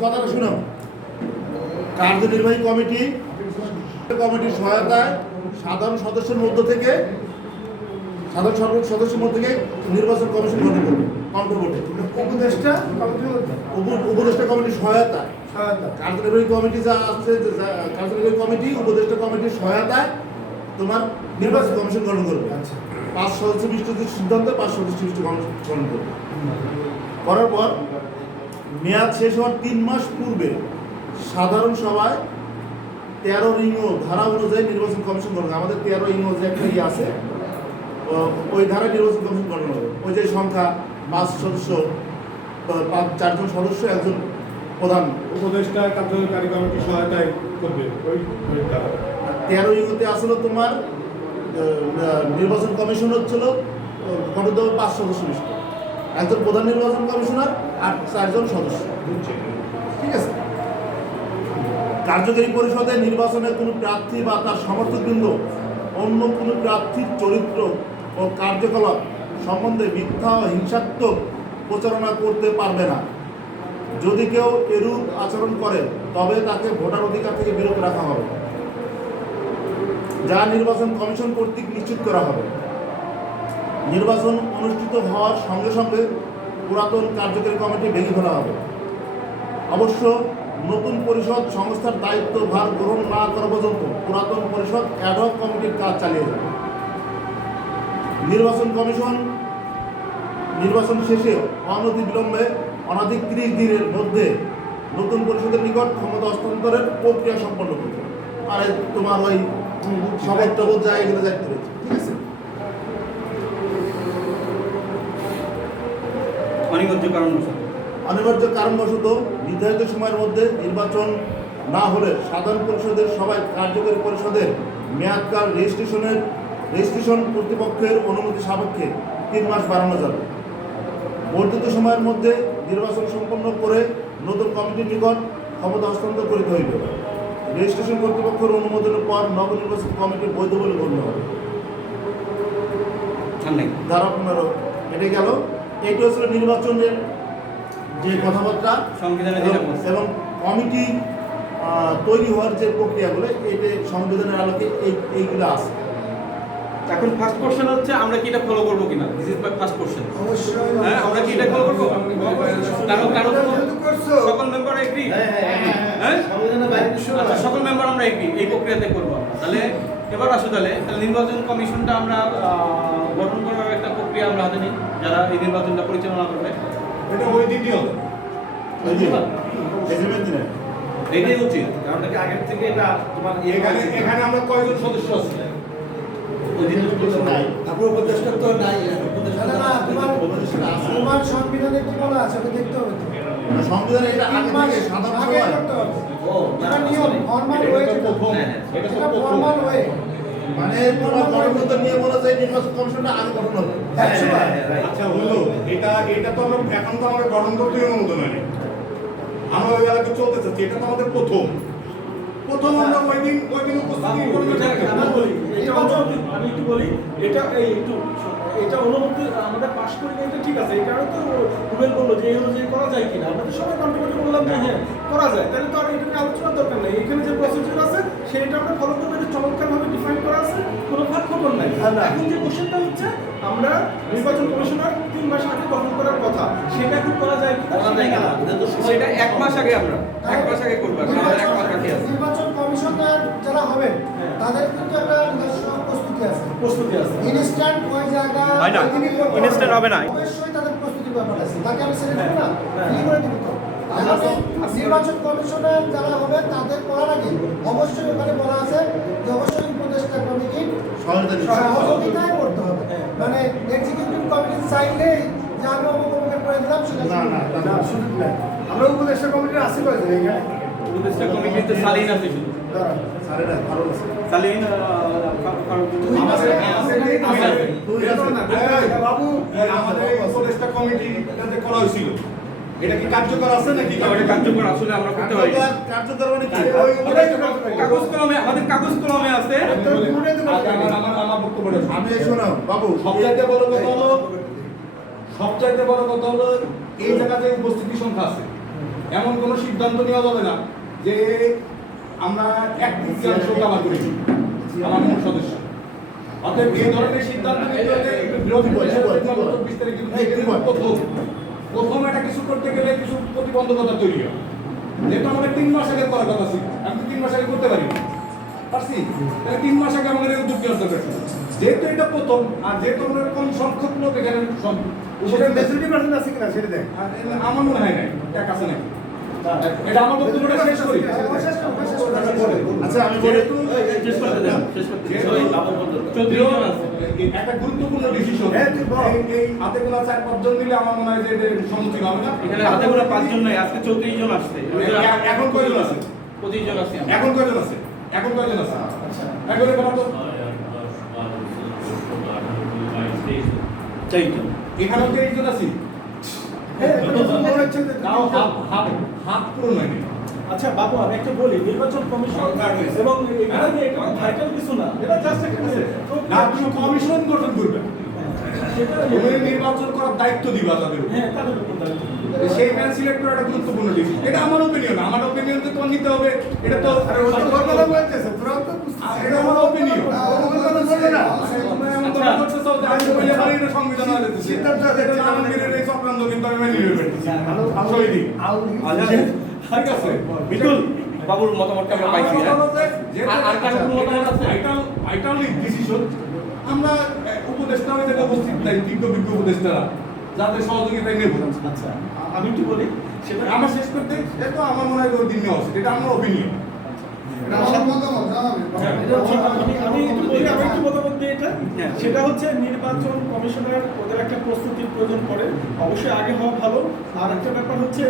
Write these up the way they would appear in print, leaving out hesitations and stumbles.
কথাটা শুনো। কার্যনির্বাহী কমিটির সহায়তায় সাধারণ সদস্যের মধ্য থেকে নির্বাচন কমিশন গঠন করবে কন্ট্রোভোটে। উপদেষ্টা কমিটির সহায়তায় কার্যনির্বাহী কমিটি যা আছে, কার্যনির্বাহী কমিটি উপদেষ্টা কমিটির সহায়তায় তোমার নির্বাচন কমিশন গঠন করবে। 5 সদস্য বিশিষ্ট সিদ্ধান্তে 5 সদস্য বিশিষ্ট কমিশন গঠন করবে। করার পর মেয়াদ শেষ হওয়ার 3 মাস পূর্বে সাধারণ সভায় 13 ধারা অনুযায়ী নির্বাচন কমিশন গঠন। আমাদের 13 যে একটা আছে, ওই ধারা নির্বাচন কমিশন গঠন হবে। ওই যে সংখ্যা 5 সদস্য, 4 জন সদস্য, একজন প্রধান উপদেষ্টা কার্যকারী কমিটি সহায়তায় করবে। ওই 13 আসলে তোমার নির্বাচন কমিশন হচ্ছিল গঠিত 5 সদস্য বিশিষ্ট, একজন প্রধান নির্বাচন কমিশনার আর 4 জন সদস্য। ঠিক আছে। কার্যকরী পরিষদে নির্বাচনের কোনো প্রার্থী বা তার সমর্থকবৃন্দ অন্য কোনো প্রার্থীর চরিত্র ও কার্যকলাপ সম্বন্ধে মিথ্যা ও হিংসাত্মক প্রচারণা করতে পারবে না। যদি কেউ এরূপ আচরণ করে তবে তাকে ভোটার অধিকার থেকে বিরত রাখা হবে, যা নির্বাচন কমিশন কর্তৃক নিশ্চিত করা হবে। নির্বাচন অনুষ্ঠিত হওয়ার সঙ্গে সঙ্গে পুরাতন কার্যকরী কমিটি ভেঙে ফেলা হবে। অবশ্য নতুন পরিষদ সংস্থার দায়িত্বভার গ্রহণ না করা পর্যন্ত পুরাতন পরিষদ অ্যাডহক কমিটির কাজ চালিয়ে যাবে। নির্বাচন কমিশন নির্বাচন শেষে অনতিবিলম্বে অনধিক 30 দিনের মধ্যে নতুন পরিষদের নিকট ক্ষমতা হস্তান্তরের প্রক্রিয়া সম্পন্ন করবে। আর তোমার ওই শপথ টপথ যা এগুলো দায়িত্ব রয়েছে। ঠিক আছে। অনিবার্য কারণবশত নির্ধারিত সময়ের মধ্যে নির্বাচন না হলে সাধারণ পরিষদের সবাই কার্যকরী পরিষদের মেয়াদকাল রেজিস্ট্রেশন কর্তৃপক্ষের অনুমতি সাপেক্ষে 3 মাস বাড়ানো যাবে। বর্ধিত সময়ের মধ্যে নির্বাচন সম্পন্ন করে নতুন কমিটির নিকট ক্ষমতা হস্তান্তর করিতে হইবে। রেজিস্ট্রেশন কর্তৃপক্ষের অনুমোদনের পর নবনির্বাচিত কমিটি বৈধ বলে গণ্য হবে। ধারা 15 এটাই গেল। এইটা হচ্ছিল নির্বাচনের যে কথাবার্তা এবং কমিটি তৈরি হওয়ার যে প্রক্রিয়াগুলো, এইটা সংবিধানের আলোকে এইগুলো আছে। এখন ফার্স্ট কোশ্চেন হচ্ছে আমরা কি এটা ফলো করব কিনা। This is my first question. অবশ্যই হ্যাঁ, আমরা কি এটা ফলো করব? কারণ সকল মেম্বার এগ্রি। হ্যাঁ, সংবিধানের বাইরে আচ্ছা, সকল মেম্বার আমরা এগ্রি এই প্রক্রিয়াতে করব। তাহলে এবার আসো, তাহলে নির্বাচন কমিশনটা আমরা গঠন করার একটা প্রক্রিয়া আমরা হাতে নিই, যারা এই নির্বাচনটা পরিচালনা করবে। এটা ওই দিনই হবে। এটাই উচিত, কারণ কি আগের থেকে এটা তোমার এখানে আমরা কয়জন সদস্য আছি? উপদেষ্টা তো নাই, তোমার সংবিধানে কি বলা আছে ওটা দেখতে হবে। সংবিধানে এটা আগে থেকে সাধারণ সভায় এটা নিয়ম ফরমাল ওয়ে, এটা ফরমাল ওয়ে, মানে তোমার গঠনগত নিয়ম অনুযায়ী নির্বাচন কমিশনটা আগে গঠন হবে। আচ্ছা হলো, এটা তো আমরা এখন তো আমাদের গঠনগত নিয়ম অনুমোদন হয়নি, আমরা ওই এলাকায় চলতে চাচ্ছি। এটা তো আমাদের প্রথম আমরা ওই দিন উপস্থিতি আমি একটু বলি, এটা অনুমতি আমাদের পাশ করি না, এটা ঠিক আছে। এই কারণে তো রুবেল বললো যে এই অনুযায়ী করা যায় কিনা। আমাদের সবাই কন্ট্রিবিউট বললাম যে হ্যাঁ করা যায়, তাহলে তো আর এটা নিয়ে আলোচনার দরকার নেই। এখানে যে প্রসিডিউর আছে সেটা আমরা ফলো করবো, এটা চমৎকারভাবে ডিফাইন করা আছে, কোনো ফাঁক খবর নাই। এখন যে কোশ্চেনটা হচ্ছে, আমরা নির্বাচন কমিশনার 3 মাস আগে গঠন করার কথা, সেটা এখন করা যায় কিনা? সেটা 1 মাস আগে, আমরা 1 মাস আগে করব। নির্বাচন কমিশনার যারা হবে তাদের কিন্তু একটা প্রস্তুতি আছে। ইনস্ট্যান্ট ওই জায়গা ইনস্ট্যান্ট হবে না, অবশ্যই তাদের প্রস্তুতির ব্যাপার আছে। তাকে আমি ছেড়ে দেবো না, ফ্রি করে দিব তো। নির্বাচন কমিশনার যারা হবে তাদের করার আগে অবশ্যই ওখানে বলা আছে যে অবশ্যই উপদেষ্টা কমিটির সহযোগিতায় করতে হবে। মানে এক্সিকিউটিভ কমিটি চাইলেই যে আমি অমুকের করে দিলাম সেটা না, সুযোগ নাই। আমরা উপদেষ্টা কমিটির আসি কয়েকজন এখানে। উপদেষ্টা কমিটিতে সালিন আছে, শুধু সালিন বাবু আমাদের উপদেষ্টা কমিটি করা হয়েছিল, এটা কি কার্যকর আছে নাকি? কার্যকর আসলে আমরা করতে পারি। কার্যকর মানে কি? কাগজ কলমে, আমাদের কাগজ কলমে আছে। আমার বক্তব্য আমি শোনো বাবু, সবচাইতে বড় কথা হলো এই জায়গাতে উপস্থিতি সংখ্যা আছে, এমন কোনো সিদ্ধান্ত নেওয়া যাবে না যে আমরা এক তৃতীয়াংশ কাভার করি আমার মূল সদস্য। অতএব এই ধরনের সিদ্ধান্ত নিতে হলে বিরোধী পরিষদের মতামত বিস্তারিত প্রথম একটা কিছু করতে গেলে কিছু প্রতিবন্ধকতা তৈরি হয়। যেহেতু আমাদের 3 মাস আগে করার কথা ছিল, আমি 3 মাস আগে করতে পারি পারছি, তাহলে 3 মাস আগে আমাদের এই উদ্যোগ নেওয়ার দরকার ছিল। যেহেতু এটা প্রথম, আর যেহেতু আমরা কম সংখ্যক লোক এখানে আমার মনে হয় নাই এক আছে নাকি, এটা আমার বক্তব্যটা শেষ করি। আচ্ছা আমি বলি একটা গুরুত্বপূর্ণ ডিসিশন, এই হাতে গোনা 4-5 জন মিলে আমার মনে হয় যে এটা সম্মতি হবে না। এখানে হাতে গোনা 5 জন নাই, আজকে 34 জন আসছে। এখন কয়জন আছে? 25 জন আছে। এখন কয়জন আছে? এখন কয়জন আছে? একবারে বলা তো এখানে 23 জন আছি, তাও হাত পূরণ হয়নি। আচ্ছা বাবু, আমি একটা বলি, নির্বাচন কমিশন এবং এখানে এটা ভাইটাল কিছু না, এটা জাস্ট একটা না, তুমি কমিশন গঠন করবে, তুমি নির্বাচন করার দায়িত্ব দিবা তাদের উপর। হ্যাঁ, তাদের উপর দায়িত্ব। সেই ম্যান সিলেক্ট করা একটা গুরুত্বপূর্ণ ডিসিশন। এটা আমার ওপিনিয়ন, আমার ওপিনিয়ন তো তোমার নিতে হবে। এটা তো এটা আমার ওপিনিয়ন। সংবিধান চক্রান্ত কিন্তু আমি মেনে নিতে ঠিক আছে। বিপুল বাবুর মতামতটা আমরা পাইছি। আর কারো কোনো মতামত আছে? ভাইটাল ডিসিশন আমরা উপদেষ্টা হয়ে থেকে উপস্থিত নাই, বিজ্ঞ উপদেষ্টারা যাদের সহযোগিতায় নেব। আচ্ছা, আমি একটু বলি, সেটা আমার শেষ করতে এটা আমার মনে হয় ওই দিন নেওয়া উচিত। এটা আমার ওপিনিয়ন। আমি একটু বলি, আমি একটু মতামত দিই এটা। সেটা হচ্ছে নির্বাচন কমিশনের ওদের একটা প্রস্তুতির প্রয়োজন পড়ে, অবশ্যই আগে হওয়া ভালো। আর একটা ব্যাপার হচ্ছে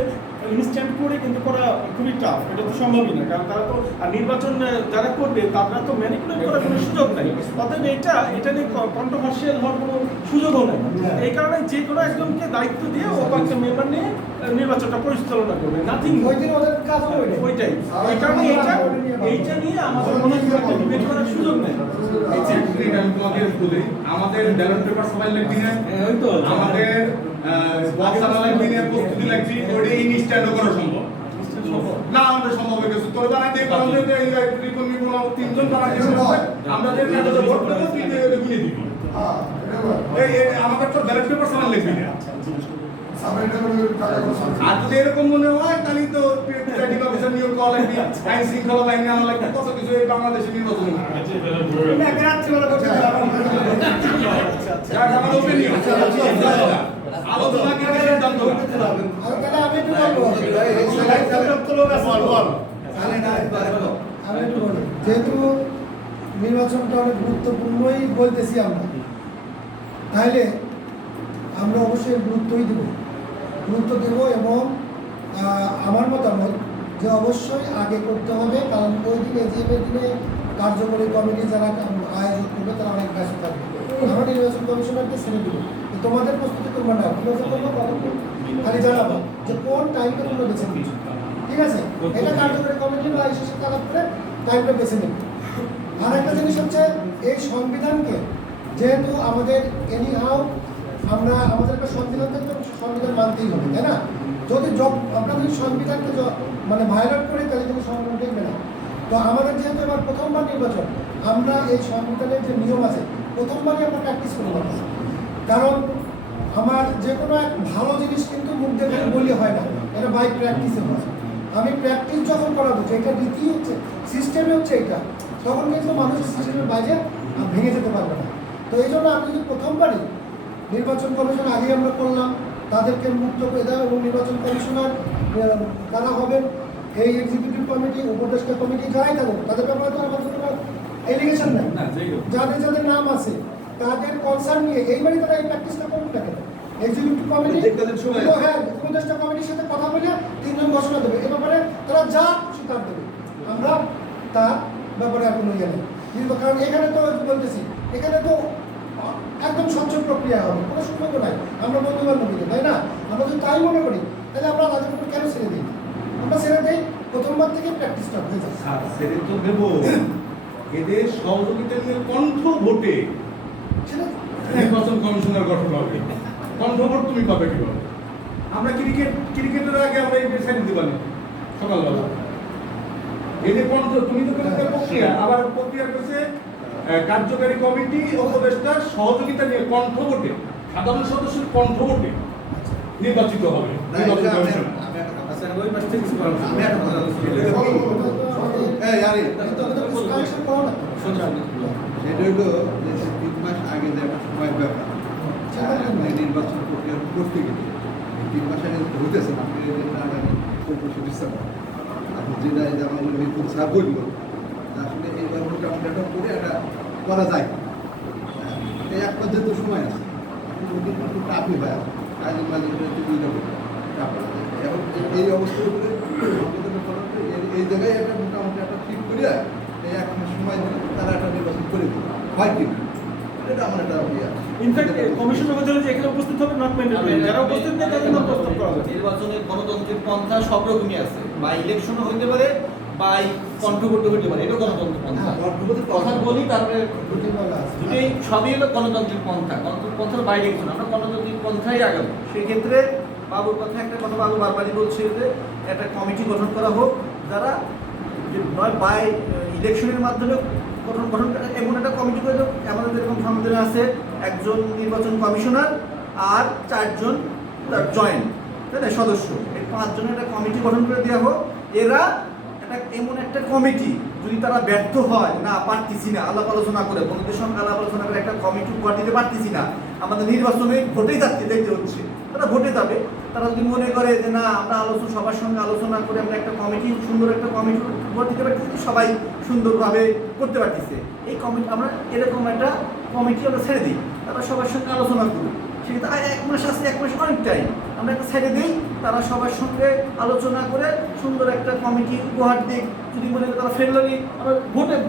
ইনস্ট্যান্ট করে কিন্তু করা খুবই টাফ, এটা তো সম্ভবই না, কারণ তারা তো আর নির্বাচন যারা করবে তারা তো ম্যানিপুলেট করার কোনো সুযোগ নেই। অতএব এটা নিয়ে কন্ট্রোভার্সিয়াল হওয়ার কোনো সুযোগও নেই। এই কারণে যে কোনো একজনকে দায়িত্ব দিয়ে ওপাকে মেম্বার নিয়ে নির্বাচনটা পরিচালনা করবে, নাথিং। ওই দিন ওদের কাজ হবে ওইটাই, এই কারণে এইটা নিয়ে আমাদের মনে হয় একটা ডিবেট করার সুযোগ নেই। আমি তোমাকে বলি, আমাদের ব্যালট পেপার সবাই লিখবি না, ওই তো আমাদের বক্স আনালাইজ দিনে প্রস্তুতি লাগছি, ওটা ইনস্ট্যান্ট করা সম্ভব না। আমাদের সম্ভব হয়ে গেছে, তোর বানাই দিয়ে কারণে যে এই রিকর্মি কোনো 3 জন বানাই দিয়েছে, আমরা যে কাগজে ভোট দেব তুই যে এটা গুনে দিবি। এই আমাদের তো ব্যালট পেপার সবাই লিখবি না। আর যদি এরকম মনে হয় তাহলে তো প্রিসাইডিং অফিসার নিয়োগ করা লাগবে, আইন শৃঙ্খলা বাহিনী আনা লাগবে, কত কিছু এই বাংলাদেশে নির্বাচন আলোচনা করে সিদ্ধান্ত আমি একটু বলি, যেহেতু নির্বাচনটা অনেক গুরুত্বপূর্ণই বলতেছি আমরা, তাহলে আমরা অবশ্যই গুরুত্ব দেব এবং আমার মতামত যে অবশ্যই আগে করতে হবে, কারণ ওই দিন এজিএমের দিনে কার্যকরী কমিটি যারা আয়োজন করবে তারা অনেক ব্যস্ত থাকবে। আমরা নির্বাচন কমিশনারকে ছেড়ে দেবো, তোমাদের প্রস্তুতি তোমরা নাও, নির্বাচন করবো খালি জানাবো যে কোন টাইমটা তোমরা বেছে নিচ্ছ, ঠিক আছে? এটা কার্যকরী কমিটি বা এসে সাথে আলাপ করে টাইমটা বেছে নেবে। আর একটা জিনিস হচ্ছে এই সংবিধানকে, যেহেতু আমাদের এনি হাউ আমরা আমাদের একটা সংবিধান থাকলে সংবিধান মানতেই হবে, তাই না? যদি আমরা যদি সংবিধানকে মানে ভায়োলেট করি তাহলে কিন্তু সংবিধান দেখবে না। তো আমাদের যেহেতু এবার প্রথমবার নির্বাচন, আমরা এই সংবিধানের যে নিয়ম আছে প্রথমবারই আমরা প্র্যাকটিস করতে পারবো, কারণ আমার যে কোনো এক ভালো জিনিস কিন্তু মুখ দেখে বললে হয় না, এটা বাই প্র্যাকটিসে হয়। আমি প্র্যাকটিস যখন করাবো যে এটা রীতি হচ্ছে, সিস্টেমে হচ্ছে এটা, তখন কিন্তু মানুষ সিস্টেমের বাইরে ভেঙে যেতে পারবে না। তো এই জন্য আমি যদি প্রথমবারই নির্বাচন কমিশন আগে আমরা করলাম, তাদেরকে মুক্ত করে দেওয়া এবং নির্বাচন কমিশনার কারা হবেন, এই এক্সিকিউটিভ কমিটি, উপদেষ্টা কমিটি যারাই থাকুক, তাদের ব্যাপারে তো আমাদের কোনো এলিগেশন নেই, যাদের যাদের নাম আছে তাদের কনসার্ন নিয়ে এইবারই তারা এই প্র্যাকটিসটা করুন না কেন। এক্সিকিউটিভ কমিটি হ্যাঁ উপদেষ্টা কমিটির সাথে কথা বলে 3 জন ঘোষণা দেবে, এ ব্যাপারে তারা যা খুশি তার দেবে, আমরা তার ব্যাপারে আর কোনো ইয়ে নেই। কারণ এখানে তো বলতেছি, এখানে তো একদম স্বচ্ছ প্রক্রিয়া হবে, কোনো সুযোগ নাই, আমরা বন্ধু বান্ধব, তাই না? আমরা যদি তাই মনে করি তাহলে আমরা তাদের উপর কেন ছেড়ে দিই? আমরা ছেড়ে দিই, প্রথমবার থেকে প্র্যাকটিসটা হয়ে যায়। ছেড়ে তো দেব, এদের সহযোগিতা নিয়ে কণ্ঠ ভোটে নির্বাচন কমিশনার গঠন হবে। কণ্ঠ ভোট তুমি পাবে কিভাবে? আমরা ক্রিকেটের আগে আমরা এই সাইড দিতে পারি সকালবেলা এই যে তুমি তো করে প্রক্রিয়া আবার প্রক্রিয়া করছে কার্যকারী কমিটি উপদেষ্টার সহযোগিতা নিয়ে কণ্ঠভোটে সাধারণ সদস্যের কণ্ঠভোটে নির্বাচিত হবে নির্বাচন কমিশন। আচ্ছা ওই পাশ থেকে কিছু বলবো। আমি একটা কথা বলছি। সেটা হলো যে 3 মাস আগে যে একটা সময়ের ব্যাপার নির্বাচন প্রক্রিয়া করতে গেলে 3 মাস আগে হইতেছে না আপনি আগামী 24 ডিসেম্বর আপনি যেটা যেমন বিপুল সাহ বলল আসলে এইবার মোটামুটি একটা করে একটা করা যায় এই এক পর্যন্ত সময় আছে ওদিন একটু টাফই হয় কাজে মাঝে একটু দুইটা এখন এই অবস্থায় এই জায়গায় একটা মোটামুটি একটা ঠিক করিয়া এই এক মাস সময় দিলে তারা একটা নির্বাচন করে দেবে হয় কি এটা আমার একটা ইয়ে আছে। ইনফ্যাক্ট কমিশনের মধ্যে যে এখানে উপস্থিত হবে নট ম্যান্ডেটরি যারা উপস্থিত নেই তাদের নাম প্রস্তাব করা হবে। নির্বাচনের গণতান্ত্রিক পন্থা সব রকমই আছে, বা ইলেকশনও হইতে পারে বা কন্ট্রিবিউট হইতে পারে, এটা গণতন্ত্র পন্থা। কথা বলি তারপরে দুটোই সবই হলো গণতান্ত্রিক পন্থা, গণতান্ত্রিক পন্থার বাইরে কিছু না, আমরা গণতান্ত্রিক পন্থাই আগাবো। সেই ক্ষেত্রে বাবুর কথা একটা কথা বাবু বারবারই বলছে যে একটা কমিটি গঠন করা হোক যারা নয় বাই ইলেকশনের মাধ্যমে গঠন এমন একটা কমিটি করে দেব। আমাদের যেরকম সংবিধানে আছে একজন নির্বাচন কমিশনার আর 4 জন তার জয়েন্ট তাই না সদস্য, এই 5 জনের একটা কমিটি গঠন করে দেওয়া হোক। এরা এমন একটা কমিটি যদি তারা ব্যর্থ হয় না পারতেছি না আলাপ আলোচনা করে বন্ধুদের সঙ্গে আলাপ আলোচনা করে একটা কমিটি উপহার দিতে পারতেছি না, আমাদের নির্বাচনে ভোটেই দেখতে হচ্ছে, তারা ভোটে যাবে। তারা যদি মনে করে যে না আমরা সবার সঙ্গে আলোচনা করে আমরা একটা কমিটি সুন্দর একটা কমিটি উপহার দিতে পারতেছি, সবাই সুন্দরভাবে করতে পারতেছে, এই কমিটি আমরা এরকম একটা কমিটি আমরা ছেড়ে দিই, তারা সবার সঙ্গে আলোচনা করি। সেক্ষেত্রে 1 মাস আছে, 1 মাস অনেক টাইম, আমরা একটা ছেড়ে দিই, তারা সবার সঙ্গে আলোচনা করে সুন্দর একটা কমিটি উপহার দিক। যদি মনে করে তারা ফেললি আমরা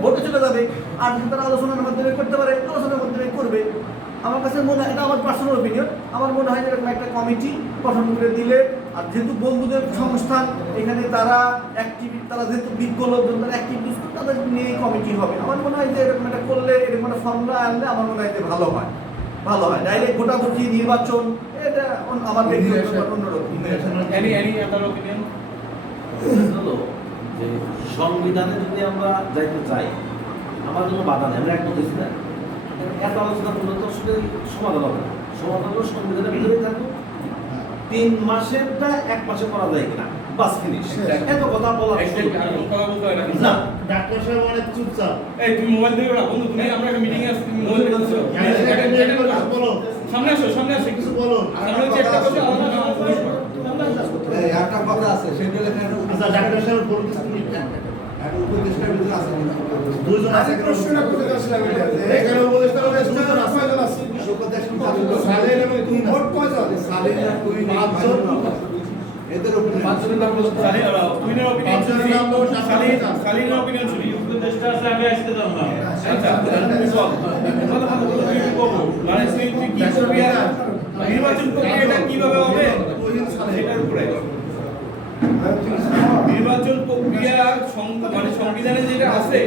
ভোটে চলে যাবে, আর যদি তারা আলোচনার মাধ্যমে করতে পারে আলোচনার মাধ্যমে করবে। আমার কাছে মনে হয়, এটা আমার পার্সোনাল ওপিনিয়ন, আমার মনে হয় এরকম একটা কমিটি গঠন করে দিলে, আর যেহেতু বন্ধুদের সংস্থান এখানে তারা তারা যেহেতু বিজ্ঞ লোকজন তারা অ্যাক্টিভিটিস তাদের নিয়ে কমিটি হবে। আমার মনে হয় যে এরকম একটা করলে এরকম একটা ফর্মুলা আনলে আমার মনে হয় যে ভালো হয় ডাইরেক্ট ভোটাভুটি নির্বাচন এটা আমার ব্যক্তিগত অন্যরকম। হলো যে সংবিধানে যদি আমরা যাইতে চাই আমার জন্য বাধা নেই, আমরা একমত হয়েছি না, এত আলোচনা করলে তো আসলে সমাধান হবে না। সমাধান হলো সংবিধানের ভিতরেই থাকবো, 3 মাসেরটা 1 মাসে করা যায় কিনা, বাস ফিনিশ। এত কথা বলা না ডাক্তার সাহেব অনেক চুপচাপ। এই তুমি মোবাইল দিবে না বন্ধু, তুমি আমরা একটা মিটিং এ আছি, তুমি মোবাইল দিতেছো। বলো, সামনে আসো কিছু বলো। সামনে হচ্ছে একটা কথা আলাদা এই একটা কথা আছে সেটা লেখা আচ্ছা ডাক্তার সাহেব বলো কিছু তুমি। একটা উপদেষ্টার ভিতরে আছে দুইজন আছে, প্রশ্নটা করতে চাচ্ছিলাম এটা যে এখানে উপদেষ্টা হলে দুইজন আছে। কয়জন আছে? উপদেষ্টা সালের এবং তুই ভোট কয়জন? সালিনা তুই 5 জন। এদের উপরে 5 জনের নাম বলো। তুইনের অপিনিয়ন শুনি, সালিনের অপিনিয়ন শুনি। উপদেষ্টা আছে আমি আসতে দাম না। আচ্ছা তুমি বল। মানে তুই কি করবি আর নির্বাচন প্রক্রিয়াটা কিভাবে হবে সেটার উপরে। নির্বাচন প্রক্রিয়া মানে সংবিধানে যেটা আছে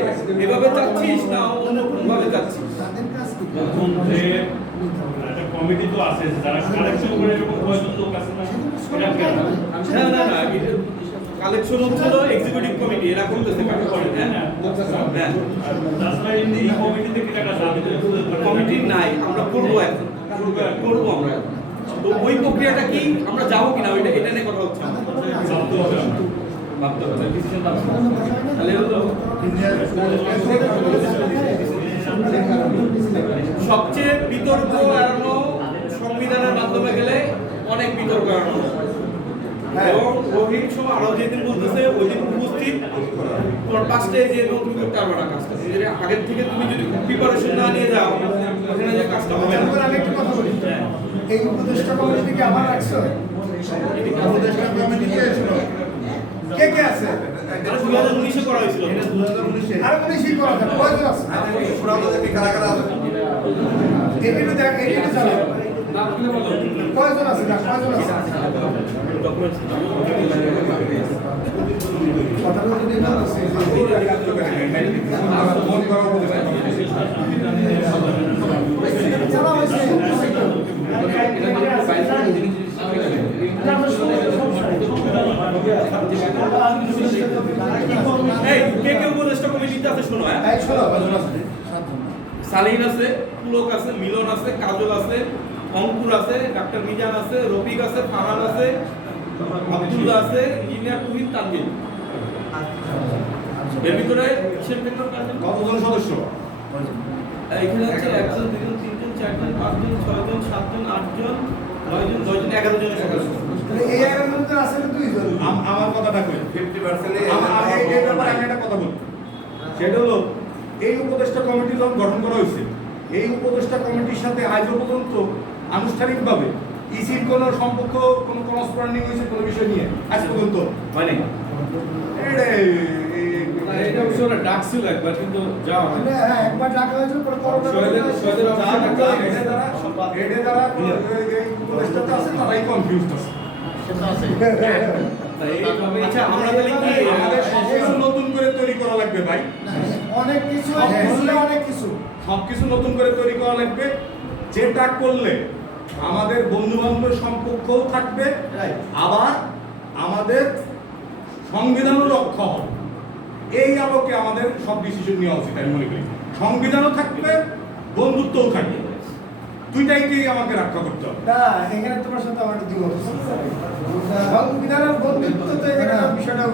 এভাবে চাচ্ছিস না অন্য কোনোভাবে চাচ্ছিস? তাদের কাজ কি? এখন যে একটা কমিটি তো আছে যারা কালেকশন করে এরকম কয়জন লোক আছে না এটা কেন? না কালেকশন হচ্ছে তো এক্সিকিউটিভ কমিটি, এরা করতেছে কাকে করে। হ্যাঁ তাছাড়া এই কমিটিতে কি টাকা যাবে? কমিটি নাই, আমরা করবো এখন, করবো আমরা। তো ওই প্রক্রিয়াটা কি আমরা যাবো কিনা ওইটা এটা নিয়ে কথা হচ্ছে আমাদের। ভাবতে হবে ডিসিশন ভাবতে হবে। তাহলে হলো সবচেয়ে বিতর্ক এড়ানো সংবিধানের মাধ্যমে গেলে অনেক বিতর্ক এড়ানো হয়। এবং রোহিত সময় আরো যেদিন বলতেছে ওই দিন উপস্থিত তোমার 5টা যে তুমি করতে পারবে না কাজটা, যদি আগের থেকে তুমি যদি প্রিপারেশন না নিয়ে যাও ওখানে যে কাজটা হবে না। আমি একটু কথা বলি, এই উপদেষ্টা কমিটি কি আবার রাখছো? উপদেষ্টা কমিটিতে এসেছিল। কে আছে? এটা 2019-এ করা হয়েছিল। এটা 2019-এ। আর কোনো শিক করা যাবে কয়জন আছে? এগুলো দেখ, এগুলো জানো কয়জন আছে না কয়জন আছে? কথাটা যদি না আছে জানা হয়েছে এই কে কে উপদেষ্টা কমিটিতে আছে শোনো, হ্যাঁ? এই শোনো, সালিন আছে, পুলক আছে, মিলন আছে, কাজল আছে, অঙ্কুর আছে, ডাক্তার মিজান আছে, রফিক আছে, ফারহান আছে, আব্দুল্লাহ আছে, ইঞ্জিনিয়ার তুহিন, তানজিল। এর ভিতরে কিসের ভেতর কাজল? কতজন সদস্য? এখানে আছে 1 জন 2 জন 3 জন 4 জন 5 জন 6 জন 7 জন 8 জন 9 জন 10 জন 11 জনের সদস্য। এই 11 জন তো আছে না 2 জন। আমার কথাটা কই 50% এই ব্যাপারে আমি একটা কথা বলি। সেটা হলো এই উপদেষ্টা কমিটি যখন গঠন করা হয়েছে, এই উপদেষ্টা কমিটির সাথে আজ পর্যন্ত আনুষ্ঠানিকভাবে ইসির কোনো সম্পর্ক, কোনো করসপন্ডিং হয়েছে কোনো বিষয় নিয়ে আজ পর্যন্ত হয় নাই। এটা অবশ্য ওরা ডাকছিল একবার, কিন্তু যাওয়া হয় না। হ্যাঁ, একবার ডাকা হয়েছিল, পরে করোনা শহীদের উপদেষ্টাতে আছে তারাই কনফিউজ আছে। আচ্ছা, আমরা তাহলে কি আমাদের সবকিছু নতুন করে তৈরি করা লাগবে ভাই, অনেক কিছু অনেক কিছু সবকিছু নতুন করে তৈরি করা লাগবে। যেটা করলে আমাদের বন্ধু বান্ধব সম্পর্কও থাকবে, আবার আমাদের সংবিধানও রক্ষা হবে। এই আলোকে আমাদের সব ডিসিশন নেওয়া উচিত আমি মনে করি। সংবিধানও থাকবে, বন্ধুত্বও থাকবে, দুইটাইকেই আমাকে রক্ষা করতে হবে। না, এখানে তোমার সাথে আমার দ্বিমত। সংবিধান আর বন্ধুত্ব তো এখানে বিষয়টা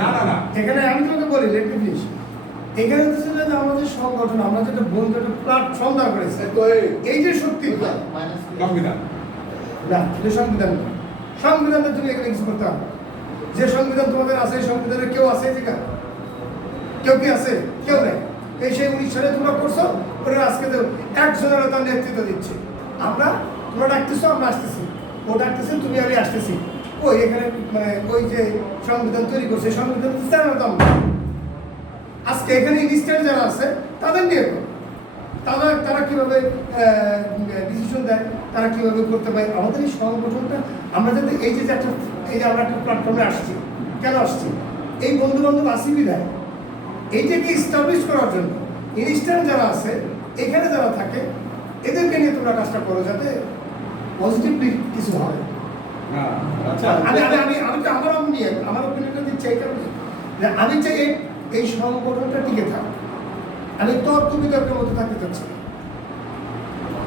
না না না, এখানে আমি তোমাকে বলি, লেট মি ফিনিশ। এখানে তো ছিল যে আমাদের সংগঠন, আমরা যেটা বন্ধু একটা প্ল্যাটফর্ম দেওয়া করেছে, তো এই যে শক্তি সংবিধান না, এটা সংবিধান না। সংবিধানে তুমি এখানে কিছু করতে হবে। যে সংবিধান তোমাদের আছে, এই সংবিধানে কেউ আছে এদিকে? কেউ কি আছে? কেউ নেই। এই সেই 19 সালে তোমরা করছো, ওরা আজকে তো একজনের তার নেতৃত্ব দিচ্ছে। আমরা, তোমরা ডাকতেছো, আমরা আসতেছি, ও ডাকতেছে, তুমি আমি আসতেছি। ওই এখানে মানে ওই যে সংবিধান তৈরি করছে, সংবিধান জানো তো আমরা। আজকে এখানে ইনস্ট্যান্ট যারা আছে তাদের নিয়ে করো। তারা কিভাবে ডিসিশন দেয়, তারা কিভাবে করতে পারে। আমাদের এই সংগঠনটা আমরা যাতে এই যে একটা, এই যে আমরা একটা প্ল্যাটফর্মে আসছি, কেন আসছি? এই বন্ধু বান্ধব আসিবি দেয় এইটাকে ইস্টাবলিশ করার জন্য। ইনস্ট্যান্ট যারা আছে এখানে যারা থাকে, এদেরকে নিয়ে তোমরা কাজটা করো যাতে পজিটিভলি কিছু হয়। আচ্ছা, আমি তো আমার অপিনিয়নটা দিচ্ছি এই কারণে যে আমি চাই এই সংগঠনটা টিকে থাক। আমি তর্ক বিতর্কের মধ্যে থাকতে চাচ্ছি না।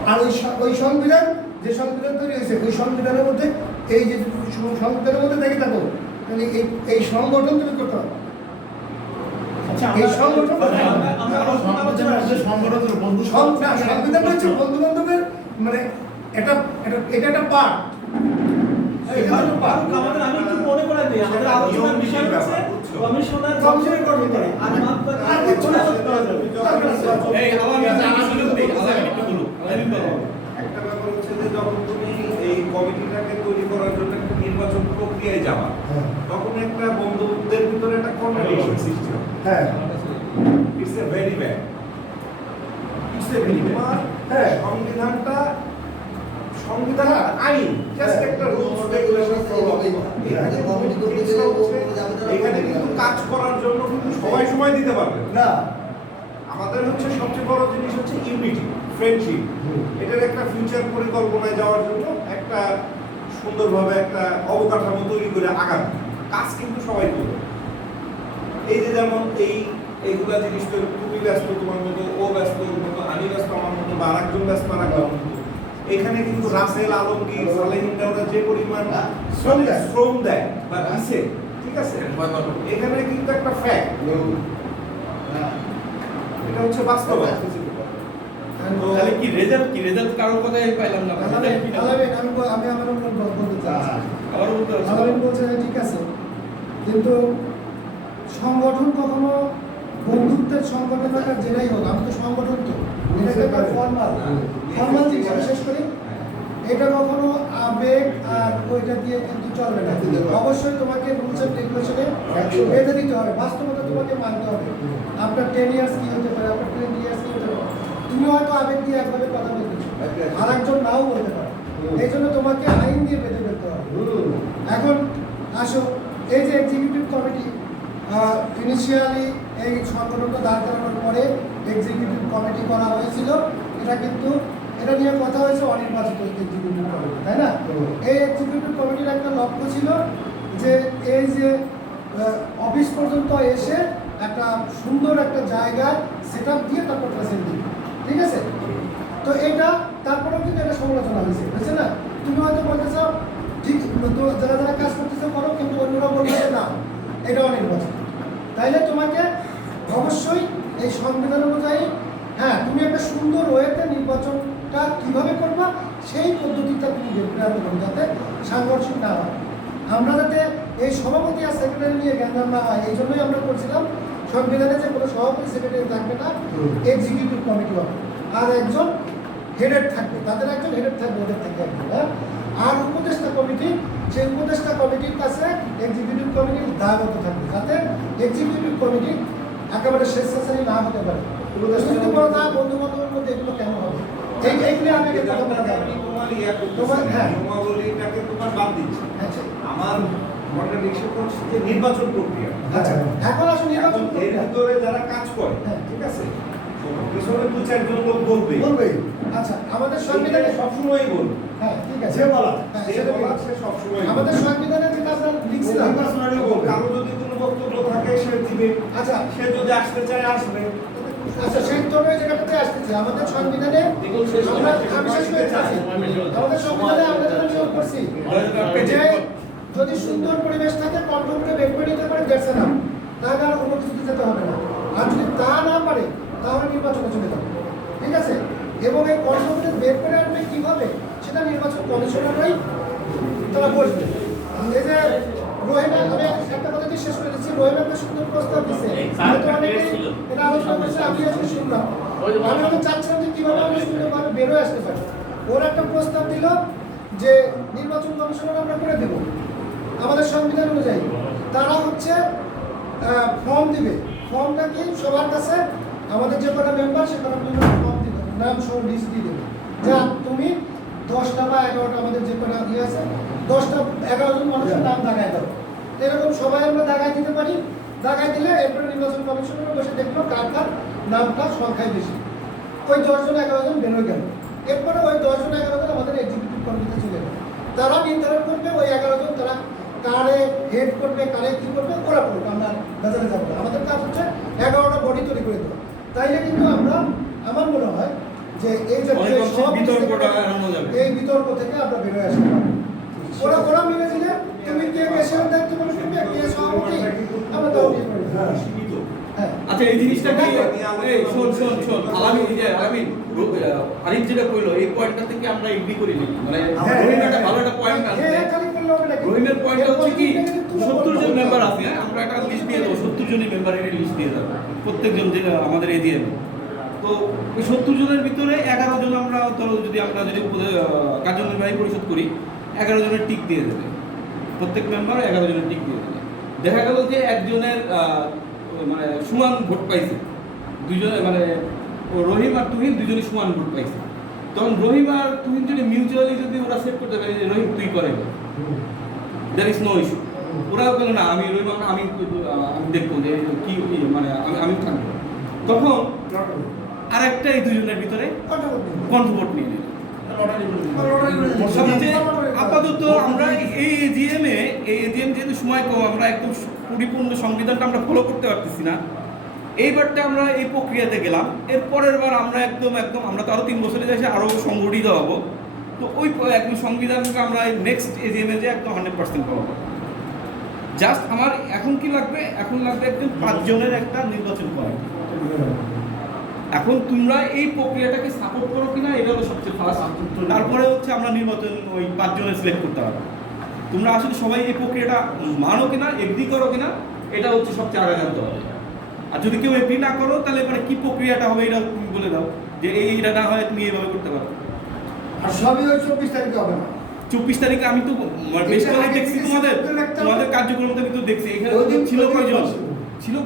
আর ওই সংবিধান, যে সংবিধান তৈরি হয়েছে, ওই সংবিধানের মধ্যে এই যে সংবিধানের মধ্যে দেখে থাকো, তাহলে এই সংগঠন তুমি করতে হবে। এই সংগঠন সংবিধান হচ্ছে বন্ধু বান্ধবের মানে এটা একটা পার্ট। আমি একটু মনে করে দিই, আমাদের আলোচনার বিষয় হচ্ছে কমিশনের গঠন করে আর আর কিছু না। এই আলামিন সুযোগ দেই, আলামিন একটু বলুন, আলামিন বলুন। একটা ব্যাপার হচ্ছে যে যখন তুমি এই কমিটিটাকে তৈরি করার জন্য একটা নির্বাচন প্রক্রিয়ায় যাবা, তখন একটা বন্ধুদের ভিতরে একটা কন্ট্রাডিকশন সৃষ্টি হয়। হ্যাঁ, it's a very bad, it's a very bad. হ্যাঁ, সংবিধানটা সংবিধান আইন, জাস্ট একটা রুলস রেগুলেশন ফলো আপ। এখানে কিন্তু কাজ করার জন্য কিন্তু সবাই সময় দিতে পারবে না। আমাদের হচ্ছে সবচেয়ে বড় জিনিস হচ্ছে ইউনিটি, ফ্রেন্ডশিপ। এটার একটা ফিউচার পরিকল্পনায় যাওয়ার জন্য একটা সুন্দরভাবে একটা অবকাঠামো তৈরি করে আগানো কাজ কিন্তু সবাই করবে। এই যে যেমন এইগুলা জিনিস তো তুমি ব্যস্ত তোমার মতো, ও ব্যস্ত ওর মতো, আমি ব্যস্ত আমার মতো, বা আরেকজন ব্যস্ত আরেকজন মতো। এখানে কিন্তু রাসেল, আলমগীর, সালেহিনরা ওরা যে পরিমাণ শ্রম দেয় বা দিছে, ঠিক আছে, এখানে কিন্তু একটা ফ্যাক্ট, এটা হচ্ছে বাস্তবতা। তাহলে কি রেজাল্ট কারোর কথাই পাইলাম না। আমি আমার বলতে চাচ্ছি, আবার বলতে হবে। আলামিন বলছে যে ঠিক আছে, কিন্তু সংগঠন কখনো বন্ধুত্বের সংগঠন একটা যেটাই হোক, আমি তো সংগঠন তো এটাকে একটা ফর্মাল জিনিস শেষ করি। এটা কখনো আবেগ আর ওইটা দিয়ে কিন্তু চলবে না। অবশ্যই তোমাকে রুলস এন্ড রেগুলেশনে বেঁধে দিতে হবে, বাস্তবতা তোমাকে মানতে হবে। আপনার 10 ইয়ার্স কি হতে পারে, আপনার 20 ইয়ার্স কি হতে পারে। তুমি হয়তো আবেগ দিয়ে একভাবে কথা বলতেছো, আর একজন নাও বলতে পারে। এই জন্য তোমাকে আইন দিয়ে বেঁধে ফেলতে হবে। এখন আসো, এই যে এক্সিকিউটিভ কমিটি ইনিশিয়ালি এই সংগঠনটা দাঁড় করানোর পরে এক্সিকিউটিভ কমিটি করা হয়েছিল, এটা কিন্তু এটা নিয়ে কথা হয়েছে অনির্বাচিত এক্সিকিউটিভ কমিটি, তাই না? এই এক্সিকিউটিভ কমিটির একটা লক্ষ্য ছিল যে এই যে অফিস পর্যন্ত এসে একটা সুন্দর একটা জায়গায় সেট আপ দিয়ে তারপর প্রেজেন্ট দিবে, ঠিক আছে? তো এটা তারপরেও কিন্তু এটা সমালোচনা হয়েছে না? তুমি হয়তো বলতেছ ঠিক, তো যারা যারা কাজ করতেছে করো, কিন্তু অন্যরা বলবে যে না এটা অনির্বাচিত। তাইলে তোমাকে অবশ্যই এই সংবিধান অনুযায়ী হ্যাঁ তুমি একটা সুন্দর ওয়েতে নির্বাচনটা কিভাবে করবা সেই পদ্ধতিটা তুমি বের করে আনতে পারো, যাতে সাংঘর্ষিক না হয়। আমরা যাতে এই সভাপতি আর সেক্রেটারি নিয়ে গ্যাঞ্জাম না হয়, এই জন্যই আমরা করছিলাম সংবিধানে যে কোনো সভাপতি সেক্রেটারি থাকবে না, এক্সিকিউটিভ কমিটি হবে, আর একজন হেডেড থাকবে, তাদের একজন হেডেড থাকবে, ওদের থেকে একজন, হ্যাঁ? আর উপদেষ্টা কমিটি, সেই উপদেষ্টা কমিটির কাছে এক্সিকিউটিভ কমিটির দায়বদ্ধ থাকবে, যাতে এক্সিকিউটিভ কমিটি একেবারে স্বেচ্ছাচারী না হতে পারে। বন্ধু বান্ধবের মধ্যে এগুলো কেন হবে? এইগুলি আমি হ্যাঁ নিয়মাবলীটাকে তোমার বাদ দিচ্ছি। আচ্ছা আমার কন্ট্রাডিকশন হচ্ছে যে নির্বাচন প্রক্রিয়া। আচ্ছা এখন আসুন নির্বাচন এর ভিতরে যারা কাজ করে, হ্যাঁ। ঠিক আছে, পেছনে দু চারজন লোক বলবে, আচ্ছা আমাদের সংবিধানে সংবিধানে সবসময়ই বলবে, হ্যাঁ ঠিক আছে যে বলা হ্যাঁ, যে সেটা বলা ঠিক। সে সবসময় আমাদের সংবিধানে যেটা আমরা লিখছিলাম কারো যদি কোনো বক্তব্য থাকে সে দিবে, আচ্ছা সে যদি আসতে চায় আসবে। আচ্ছা সেই তো ওই জায়গাটাতে আসতেছে আমাদের সংবিধানে আমরা আমি শেষ করে যাচ্ছি। আমাদের সংবিধানে আমরা যেটা নিয়োগ করছি যে যদি সুন্দর পরিবেশ থাকে কন্ট্রোল করে বের করে নিতে পারে দ্যাটস এনাফ, তাহলে আর কোনো কিছুতে যেতে হবে না। আর যদি তা না পারে তাহলে নির্বাচনে চলে যাবে, ঠিক আছে? এবং এই কন্ট্রোল করে বের করে আনবে কিভাবে সেটা নির্বাচন কমিশনাররাই তারা বসবে। এই যে রহিমা, আমি একটা কথা দিয়ে শেষ করে দিচ্ছি, রহিমা একটা সুন্দর প্রস্তাব দিচ্ছে, হয়তো অনেকেই এটা আলোচনা করছে, আমি আজকে শুনলাম, আমি হয়তো চাচ্ছিলাম যে কিভাবে আমরা সুন্দরভাবে বেরোয় আসতে পারি। ওর একটা প্রস্তাব দিল যে নির্বাচন কমিশনার আমরা করে দেব আমাদের সংবিধান অনুযায়ী, তারা হচ্ছে ফর্ম দিবে, ফর্মটা কি সবার কাছে আমাদের যে কটা মেম্বার সে কটা মেম্বার ফর্ম দিবে, নাম সহ লিস্ট দিয়ে দেবে, যা তুমি 10টা বা 11টা আমাদের যে কটা ইয়ে আছে 10টা 11 জন মানুষের নাম দাগায় দাও। এরকম সবাই আমরা দাগায় দিতে পারি, দাগায় দিলে এরপরে নির্বাচন কমিশনার বসে দেখলো কার কার নামটা সংখ্যায় বেশি, ওই 10 জন 11 জন বেরোয় গেল। এরপরে ওই 10 জন 11 জন আমাদের এক্সিকিউটিভ কমিটিতে চলে গেল, তারা নির্ধারণ করবে ওই 11 জন তারা কারে হেড করবে, কারে কি করবে ওরা করবে, আমরা বাজারে যাবো না। আমাদের কাজ হচ্ছে 11টা বডি তৈরি করে দেওয়া। তাইলে কিন্তু আমরা, আমার মনে হয় যে এই যে এই বিতর্ক থেকে আমরা বেরোয় আসতে পারবো। ওরা মিলে দিলে তুমি কে কেসের দায়িত্ব মনে করবে, কে সভাপতি, আমরা তাও নিয়ে করবো। হ্যাঁ আচ্ছা এই জিনিসটা কি এই শোন আরিফ যেটা কইলো এই পয়েন্টটা থেকে আমরা এগ্রি করি নাকি, মানে রহিমের একটা ভালো একটা পয়েন্ট আছে। রহিমের পয়েন্টটা হচ্ছে কি 70 জন মেম্বার আছে, হ্যাঁ আমরা একটা লিস্ট দিয়ে দেবো, 70 জনই মেম্বারের লিস্ট দিয়ে দেবো প্রত্যেকজন যে আমাদের এদিকে। তো ওই 70 জনের ভিতরে 11 জন আমরা ধরো যদি কার্যনির্বাহী পরিষদ করি 11 জনের টিক দিয়ে দেবে, প্রত্যেক মেম্বার 11 জনের টিক দিয়ে দেবে। দেখা গেল যে একজনের মানে সমান ভোট পাইছে, দুজনে মানে রহিম আর তুহিন দুজনই সমান ভোট পাইছে, তখন রহিম আর তুহিন যদি মিউচুয়ালি যদি ওরা সেট করতে পারে যে রহিম তুই করে, দ্যার ইজ নো ইস্যু। ওরাও কেন না আমি রহিম আমি দেখবো যে কি মানে আমি থাকবো, তখন আরেকটা এই দুজনের ভিতরে কন্ট্রোভোট নিয়ে নিল। আপাতত আমরা এই এজিএম যেহেতু সময় কম, আমরা একদম পরিপূর্ণ সংবিধানটা আমরা ফলো করতে পারতেছি না। এইবারটা আমরা এই প্রক্রিয়াতে গেলাম, এর পরের বার আমরা একদম আমরা তো আরো 3 বছরে যাই আরো সংগঠিত হব। তো ওই একদম সংবিধানটা আমরা নেক্সট এজিএম এ যে একদম 100% পাবো। জাস্ট আমার এখন কি লাগবে, এখন লাগবে একদম 5 জনের একটা নির্বাচন কমিটি। এখন তোমরা এই প্রক্রিয়াটাকে সাপোর্ট করো কিনা এটা হলো সবচেয়ে ফার্স্ট। তারপরে হচ্ছে আমরা নির্বাচন ওই 5 জনের সিলেক্ট করতে পারবো। তোমরা আসলে সবাই এই প্রক্রিয়াটা মানো কিনা, এগ্রি করো কিনা, এটা হচ্ছে সবচেয়ে আগে জানতে হবে। আর যদি কেউ এগ্রি না করো তাহলে মানে কি প্রক্রিয়াটা হবে এটা তুমি বলে দাও যে এইটা না হয় তুমি এইভাবে করতে পারো। আর সবই ওই 24 তারিখে হবে না। 24 তারিখে আমি তো বেশ করে দেখছি তোমাদের কার্যক্রমটা আমি তো দেখছি। এখানে ছিল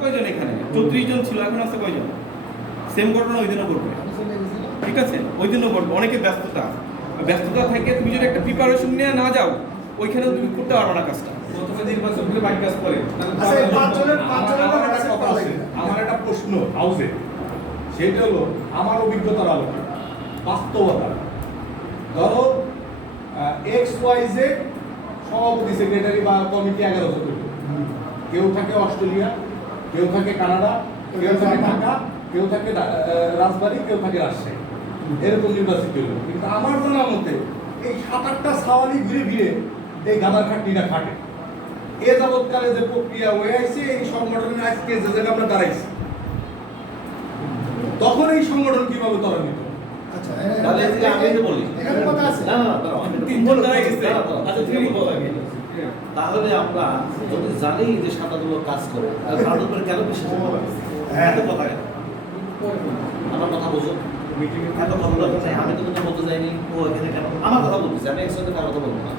কয়জন এখানে 34 জন ছিল, এখন আছে কয়জন? সেম ঘটনা ওই দিনও ঘটবে, ঠিক আছে? ওই দিনও ঘটবে। অনেকে ব্যস্ততা থেকে তুমি যদি একটা প্রিপারেশন নিয়ে না যাও ওইখানেও তুমি করতে পারবে না কাজটা। প্রথমে নির্বাচন করে বাকি কাজ করে। আচ্ছা এই 5 জনের আমার একটা প্রশ্ন হাউসে, সেটা হলো আমার অভিজ্ঞতার আলোকে বাস্তবতা। ধরো XYZ সভাপতি সেক্রেটারি বা কমিটি 11 জন করবে। কেউ থাকে অস্ট্রেলিয়া, কেউ থাকে কানাডা, কেউ থাকে ঢাকা, কেউ থাকে রাজবাড়ী, কেউ থাকে রাজশাহী, এরকম নির্বাচিত হলো। কিন্তু আমার জানা মতে এই 7-8টা সাওয়ালি ঘুরে ঘিরে এই গাদার খাটনিটা খাটে। এ যাবৎকালে যে প্রক্রিয়া হয়ে আছে, এই সংগঠনের আজকে যে জায়গায় আমরা দাঁড়াইছি, তখন এই সংগঠন কিভাবে ত্বরান্বিত? আচ্ছা তাহলে এই যে আমি যে বলি এখানে কথা আছে না না দাঁড়াও, আমি একটু- তিনজন দাঁড়ায় গেছে। দাঁড়াও, আচ্ছা, তুমি বলো আগে। তাহলে আমরা যদি জানি যে সাদাগুলো কাজ করে তাহলে তাদের উপরে কেন বিশ্বাস করবো? এত কথা কেন? আমার কথা বোঝো, এত কথা বলতে চাই, আমি তো কোনো বলতে যাইনি ও এখানে কেন, আমার কথা বলতেছি, আমি একসাথে কার কথা বলবো না।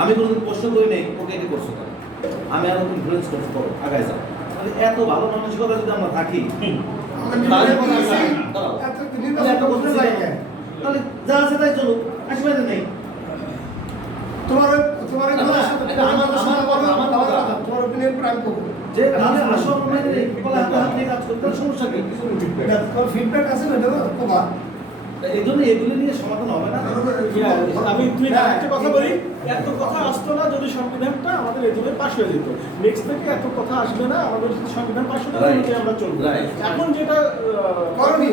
আমি কোনোদিন প্রশ্ন করি নেই ওকে এটি করছো কেন, আমি আরো ইনফ্লুয়েন্স করতে পারো, আগায় যাও। তাহলে এত ভালো মানসিকতা যদি আমরা থাকি তাহলে কোনো আশা- দাঁড়াও। তাহলে একটা কথা ছিল, তাহলে যা আছে তাই চলো, আসবে নেই। তোমার না, না, এটা আমার কথা। তোমার opinion পর আমি বলবো। যে তাহলে আসল মানে নেই, বলে হাতে হাত নিয়ে কাজ করতে সমস্যা কি? তোমার feedback আছে না, এটা তো কবা। এই জন্য এগুলো নিয়ে সমাধান হবে না। আমি তুই একটা কথা বলি, এত কথা আসতো না যদি সংবিধানটা আমাদের এই জন্য পাশ হয়ে যেত। নেক্সট থেকে এত কথা আসবে না, আমাদের যদি সংবিধান পাশ হয়ে Right. যায় আমরা চলবো। Right. এখন যেটা করণীয়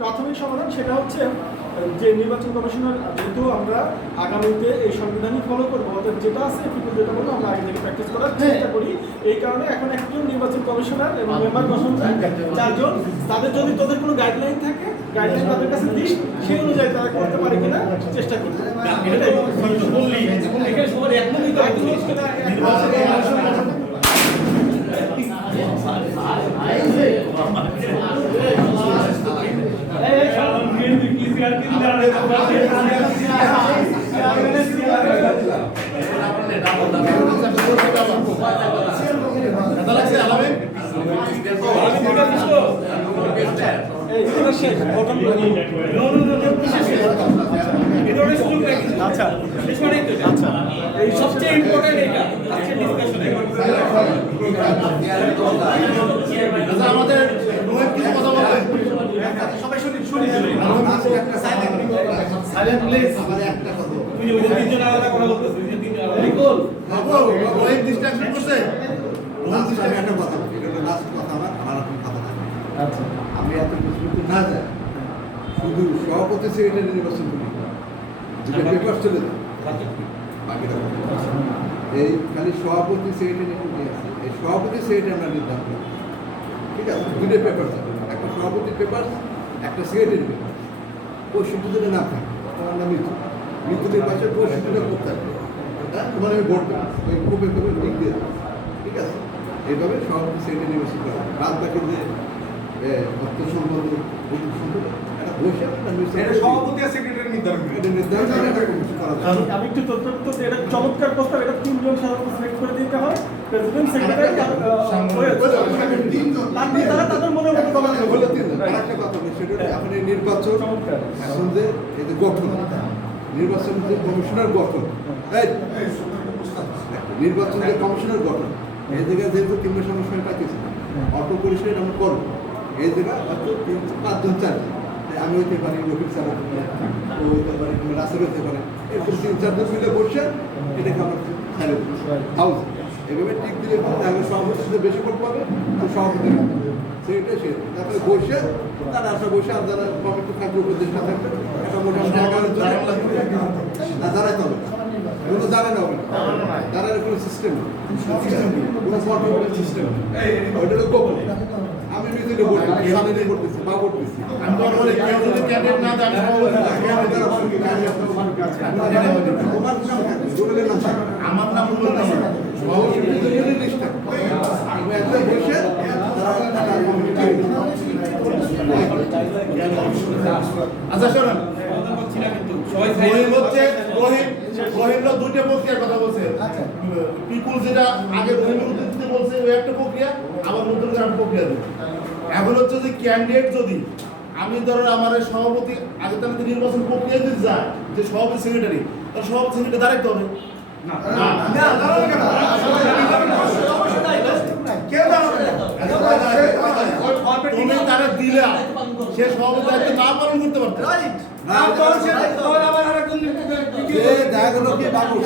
প্রাথমিক সমাধান সেটা হচ্ছে যে নির্বাচন কমিশনার, যেহেতু আমরা আগামীতে এই সংবিধানই ফলো করবো, অর্থাৎ যেটা আছে পিপল যেটা বলবো আমরা আগে থেকে প্র্যাকটিস করার চেষ্টা করি। এই কারণে এখন একজন নির্বাচন কমিশনার এবং মেম্বার গঠন হয় 4 জন। তাদের যদি তোদের কোনো গাইডলাইন থাকে, গাইডলাইন তাদের কাছে দিস, সেই অনুযায়ী তারা করতে পারে কিনা চেষ্টা করবো। এটাই বললি, এখানে সবার একমতই তো একদম। কথা লাগছে আলামিন? আচ্ছা আচ্ছা, এই সবচেয়ে ইম্পর্টেন্ট এটা আজকে ডিসকাশনে। আচ্ছা, আমাদের রোহিত কিছু কথা বলবে? সবাই শুনি সাইলেন্ট প্লিজ। তুই ওই যে তিনজন আলাদা কথা বলতেছিস, ওই যে তিনজন আলাদা। নিকোল, বাবু, রোহিত distraction করছে? রোহিত আমি distraction একটা করছে? কথা বলি, এটা হলো লাস্ট কথা আমার এখন কথা থাকে। আচ্ছা আমি এত কিছু না যায়, শুধু সভাপতি সেক্রেটারি নির্বাচন করি, যেটা পেপার চলে যায় বাকিটা বলি। এই খালি সভাপতি সেক্রেটারি নিয়ে আছে, এই সভাপতি সেক্রেটারি আমরা নির্ধারণ করি, ঠিক আছে? দুটো পেপার থাকে, একটা সভাপতি পেপার, একটা সেক্রেটারি পেপার। পঁয়ষট্টি জনের নাম থাকে, তোমার নাম মৃত্যুদের পাশে 65 জনের ভোট থাকবে, হ্যাঁ? তোমার আমি ভোট দেবো, ওই খুবই খুবই ঠিক দিয়ে দেবো, ঠিক আছে? এইভাবে সভাপতি সেক্রেটারি নির্বাচন করা হয়। বাদ বাকি যে অর্থ সম্পদ একটা বসে এটা সভাপতি আর সেক্রেটারি নির্ধারণ করে। এটা নির্ধারণ করে একটা কমিশন করা যায়। আমি একটু তথ্য এটা চমৎকার প্রস্তাব, এটা 3 জন সভাপতি সিলেক্ট করে দিতে হয়, প্রেসিডেন্ট সেক্রেটারি লাগবে, তারা তাদের মনের মতো কথা হলো বলে। তিন জন। আরেকটা কথা বলি, সেটা হলো এখন এই নির্বাচন চমৎকার। এখন যে এই যে গঠন, নির্বাচন যে কমিশনের গঠন, এই নির্বাচন যে কমিশনের গঠন, এই জায়গায় যেহেতু 3 মাসের সময় পাইতেছি, অটো পরিষদ আমরা করবো, এই জায়গায় হয়তো 5 জন 4 জন, আমি হইতে পারি, রফিক স্যার হতে পারে, ও হতে পারে, কিংবা রাসেল হতে পারে, এরকম 3-4 জন মিলে বসে এটাকে আমরা ছাড়ে হাউস এভাবে ঠিক দিলে তাহলে সভাপতির সাথে বেশি ভোট পাবে, তো সভাপতি সেটাই সে তারপরে বসে তারা আসা বসে আর যারা কমিটি থাকবে, উপদেষ্টা থাকবে, একটা মোটামুটি 11 জন না দাঁড়াইতে হবে না, কোনো দাঁড়ানো হবে না, দাঁড়ানোর কোনো সিস্টেম নেই, কোনো কন্ট্রোল সিস্টেম নেই, ওইটা হলো গোপন। আমি নিজে ভোট দিচ্ছি, সামনে ভোট দিচ্ছি, বা ভোট দিচ্ছি। আমি তো বলি, কেউ যদি ক্যান্ডিডেট না দেয়, আমি সভাপতি না। তোমার নাম থাকে, জরুরি নাম থাকে। আমার নাম রুবেল না। সভাপতি দুজনের লিস্ট থাকে। আমি একটা বসে তারা কমিটি তৈরি করে। আচ্ছা শোনেন, সবাই রহিম হচ্ছে রহিম দুইটা প্রক্রিয়ার কথা বলছে। আচ্ছা। পিপুল যেটা আগে রহিমের উদ্দেশ্যে বলছে ওই একটা প্রক্রিয়া, আবার নতুন করে একটা প্রক্রিয়া দেবে। এখন হচ্ছে যে ক্যান্ডিডেট যদি আমি ধরো আমার এই সভাপতি আগে তাহলে নির্বাচন প্রক্রিয়া যদি যায় যে সভাপতি সেক্রেটারি, তাহলে সভাপতি সেক্রেটারি ডাইরেক্ট হবে না, তুমি তারা দিলা সে সভাপতি দায়িত্ব না পালন করতে পারতো। যে দেখা গেলো কি মানুষ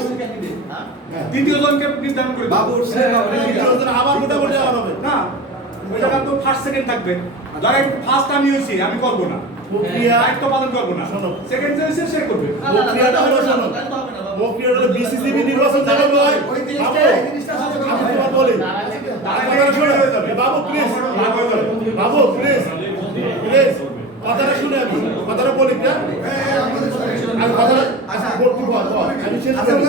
তৃতীয় জনকে নির্ধারণ করে দেবো। বাবুর সে আবার মোটামুটি আবার হবে না ওই জায়গা তো ফার্স্ট সেকেন্ড থাকবে, যারা ফার্স্ট আমি হয়েছি আমি করবো না, প্রক্রিয়া দায়িত্ব পালন করবো না, শোনো। সেকেন্ড যে হয়েছে সে করবে। প্রক্রিয়াটা হলো শোনো, প্রক্রিয়াটা হলো বিসিসিবি নির্বাচন যেমন হয়, আমি তোমার বলি কথাটা শুনে হয়ে যাবে। বাবু প্লিজ, বাবু প্লিজ প্লিজ কথাটা শুনে আমি কথাটা বলি না, আমি কথাটা আচ্ছা বলতে বল আমি শেষ করি।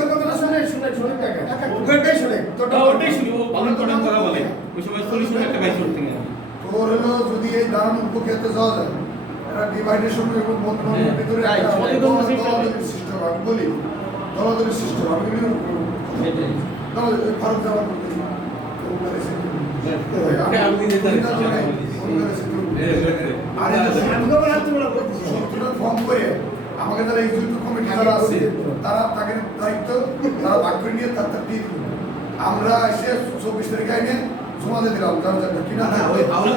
ওটাই শুনি, ও পালন করার কথা বলে ওই সময় সলিউশন একটা বাইশ করতে গেলে তোর হলো যদি এই দারুণ উপক্ষেত্রে যাওয়া যায়, একটা ডিভাইডেশন এবং বন্ধনের ভিতরে একটা দলাদলির সৃষ্টি হবে। আমি বলি দলাদলির সৃষ্টি হবে। আমি কিন্তু ফারুক জামান ফর্ম করে আমাকে যারা এক্সিকিউটিভ কমিটি যারা আছে তারা তাকে দায়িত্ব তারা ভাগ করে নিয়ে তার দিয়ে দিল। আমরা এসে 24 তারিখে আইনে জমা দিয়ে দিলাম যারা যারা কিনা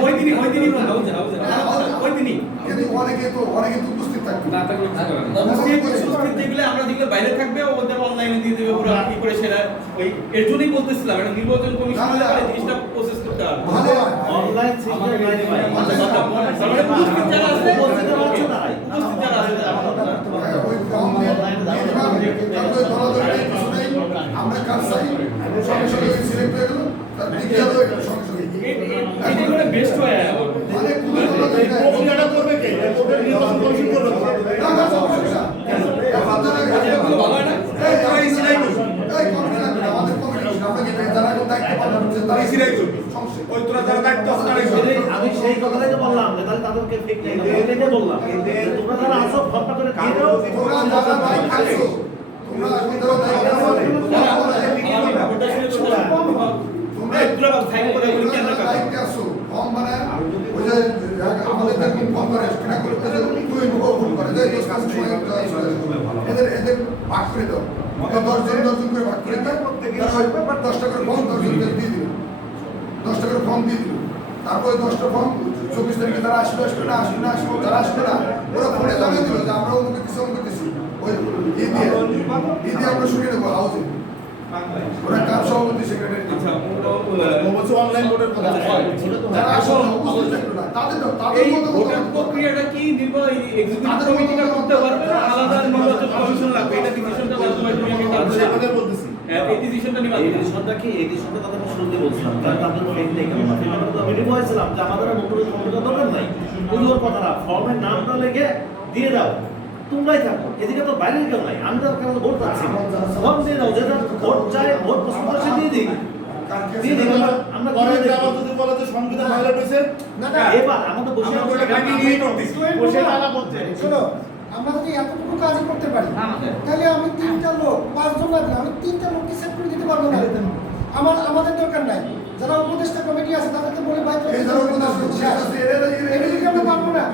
ওই দিনই ওই দিনই কিন্তু অনেকে তো উপস্থিত থাকবে না থাকলে উপস্থিত দেখলে আমরা যেগুলো বাইরে থাকবে ওদের অনলাইনে দিয়ে দেবে পুরো কি করে সেটা ওই এর জন্যই বলতেছিলাম এটা নির্বাচন কমিশন জিনিসটা প্রসেস করতে হবে ভালো হয় অনলাইন সিস্টেম বাইরে বাইরে তারপরে উপস্থিত যারা আছে উপস্থিত যারা আছে ওই ফর্ম নিয়ে তারপরে দলাদলি কিছু নেই, আমরা কাজ চাই সঙ্গে সঙ্গে সিলেক্ট হয়ে গেল তার দ্বিতীয় হয়ে গেল সঙ্গে সঙ্গে এটা বেস্ট হয় মানে কোনো দলাদলি নাই। প্রক্রিয়াটা করবে কে? ওদের নির্বাচন কমিশন করবে তো। না, না, সমস্যা নাই। এখন যারা এগুলো ভালো হয় না এই কমিটি লাগবে না, আমাদের কমিটি আমরা কি যারা এখন দায়িত্ব পালন করছে তারা সিলাই করবে। সমস্যা ওই তোরা যারা দায়িত্ব আছে তারাই করবে। আমি সেই কথাটাই তো বললাম যে তাহলে তাদেরকে ঠিক নেই এটাই বললাম যে তোমরা যারা আসো ফর্মটা করে দিয়ে দাও তোমরা যারা দায়িত্ব আছো তোমরা এখন যারা দায়িত্ব আছো তোমরা দায়িত্ব আছো ফর্ম মানে ওই যে আমাদের দেখুন ফর্ম করে সেটা করে তুই ফোন করে যে এই কাজ সময় এদের ভাগ করে দাও 10 জন করে ভাগ করে দাও প্রত্যেকে 10টা করে ফর্ম 10 জন দিয়ে দিল 10টা করে ফর্ম দিয়ে দিল তারপরে 10টা ফর্ম 24 তারিখে তারা আসলো তারা আসলো না ওরা ফোনে জানিয়ে দিল যে আমরা অমুকে দিছি ওই ঈদে আমরা শুনে নেবো হাউসে ওরা কার সভাপতি সেক্রেটারি আচ্ছা ও বলছে অনলাইন ভোটের কথা। যারা আসলে উপস্থিত থাকলো না তাদের এই মতো ভোটের প্রক্রিয়াটা কি এক্সিকিউটিভ কমিটিটা করতে পারবে না আলাদা নির্বাচন কমিশন লাগবে এটা ডিসিশনটা বাস্তবায়ন করে আমি সেই কথাই বলতেছি। এই ডিসিশনটা নিবা এই এডিশনটা কি এডিশনটা তাদের শুনতে বলছিলাম কারণ তাদের ফেক নেই কেন আমরা তো মিটিং হয়েছিলাম যে আমাদের নতুন কমিটির দরকার নাই ওগুলোর কথা না ফর্মের নামটা লেগে দিয়ে দাও তোমরাই থাকো এদিকে তো বাইরের কেউ নাই আমি তো কেন ভোট পাচ্ছি ফর্ম দিয়ে দাও যেটা ভোট চাই ভোট পছন্দ করে দিয়ে দিই দিয়ে দিই আমরা পরে করে যে আবার যদি বলে যে সংবিধান ভায়োলেট হয়েছে, এবার আমাদের বসে আমরা ওটা গাড়ি নিয়ে করতেছি। বসে তারা বলছে শোনো আমরা যদি এতটুকু কাজই করতে পারি তাহলে আমি 3টা লোক 5 জন লাগবে আমি 3টা লোককে সেট করে দিতে পারবো না আমাদের দরকার নাই যারা উপদেষ্টা কমিটি আছে তাদেরকে বলে ভাই এই ধরো উপদেষ্টা আছে এটা যদি আমরা পারবো না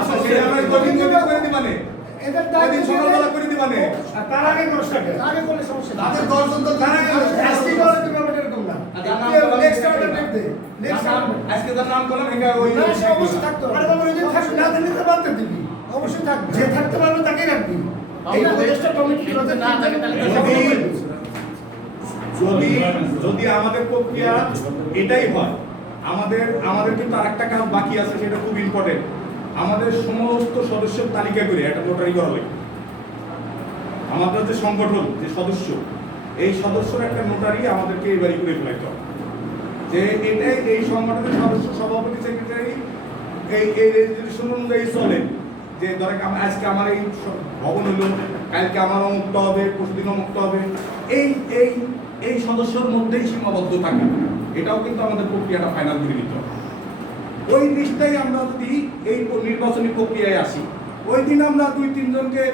আচ্ছা সেই আমরা কোডিং করে দিবানে এদের একদিন দায়িত্ব সকালবেলা করে দিবানে তার আগে করতে আগে করলে সমস্যা নেই তাদের 10 জন তো এসটি করে তুমি আমাদের এরকম না নেক্সট অর্ডার ডেট দে নেক্সট আজকে তার নাম করলাম এটা ওই না সে অবশ্যই থাকতো আরে বাবা ওই দিন থাকবে না দিলে তো বাদ দিবি অবশ্যই থাকবে যে থাকতে পারবে তাকেই রাখবি এই উপদেষ্টা কমিটি যদি না থাকে তাহলে যদি আমাদের প্রক্রিয়া এটাই হয় আমাদের কিন্তু আরেকটা কাজ বাকি আছে সেটা খুব ইম্পর্টেন্ট আমাদের সমস্ত সদস্যের তালিকা করে একটা নোটারি করা লাগে আমাদের যে সংগঠন যে সদস্য এই সদস্যর একটা নোটারি আমাদেরকে এবারই করে ফেলাইতে হবে যে এটাই এই সংগঠনের সদস্য সভাপতি সেক্রেটারি এই রেজুলেশন অনুযায়ী চলে যে ধরেন আজকে আমার এই ভবন হলো কালকে আমার অমুক্ত হবে পরশুদিন অমুক্ত হবে এই সদস্যর মধ্যেই সীমাবদ্ধ থাকে এটাও কিন্তু আমাদের প্রক্রিয়াটা ফাইনাল করে নিতে হবে ওই লিস্টটাই আমরা যদি এই নির্বাচনী প্রক্রিয়ায় আসি ওই দিন আমরা 2-3 জনকে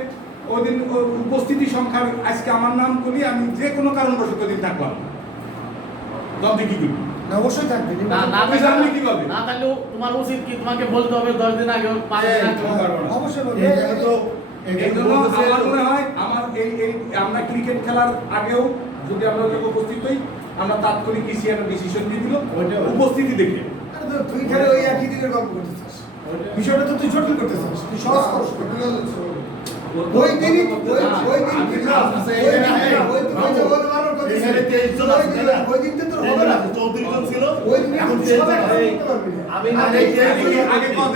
ওই দিন উপস্থিতি সংখ্যা আজকে আমার নাম করি আমি যে কোনো কারণবশত দিন থাকলাম তবে কি করবি অবশ্যই থাকবে আপনি জানলে কিভাবে না তাহলে তোমার উচিত কি তোমাকে বলতে হবে 10 দিন আগে 5 দিন আগে পারবো না অবশ্যই বলবে এখানে তো এই জন্য আমার মনে হয় আমার এই আমরা ক্রিকেট খেলার আগেও যদি আমরা লোক উপস্থিত হই আমরা তাৎক্ষণিক কিছু একটা ডিসিশন দিয়ে দিল উপস্থিতি দেখে তুই খালি ওই একই দিনের গল্প করতেছিস বিষয়টা তো তুই জটিল করতেছিস তুই সহজ কর ওই দিনই ওই দিন ওই যে ওই এখানে 23 জন আছে, তাই না? ওই দিনটা তো হবে না। 34 জন ছিল, ওই দিন এখন সব 23 জন একসাথে আছে। করতে পারবি না। আমি আগে আগে কত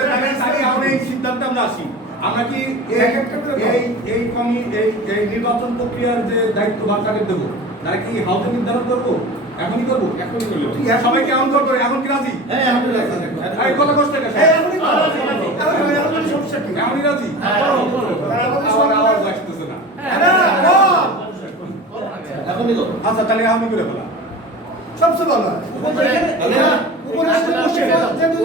আগে আমরা এই সিদ্ধান্তে আমরা আসি। আমরা কি এই নির্বাচন প্রক্রিয়ার যে দায়িত্ব বার্তাকে দেবো, তারা কি হাউজে নির্ধারণ করবো? এখনই করবো? এখনই করবো। সবাই কি এমন করবো? এখন কি রাজি? হ্যাঁ আমি রাজি। এই কথা কষ্ট এটা এখনই করো, এখনই সমস্যা কি? এমনই রাজি? আমার আওয়াজ আসতেছে না। এখনই করো। আচ্ছা তাহলে আমি করে ফেলা। সবচেয়ে ভালো হয়। উপদেষ্টা বসে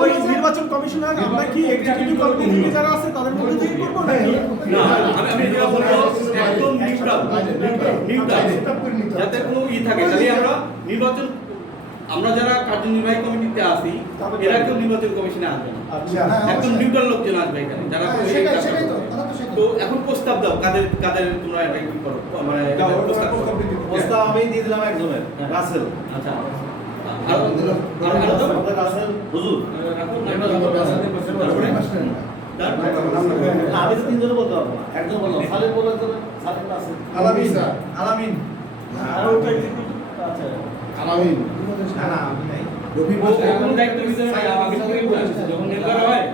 ওই নির্বাচন কমিশনার আমরা কি এক্সিকিউটিভ কমিটি যারা আছে তাদের মধ্যে থেকে করবো নাকি? আমি যেটা বলবো একদম নিউট্রাল যাতে কোনো থাকে তাহলে আমরা নির্বাচন আমরা যারা কার্যনির্বাহী কমিটিতে আছি এরা কেউ নির্বাচন কমিশনে আসবে না একদম নিউট্রাল লোকজন আসবে এখানে যারা সেটাই তো, কথা তো সেটাই। তো এখন প্রস্তাব দাও কাদের কাদের তোমরা এটা কি করো মানে প্রস্তাব করো। প্রস্তাব আমি দিয়ে দিলাম একজনের, রাসেল। আচ্ছা আর দাও? আমাদের রাসেল হুজুর। তারপরে না, আমি তো তিনজনে বলতে পারবো না। একজন বললাম, সালেম বলে দেবেন, সালেম রাসেল। আলামিন আলামিন আর ওটা executive আচ্ছা আলামিন না না আমি নাই। রফিক কোন দায়িত্ব দিতে হয় আগে থেকে বলছি যখন নির্বাচন হয়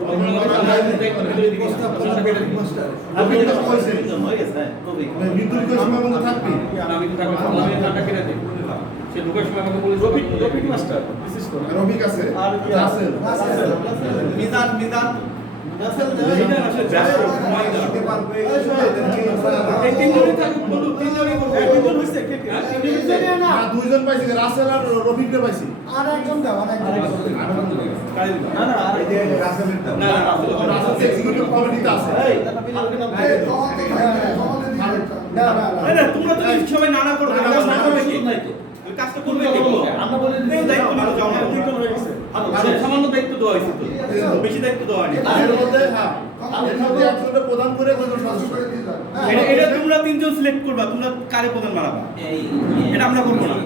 তখন আমরা দায়িত্ব দিতে দিই মাস্টার আপনি রফিক তো কইছে। হয়ে গেছে, হ্যাঁ, রফিক। বিদ্যুৎ সময় বন্ধ থাকবি। আমি তো থাকবো আমি টাকা কেটে দিই সে ঢোকার সময় আমাকে বলেছে রফিক মাস্টার বিশেষ করে রফিক আছে, আর রাসেল, মিজান মিজান রাসেল এইটা আসলে ব্যস্ত সময় দেওয়া দিতে পারবে এই তিনজনই থাকুক বন্ধু তিনজনই করবো একজন হইছে কে কে তিনজনে না, না দুইজন পাইছি, রাসেল আর রফিককে পাইছি। আর একজন দাও, আর একজন। না না আর এই যে রাসেলের দাম। না না রাসেল এক্সিকিউটিভ কমিটিতে আছে। এই আপনি নাম এই, তোমাকে দিতে হবে, তোমাকে দিতে হবে। না, না, না। না তোমরা তো সবাই নানা করো না, কাজ না করবে কি নাই তো। কাজটা করবে কে বলো আমরা বলে দিই, এই দায়িত্ব নিতে যাও না তিনজন হয়ে গেছে আর সামান্য দায়িত্ব দেওয়া হয়েছে তো বেশি দায়িত্ব দেওয়া হয়নি এর মধ্যে হ্যাঁ, এর মধ্যে একজনকে প্রদান করে দুজন সদস্য। হ্যাঁ, এটা তোমরা তিনজন সিলেক্ট করবা তোমরা কারে প্রধান বানাবা এটা আমরা করবো না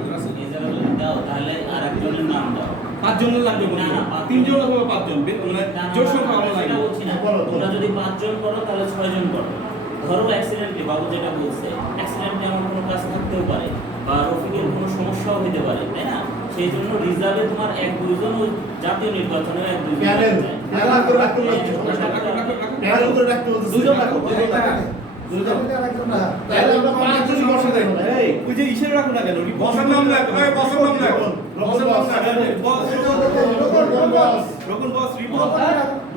তাহলে আর একজনের নাম দাও। পাঁচজনের লাগবে না, না, তিনজন অথবা পাঁচজন মানে জোর সংখ্যা আমরা সেটা লাগবে বলছি না। তোমরা যদি 5 জন করো তাহলে 6 জন করো। ধরো অ্যাক্সিডেন্টলি বাবু যেটা বলছে অ্যাক্সিডেন্টলি আমার কোনো কাজ থাকতেও পারে বা রফিকের কোনো সমস্যাও হতে পারে তাই না সেই জন্য রিজার্ভে তোমার 1-2 জন ওই জাতীয় নির্বাচনে 1-2 জন প্যানেল প্যানেল করে রাখতে বলছি। প্যানেল করে রাখতে বলছি। দুজন রাখো, দুজন রাখো। দুজনে আর একজন না। তাহলে আমরা পাঁচজনই বসে থাকবো। এই ওই যে ইসের রাখো না কেন বসের নাম লেখ, এই বসের নাম লেখ। রকম বস। রকম বস। রকন বস রিপোর্ট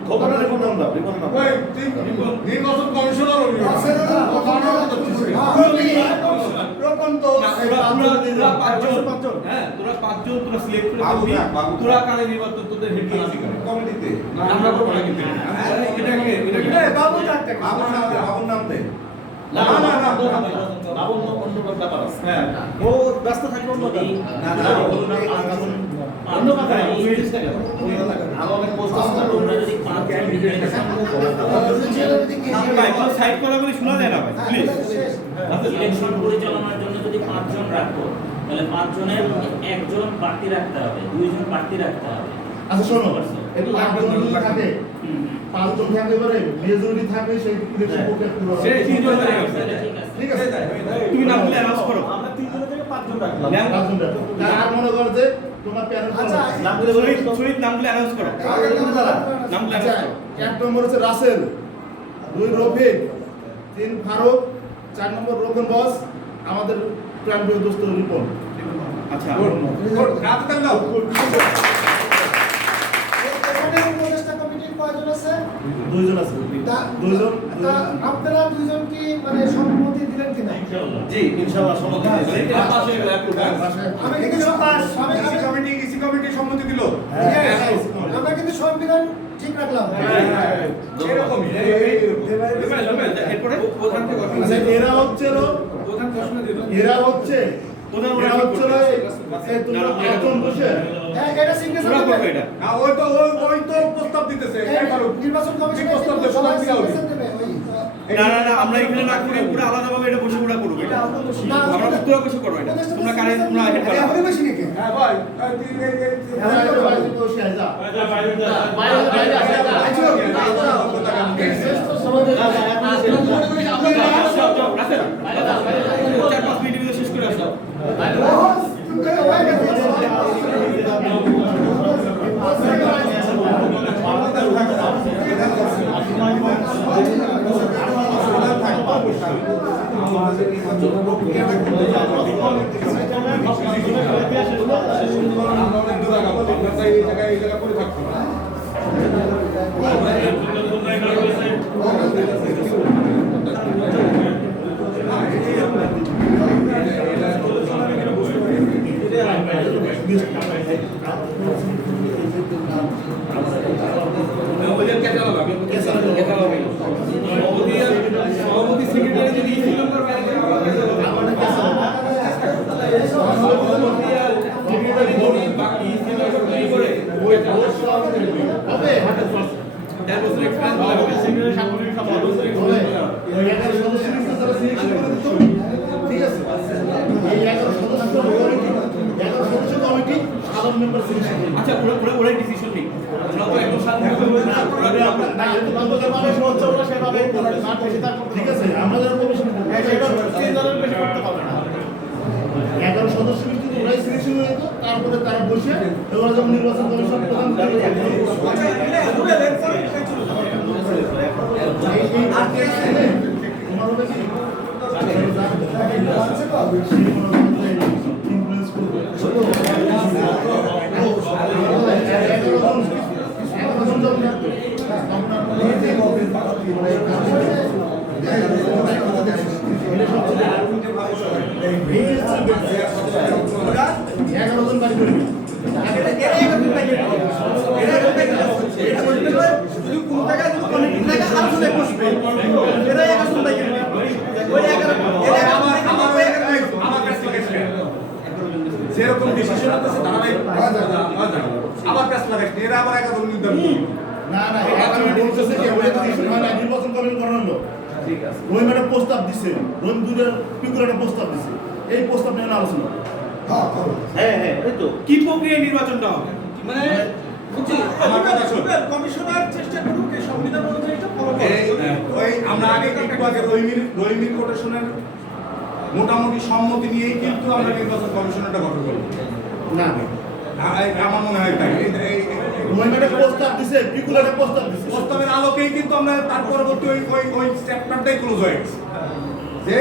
খবরের রিপোর্ট নাম দাও, রিপোর্ট নাম দাও। এই, তুই নির্বাচন কমিশনার হবি। রকম তো তোরা পাঁচজন হ্যাঁ তোরা পাঁচজন তোরা সিলেক্ট করে বাবু দিবি থাক, বাবু থাক। তোরা কারে নির্বাচন তোদের হেড আছে কমিটিতে আমরা করবো না কিন্তু এটা বাবু থাকতে বাবুর নাম দে, বাবুর নাম দে। না না না বাবু অন্য ব্যাপার আছে। হ্যাঁ ও ব্যস্ত থাকবে অন্য কাজ অন্য ব্যাপার আছে, তুমি জিনিস না কেন? আমার অনেক পোস্ট আছে না, তোমরা যদি 5 জন ভাই কোনো সাইড করা বলে শোনা যায় না ভাই প্লিজ ইলেকশন পরিচালনার জন্য যদি 5 জন রাখো তাহলে 5 জনের একজন বাড়তি রাখতে হবে 2 জন বাড়তি রাখতে হবে আচ্ছা শোনো, একটু পাঁচজন যদি থাকে, পাঁচজন থাকতে পারে, মেজরিটি থাকে সেই ইলেকশন প্রক্রিয়া পুরো হবে। সেই তিনজন হয়ে গেছে। তাহলে ঠিক আছে ঠিক আছে? তুমি নামগুলো অ্যানাউন্স করো আমরা তিনজনের থেকে 5 জন রাখলাম পাঁচজন রাখো। আর মনে করো যে তোমার প্যানেল আচ্ছা, নামগুলো বলে দিই। শহীদ নামগুলো অ্যানাউন্স করো নামগুলো আচ্ছা, অ্যানাউন্স করো 1 নম্বর হচ্ছে রাসেল, 2 রফিক, 3 ফারুক, 4 নম্বর রকম বস, আমাদের প্রাণপ্রিয় দোস্ত রিপন। আচ্ছা রাত কেন দাও? এখানে উপদেষ্টা কমিটির কয়জন আছে? 2 জন আছে। তা- 2 জন। তা আপনারা 2 জন কি মানে সম্মতি দিলেন কি না? জি ইনশাআল্লাহ সম্মতি দিয়েছি। এটা পাশে অ্যাপ্রুভ আমি কিন্তু ইসি কমিটি সম্মতি দিল। আমরা কিন্তু সংবিধান ঠিক রাখলাম। এরকমই এরপরে প্রধান থেকে আচ্ছা, এরা হচ্ছে প্রধান প্রশ্ন দিল এরা হচ্ছে প্রধান এরা হচ্ছে তোমরা একজন বসে হ্যাঁ, এটা সিগনেচার ওরা করবে দেবে। এটা না ওই তো ওই তো প্রস্তাব দিতেছে এই ফারুক। নির্বাচন কমিশন কি প্রস্তাব দেবে? সবাই সবাই দেওয়া হবে। সিগনেচার দেবে ওই না না না আমরা এখানে না করে পুরো আলাদাভাবে এটা বসে পুরো করব এটা না, আমরা উত্তরা বসে করব এটা তোমরা কারে তোমরা হেড করো এখনই বেশি নাকি? হ্যাঁ ভাই এই তুই এই বসে যা। চার পাঁচ মিনিটের ভিতরে শেষ করে আসো আমরা অনেক দূর আগাবো, আমরা চাই এই জায়গায় করে থাকতে হবে। সভাপতি সেক্রেটারি যদি শ্রীলঙ্কার ব্যাংকের বাকি শ্রীলঙ্কার তৈরি করে হবে ওই 11 সদস্য মিলে যারা সিলেকশন করে দিত, ঠিক আছে, এই 11 সদস্য কমিটি সাধারণ মেম্বার সিলেকশন করে। আচ্ছা ওরা ডিসিশন নেই ওরা তো একদম সাধারণ না এত বান্ধবের মানুষ হচ্ছে ওরা সেভাবে করবে না, ঠিক আছে, আমাদের কমিশন করতে 11 সদস্য কিন্তু ওরাই সিলেকশন হয়ে যেত, তারপরে তারা বসে ওরা যখন নির্বাচন কমিশন প্রধান তোমার হবে কি ইনফ্লুয়েন্স করবে যেরকম ডিসিশন আছে ধারাবাহিক আবার কাজ লাগাইছে এরা আবার একাদম নির্ধারণ না না এখন বলতেছে যে ওই ডিসিশন হয় না, নির্বাচন কমিশন করানো ঠিক আছে, ওই ম্যাডাম প্রস্তাব দিছে, রোম দুইটার পিকুলার প্রস্তাব দিছে, এই প্রস্তাব নিয়ে আলোচনা হ্যাঁ এই তো কি প্রক্রিয়া নির্বাচনটা হবে মানে আমার কথা শোন কমিশনার চেষ্টা করুক এই সংবিধান অনুযায়ী এটা ফলো ওই আমরা আগে একটু আগে রহিমির কোটেশনের মোটামুটি সম্মতি নিয়েই কিন্তু আমরা নির্বাচন কমিশনটা গঠন করব না আমার মনে হয় তাই ওই ম্যাডাম প্রস্তাব দিছে, পিকুলার প্রস্তাব দিছে, প্রস্তাবের আলোকেই কিন্তু আমরা তার পরবর্তী ওই চ্যাপ্টারটাই ক্লোজ হয়ে গেছে যে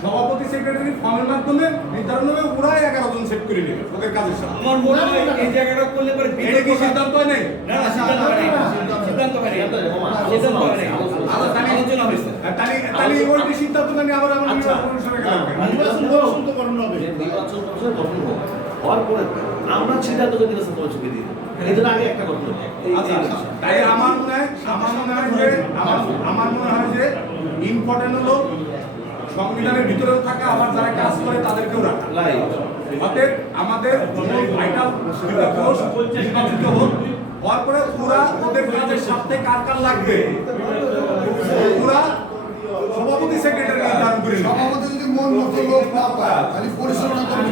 সভাপতি সেক্রেটারি ফর্মের মাধ্যমে নির্ধারণ হবে ওরাই 11 জন সেট করে নেবে ওদের কাজের সাথে। আমার মনে হয় এই জায়গাটা করলে পরে এটা কি সিদ্ধান্ত হয় নাই? না না সিদ্ধান্ত হয় নাই সিদ্ধান্ত হয় নাই আলোচনা হয়েছে তাহলে ওই সিদ্ধান্ত নিয়ে আবার আমরা নির্বাচন কমিশনে গেলাম কেন? নির্বাচন কমিশন তো করানো হবে, নির্বাচন কমিশন গঠন হোক হওয়ার পরে আমরা সিদ্ধান্ত করে নির্বাচন কমিশনকে দিই এই জন্য আগে একটা করতে হবে আচ্ছা তাই আমার মনে হয় যে ইম্পর্টেন্ট হলো সংবিধানের ভিতরেও থাকা আবার যারা কাজ করে তাদেরকেও রাখা অতএব আমাদের ভাইটাল নির্বাচিত হোক হওয়ার পরে পুরা ওদের কাজের সাথে কার কার লাগবে পুরা সভাপতি সেক্রেটারি নির্ধারণ করে নেবে। সভাপতি যদি মন মতো লোক না পায় খালি পরিচালনা করবে,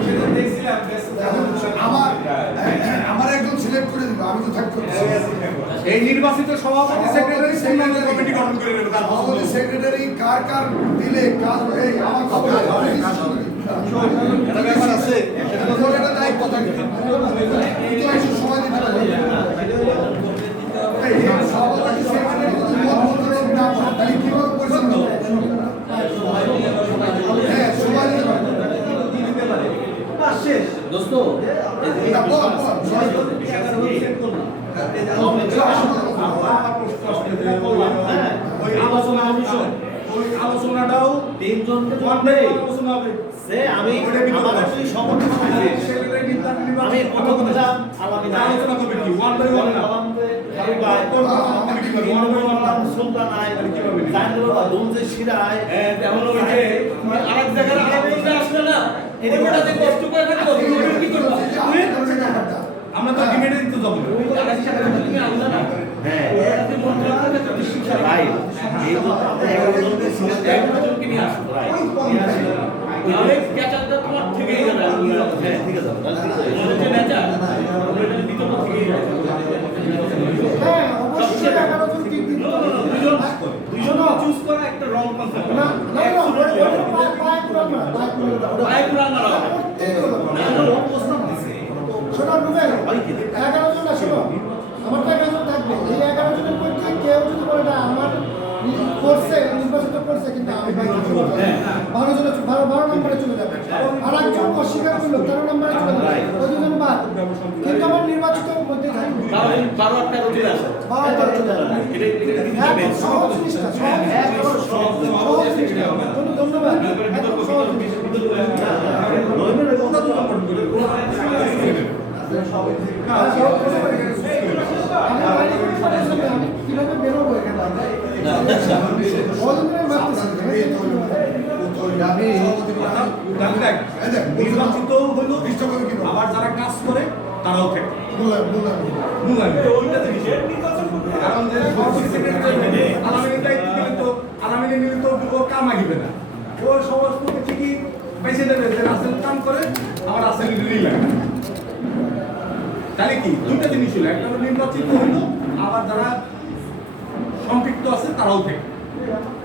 আমার একজন সিলেক্ট করে দিবে, আমি তো থাকতে এই নির্বাচিত সভাপতি সেক্রেটারি পূর্ণাঙ্গ কমিটি গঠন করে নেবে। সভাপতি সেক্রেটারি কার কার দিলে কাজ এই আমার খবর একটা ব্যাপার আছে এটা দায়িত্ব থাকে, কিন্তু একটু সময় দিতে হবে। সভাপতি সেক্রেটারি যদি মন মতো লোক না পায় তাহলে কিভাবে পরিচালনা করবে? হ্যাঁ সময় দিতে হবে। দোস্ত এটা বল ওই আলোচনাটাও তিনজনকে আলোচনা হবে সে আমি আমাদের যদি সমর্থন থাকে আমি প্রথম দিলাম আলোচনা করবে কি ওয়ান বাই ওয়ান না সুলতান আয় জাইনুল্লাহ দুনজে শিরায় এমন ওই যে আরেক জায়গার আলোচনা আসলে না এদিকে কষ্ট করে থাকো কি করবা আমরা তো ডিবেটে দিতে যাব না তুমি আলাদা না হ্যাঁ এতে মন খারাপ থাকে তো শিক্ষা ভাই এই তো আমরা 11 জনকে সিলেক্ট 11 জনকে নিয়ে আসো আরেক ক্যাচারটা তোমার থেকেই যাবে হ্যাঁ ঠিক আছে যে নেতা আমরা এটা বিতর্ক থেকেই যাবে হ্যাঁ অবশ্যই 11 জন ঠিক দিন দুইজন চুজ করা একটা রং কনসেপ্ট না না পায় পুরান না পায় পুরান না 11 জন না, শোনো, আমার তো 11 জন থাকবে। এই 11 জনের মধ্যে কেউ যদি বলে না আমার করছে, নির্বাচিত করছে, কিন্তু আমি ভাই 12 জনে 12 নম্বরে চলে যাবে। আর একজন অস্বীকার করলো 13 নম্বরে চলে যাবে, ওই দুজন বাদ। কিন্তু আমার নির্বাচিত মধ্যে থাকবে 12 আর 13 চলে আসে। 12 টা চলে যাবে। একদম সহজ জিনিসটা, সহজ জিনিসটা। ধন্যবাদ। একদম সহজ জিনিস। আমি কিভাবে বেরোবো এখানে? নির্বাচিত হলো আবার যারা কাজ করে তারাও থাকে কারণ যে আলামিনের দায়িত্ব দিলে তো আলামিনের নিলে তো ও কাম আগিবে না, ও সমস্ত ঠিকই বেঁচে দেবে যে রাসেল কাম করে আমার রাসেলের নিলেই লাগে। তাহলে কি দুইটা জিনিস হলো, একটা হলো নির্বাচিত হলো আবার যারা সম্পৃক্ত আছে তারাও থাকে।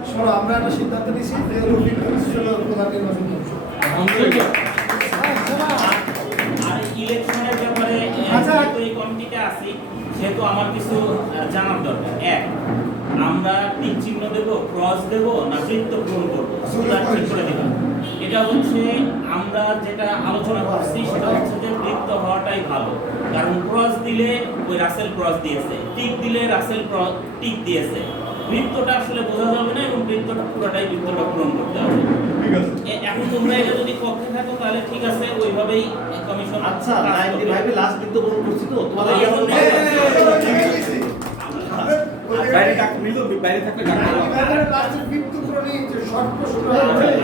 শোনো, আমরা একটা সিদ্ধান্ত নিয়েছি যে রফিক ছিল প্রধান নির্বাচন কমিশন। আর ইলেকশনের ব্যাপারে যেহেতু এই কমিটিতে আছি, সেহেতু আমার কিছু জানার দরকার। এক, আমরা টিক চিহ্ন দেবো, ক্রস দেবো, না বৃত্ত পূরণ করবো, সেটা ঠিক করে দেবো। এটা হচ্ছে আমরা যেটা আলোচনা করছি, সেটা হচ্ছে যে বৃত্ত হওয়াটাই ভালো। কারণ ক্রস দিলে ওই রাসেল ক্রস দিয়েছে, টিক দিলে রাসেল টিক দিয়েছে। বৃত্তটা আসলে বোঝা যাবে না, এবং বৃত্তটা পুরোটাই বৃত্তটা পূরণ করতে হবে। এখন তোমরা এটা যদি পক্ষে থাকো তাহলে ঠিক আছে, ওইভাবেই কমিশন। আচ্ছা, 95 লাস্ট কিন্তু বলুন করছি তো তোমাদের বাইরে ডাক মিলো, বাইরে থাকলে ডাক মিলো।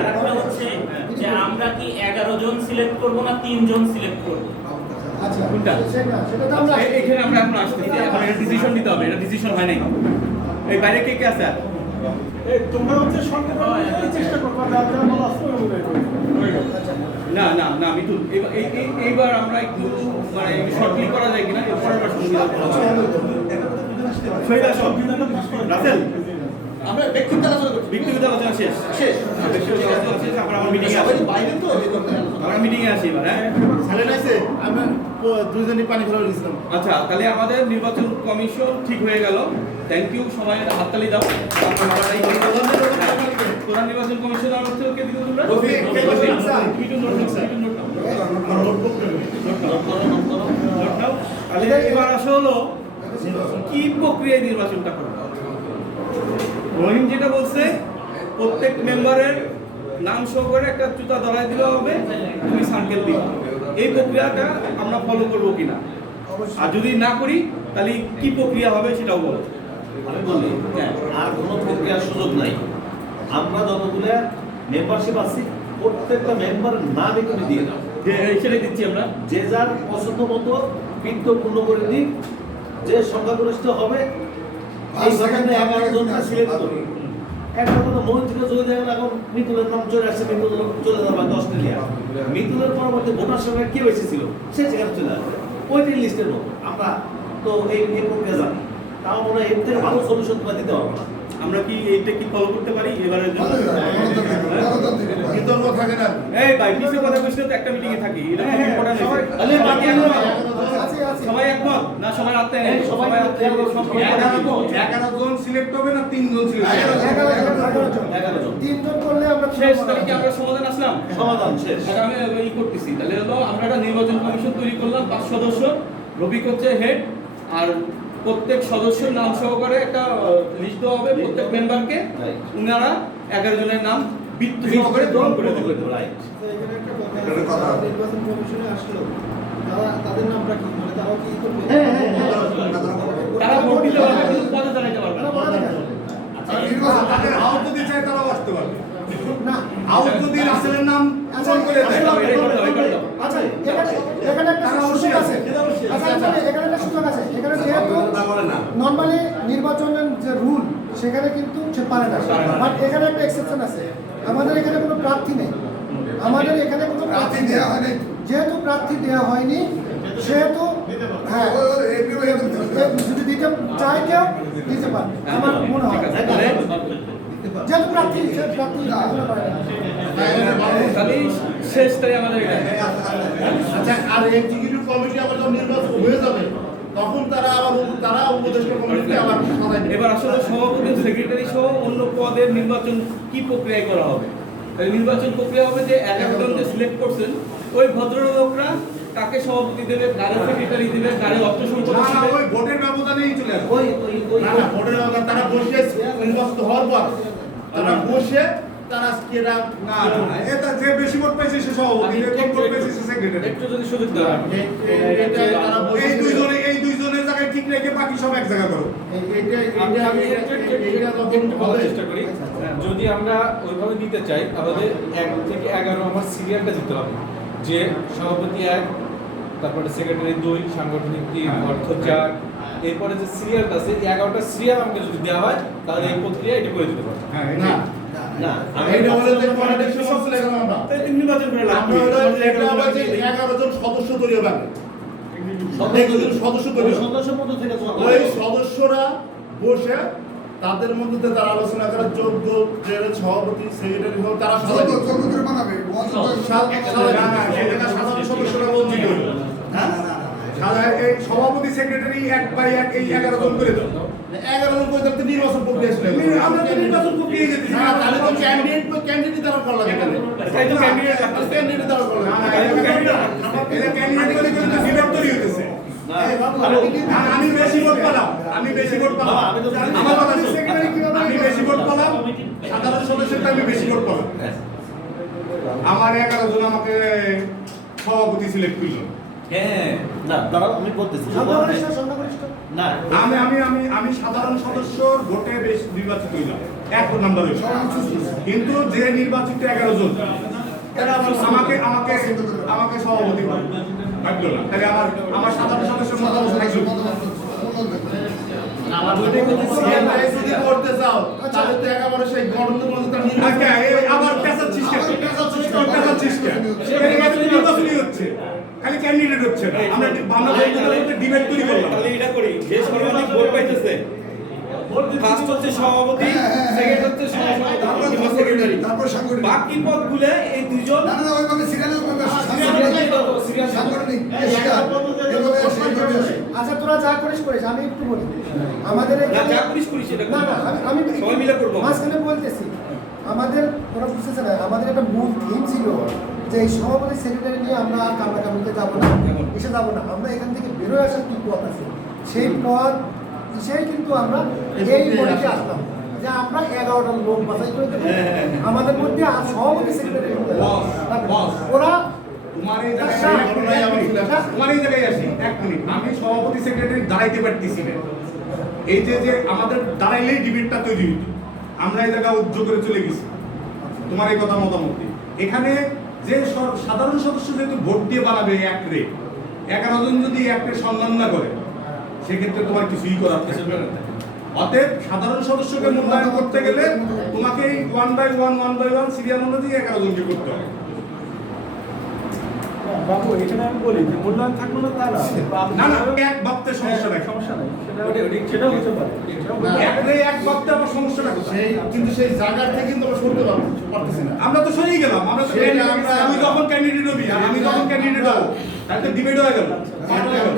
আরেকটা হচ্ছে যে আমরা কি 11 জন সিলেক্ট করব না 3 জন সিলেক্ট করব? আচ্ছা, কোনটা? সেটা তো আমরা এখানে আমরা এখন আসতেছি, এখন এটা ডিসিশন নিতে হবে, এটা ডিসিশন হয় নাই। এই বাইরে কে কে আছে? এই তোমরা হচ্ছে সরকার চেষ্টা করবা, যারা যারা বলা আছে ওই অনুযায়ী করবে। না না না, মিতুল, এইবার আমরা একটু মানে শর্টলি করা যায় কিনা, পরের বার সংবিধান করা যায়। রাসেল, আমরা ব্যক্তিগত আলোচনা করছি। ব্যক্তিগত আলোচনা শেষ। ব্যক্তিগত আলোচনা শেষ, আমরা আমার মিটিংয়ে আসি। বাইরে তো আমরা মিটিংয়ে আসি এবার, হ্যাঁ? সালে নাইছে আমরা দুইজনই পানি ফেলা গেছিলাম। আচ্ছা, তাহলে আমাদের নির্বাচন কমিশন ঠিক হয়ে গেল। থ্যাংক ইউ, সবাই হাততালি দাও। প্রধান নির্বাচন কমিশনার হচ্ছে কে দিল তোমরা? এবার আসা হলো কি প্রক্রিয়ায় নির্বাচনটা করবে। রহিম যেটা বলছে, প্রত্যেক মেম্বারের নাম শো করে একটা জুতা ধরাই দিলে হবে, তুমি সার্কেল দিবে। এই প্রক্রিয়াটা আমরা ফলো করবো কিনা, আর যদি না করি তাহলে কি প্রক্রিয়া হবে সেটাও বলো। আমি বলি আর কোনো প্রক্রিয়ার সুযোগ নাই। আমরা যতগুলো মেম্বারশিপ আছি প্রত্যেকটা মেম্বারের নাম এখানে দিয়ে দাও, সেটাই দিচ্ছি আমরা। যে যার পছন্দ মতো বৃত্ত পূর্ণ করে দিই, যে সংখ্যাগরিষ্ঠ হবে এই ধরনের 11 জনকে সিলেক্ট করি। একটা কথা মনে থেকে চলে যাবে, এখন মিতুলের নাম চলে আসছে, মিতুল চলে যাবে অস্ট্রেলিয়া। মিতুলের পরবর্তী ভোটার সংখ্যা কে বেশি ছিল সে জায়গায় চলে আসবে, ওইটাই লিস্টের মতো। আমরা তো এই প্রক্রিয়া জানি, তাও মনে হয় এর থেকে ভালো সলিউশন তোমরা দিতে পারবো না। আমরা কি এইটা কি ফলো করতে পারি এবারের জন্য? বিতর্ক থাকে না। এই ভাই, কিছু কথা বুঝতে তো একটা মিটিং এ থাকি, এটা খুব ইম্পর্টেন্ট। সবাই একমত না? সবাই আত্মা নেই, সবাই আত্মা 11 জন সিলেক্ট হবে না 3 জন সিলেক্ট হবে? 11 জন 3 জন করলে আমরা শেষ। তাহলে কি আমরা সমাধান আসলাম? সমাধান শেষ। আচ্ছা, আমি এই করতেছি। তাহলে হলো আমরা একটা নির্বাচন কমিশন তৈরি করলাম 5 সদস্য, রফিক হচ্ছে হেড, আর প্রত্যেক সদস্যের নাম সহকারে একটা লিস্ট দেওয়া হবে প্রত্যেক মেম্বারকে। উনারা 11 জনের নাম বৃত্ত সহকারে গ্রহণ করে দেবেন। রাইট। এখানে একটা কথা, নির্বাচন কমিশনে আসলো তাদের নামটা কি, মানে তারা কি করবে? তারা ভোট দিতে পারবে, কিন্তু পদে দাঁড়াইতে পারবে না। তাদের আউট যদি চায় তারাও আসতে পারবে না, আউট যদি রাসেলের নাম পূরণ করে দেয়। আচ্ছা, এখানে একটা সুযোগ আছে। আচ্ছা, এখানে একটা সুযোগ আছে। এখানে যেহেতু নরমালি নির্বাচনের যে রুল সেখানে কিন্তু সে পারে না, বাট এখানে একটা এক্সেপশন আছে। আমাদের এখানে কোনো প্রার্থী নেই, আমাদের এখানে কোনো প্রার্থী দেওয়া হয়নি। যেহেতু প্রার্থী দেওয়া হয়নি সেহেতু হ্যাঁ, যদি দিতে চায় কেউ দিতে পারবে আমার মনে হয়। যেহেতু প্রার্থী এখনো পারে না। তাহলে শেষ, তাই আমাদের এটা। আচ্ছা, আর এক্সিকিউটিভ কমিটি আবার যখন নির্বাচন হয়ে যাবে তখন তারা উপদেষ্টা কমিটিতে আবার সাজায় দেবে। এবার আসলে সভাপতি সেক্রেটারি সহ অন্য পদের নির্বাচন কি প্রক্রিয়ায় করা হবে? নির্বাচন প্রক্রিয়া হবে যে 11 জন যে সিলেক্ট করছেন ওই ভদ্রলোকরা কাকে সভাপতি দেবে, কারে সেক্রেটারি দেবে, কারে অর্থ সম্পদ না, দেবে। ওই ভোটের ব্যবধানেই চলে আসবে। না না ভোটের আগে তারা বসে নির্বাচিত হওয়ার পর তারা বসে তারা কেরা না, এটা যে বেশি ভোট পেয়েছে সে সভাপতি, যে কম ভোট পেয়েছে সে সেক্রেটারি। একটু যদি সুযোগ দেওয়া হয়। তারা বসে এই দুইজনের জায়গায় ঠিক রেখে বাকি সব এক জায়গায় করো। আমি একটু বলার চেষ্টা করি। যদি আমরা ওইভাবে দিতে চাই তাহলে 1 থেকে 11 আমার সিরিয়ালটা দিতে হবে, যে সভাপতি 1, তারপরে সেক্রেটারি 2, সাংগঠনিক 3, অর্থ 4, এরপরে যে সিরিয়ালটা আছে এই 11টা সিরিয়াল আমাকে যদি দেওয়া হয় তাহলে এই প্রক্রিয়া এটা করে দিতে পারবো। হ্যাঁ, না না এইটা হলো যে কোয়ালিটেশন সব লেখা আমরা নির্বাচন করে লাভ আমরা হলো এটা হবে যে 11 জন সদস্য তৈরি হবে 11 জন সদস্য তৈরি হবে। সদস্য পদ থেকে ওই সদস্যরা বসে তাদের মধ্যে তারা আলোচনা করে যোগ্য যে সভাপতি সেক্রেটারি হোক তারা সবাই যোগ্য করে বানাবে সাধারণ সদস্যরা বঞ্চিত হইল। এই সভাপতি সেক্রেটারি 1 বাই 1 এই 11 জন করে দাও। 11 জন করে তাহলে নির্বাচন প্রক্রিয়া শুরু হবে। আমরা তো নির্বাচন প্রক্রিয়ায় যেতেছি না তাহলে তো ক্যান্ডিডেট দ্বারা করা লাগে তাহলে তাই তো ক্যান্ডিডেট লাগবে। ক্যান্ডিডেট দ্বারা করা লাগে এটা ক্যান্ডিডেট করে কিন্তু ডিবেট তৈরি হইতেছে। আমি বেশি ভোট পেলাম, আমি বেশি ভোট পেলাম, আমার কথা শোন। আমি বেশি ভোট পেলাম, সাধারণ সদস্যের আমি বেশি ভোট পেলাম। আমার 11 জন আমাকে সভাপতি সিলেক্ট করলো। হ্যাঁ, না দাঁড়াও আমি বলতেছি সংখ্যাগরিষ্ঠ না আমি সাধারণ সদস্যর ভোটে বেশ নির্বাচিত হইলাম 1 নাম্বার হইল। কিন্তু যে নির্বাচিত 11 জন তারা আমাকে আমাকে আমাকে সভাপতি ভাবলো না। তাহলে আমার সাধারণ সদস্যের মতামত থাকলো। যদি করতে চাও তাহলে তো একেবারে সেই গণতন্ত্র মধ্যে তার আচ্ছা, এই আবার পেশার সিস্টেম, পেশার সিস্টেম। নির্বাচনই হচ্ছে, খালি ক্যান্ডিডেট হচ্ছে না। আমরা ডিবেট তৈরি করলাম। তাহলে এটা করি, যে সর্বাধিক ভোট পাইতেছে ফার্স্ট হচ্ছে সভাপতি, সেকেন্ড হচ্ছে সহসভাপতি, সেক্রেটারি, তারপর সাংগঠনিক বাকি পদগুলো এই দুইজন না না ওইভাবে সিরিয়াল সাংগঠনিক আচ্ছা তোরা যা করিস আমি একটু বলি আমাদের না, এখানে যা করিস করিস এটা না না আমি সবাই মিলে করবো। মাঝখানে বলতেছি আমাদের ওরা বুঝতেছে না আমাদের একটা মূল থিম ছিল যে এই সভাপতি সেক্রেটারি নিয়ে আমরা আর কামড়াকামড়িতে যাবো না এসে যাবো না আমরা এখান থেকে বেরোয় আসার কি পথ আছে সেই পথ সেই কিন্তু আমরা এই বডিতে আসলাম যে আমরা 11টা লোক বাছাই করে দেবো আমাদের মধ্যে আর সভাপতি সেক্রেটারি ওরা তোমার এই জায়গায় আসি 1 মিনিট। আমি সভাপতি সেক্রেটারি দাঁড়াইতে পারতেছি না। এই যে আমাদের দাঁড়াইলেই ডিবেটটা তৈরি হইতো, আমরা এই জায়গা উদ্যোগ করে চলে গেছি। তোমার এই কথা মতামত এখানে যে সাধারণ সদস্য যেহেতু ভোট দিয়ে বানাবে 1 রে 11 জন যদি 1 রে সম্মান না করে সেক্ষেত্রে তোমার কিছুই করার থাকবে না। অতএব সাধারণ সদস্যকে মূল্যায়ন করতে গেলে তোমাকে 1 বাই 1 সিরিয়াল অনুযায়ী 11 জনকে করতে হবে। বাবু এখানে আমি বলি যে মূল্যায়ন থাকলো না তা না না এক ভাবতে সমস্যা নাই, সমস্যা নাই সেটা হতে পারে এক রে এক ভাবতে আমার সমস্যাটা কোথায়? কিন্তু সেই জায়গা থেকে কিন্তু আমরা সরতে পারতেছি না। আমরা তো সরেই গেলাম, আমরা তো আমি যখন ক্যান্ডিডেট হবি আমি যখন ক্যান্ডিডেট হব তাহলে তো ডিবেট হয়ে গেল, পাঠ হয়ে গেল।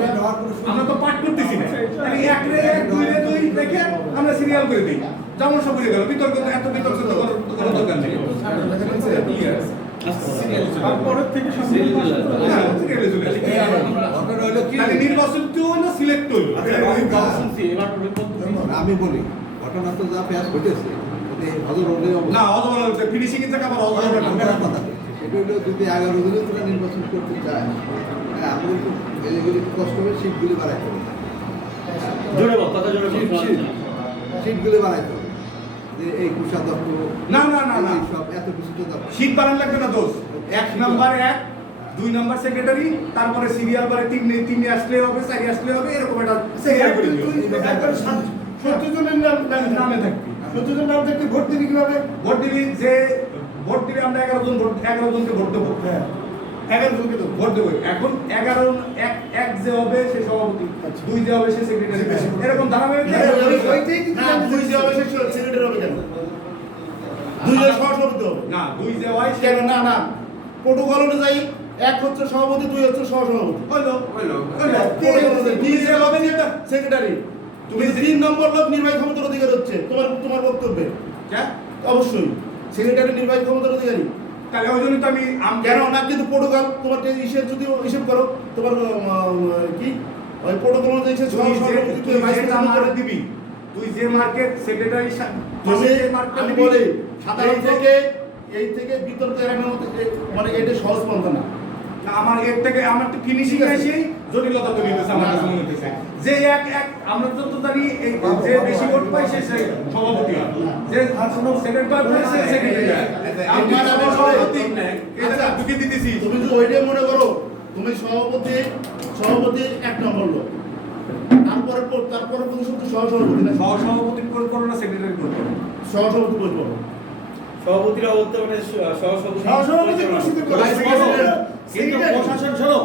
আমরা তো পাঠ করতেছি না। তাহলে 1 রে 1 2 রে 2 রেখে আমরা সিরিয়াল করে দিই, যেমন সব বুঝে গেল। বিতর্ক এত বিতর্ক তো কোনো দরকার নেই। তারপরের থেকে হ্যাঁ, সিরিয়ালে চলে আসি। তাহলে নির্বাচন তো হলো, সিলেক্ট হলো। আমি বলি ঘটনা তো যা পেঁয়াজ ঘটেছে হজর হলে না অজর ফিনিশিং এর জায়গা আবার অজর কথা সেটা হলো যদি 11 জনে তোরা নির্বাচন করতে চায় হ্যাঁ আমাদের তো এগুলি কষ্ট হবে সিটগুলি বাড়াইতে হবে জোরে বল, কথা জোরে বল। সিটগুলি বাড়াইতে হবে যে এই কুষাধ্যক্ষ না না না না সব এত কিছু তো দরকার শীত বাড়ান লাগবে না দোষ। 1 নাম্বার 1 2 নাম্বার সেক্রেটারি, তারপরে সিরিয়াল বারে 3 আসলে হবে, 4 আসলে হবে, এরকম একটা সিরিয়াল করে দিও। 70 জনের নামে থাকবে 70 জন নাম থাকতে ভোট দিবি কিভাবে ভোট দিবি, যে ভোট দিবি আমরা 11 জন ভোট 11 জনকে ভোট দেবো। হ্যাঁ 11 জনকে তো ভোট দেবো। এখন 11 এক যে হবে সে সভাপতি, 2 যে হবে সে সেক্রেটারি, এরকম ধারাবাহিক ওইটাই কিন্তু না দুই যে হবে সে সেক্রেটারি হবে কেন? দুই জন সহসভাপতি হবে না 2 যে হয় সে কেন? না না প্রোটোকল অনুযায়ী এক হচ্ছে সভাপতি, দুই হচ্ছে সহসভাপতি। হইলো সেক্রেটারি তুমি 3 নম্বর লোক নির্বাহী ক্ষমতার অধিকার হচ্ছে তোমার বক্তব্যে। অবশ্যই সেক্রেটারি নির্বাহী ক্ষমতার অধিকারী। তাহলে ওই জন্য তো আমি কেন না, কিন্তু প্রোটোকল তোমার হিসেব যদি হিসেব করো তোমার কি ওই প্রোটোকল অনুযায়ী সে সহসভাপতি তুই ভাইস প্রেসিডেন্ট করে দিবি। তুই যে মার্কেট সেক্রেটারি তুমি আমি বলি এই থেকে বিতর্ক এড়ানোর মতো মানে এটা সহজ পন্থা না। আমার এর থেকে আমার তো ফিনিশিং এসেই জটিলতা তৈরি হয়েছে আমার কাছে মনে হচ্ছে যে এক আমরা যত জানি যে বেশি ভোট পাই সে সভাপতি হয়, যে সেক্রেটারি হয় সে সেক্রেটারি হয়। আমি সভাপতি এটা ঢুকে দিতেছি। তুমি যদি ওইটাই মনে করো তুমি সভাপতি 1 নম্বর লোক, তারপরে পরিষদ সহসভাপতি না, সহসভাপতি করো না সেক্রেটারি করো, সহসভাপতি বলবো সভাপতিরা বলতে পারে সহসভাপতি ঘোষিত করে। কিন্তু প্রশাসন শোনো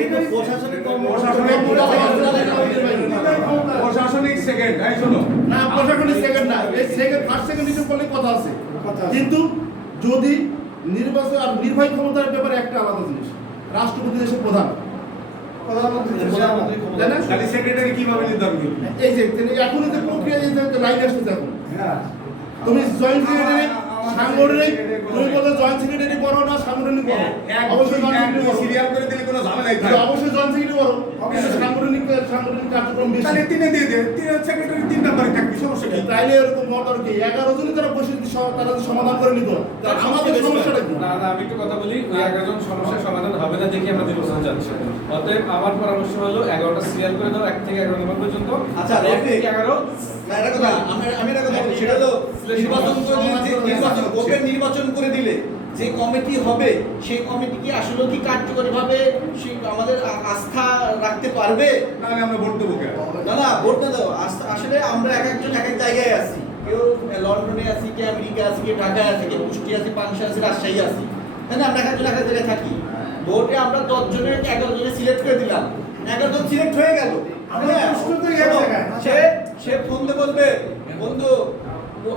কিন্তু প্রশাসনিক প্রশাসনিক সেকেন্ড এই শোনো না, প্রশাসনিক সেকেন্ড না, এই ফার্স্ট সেকেন্ড হিসেবে করলে কথা আছে, কিন্তু যদি নির্বাচন আর নির্বাহী ক্ষমতার ব্যাপারে একটা আলাদা জিনিস। রাষ্ট্রপতি দেশের প্রধান, তাই না? তাহলে সেক্রেটারি কিভাবে নির্ধারণ করবে? এই যে এখনই যে প্রক্রিয়া লাইন আসতে থাকুন, তুমি জয়েন্ট সেক্রেটারি সাংগঠনিক, তুমি বলো জয়েন্ট সেক্রেটারি করো না সাংগঠনিক করো, অবশ্যই জয়েন্ট সেক্রেটারি করো, সিরিয়াল করে দিলে কোনো ঝামেলাই থাকে। অবশ্যই জয়েন্ট সেক্রেটারি করো, কিন্তু সাংগঠনিক কার্যক্রম বেশি। তাহলে তিনে দিয়ে দে, তিন সেক্রেটারি 3 নাম্বারে থাকবে, সমস্যা কি? তাইলে এরকম মতার কি 11 জনই তারা বসে তারা সমাধান করে নিত, তার আমাদের সমস্যাটা কি? না আমি একটু কথা বলি, ওই 11 জন সমস্যার সমাধান হবে না দেখি আমরা নির্বাচন যাচ্ছি। অতএব আমার পরামর্শ হলো 11টা সিরিয়াল করে দাও, 1 থেকে 11 নম্বর পর্যন্ত। আচ্ছা, 1 থেকে 11 আমি একটা কথা বলি, সেটা হলো নির্বাচন করে দিলে যে কমিটি হবে সেই কমিটি কি আসলে কি কার্যকরীভাবে আমাদের আস্থা রাখতে পারবে? নাহলে আমরা ভোট দেবো কেন? না ভোট না দাও, আসলে আমরা এক একজন এক এক জায়গায় আছি, কেউ লন্ডনে আছি, কেউ আমেরিকা আছি, কেউ ঢাকায় আছি, কেউ কুষ্টি আছি, পাংশা আছি, রাজশাহী আছি, তাই না? আমরা এক একজন এক এক জায়গায় থাকি। ভোটে আমরা 10 জনের 11 জনে সিলেক্ট করে দিলাম, 11 জন সিলেক্ট হয়ে গেল। সে ফোন দিয়ে বলবে, বন্ধু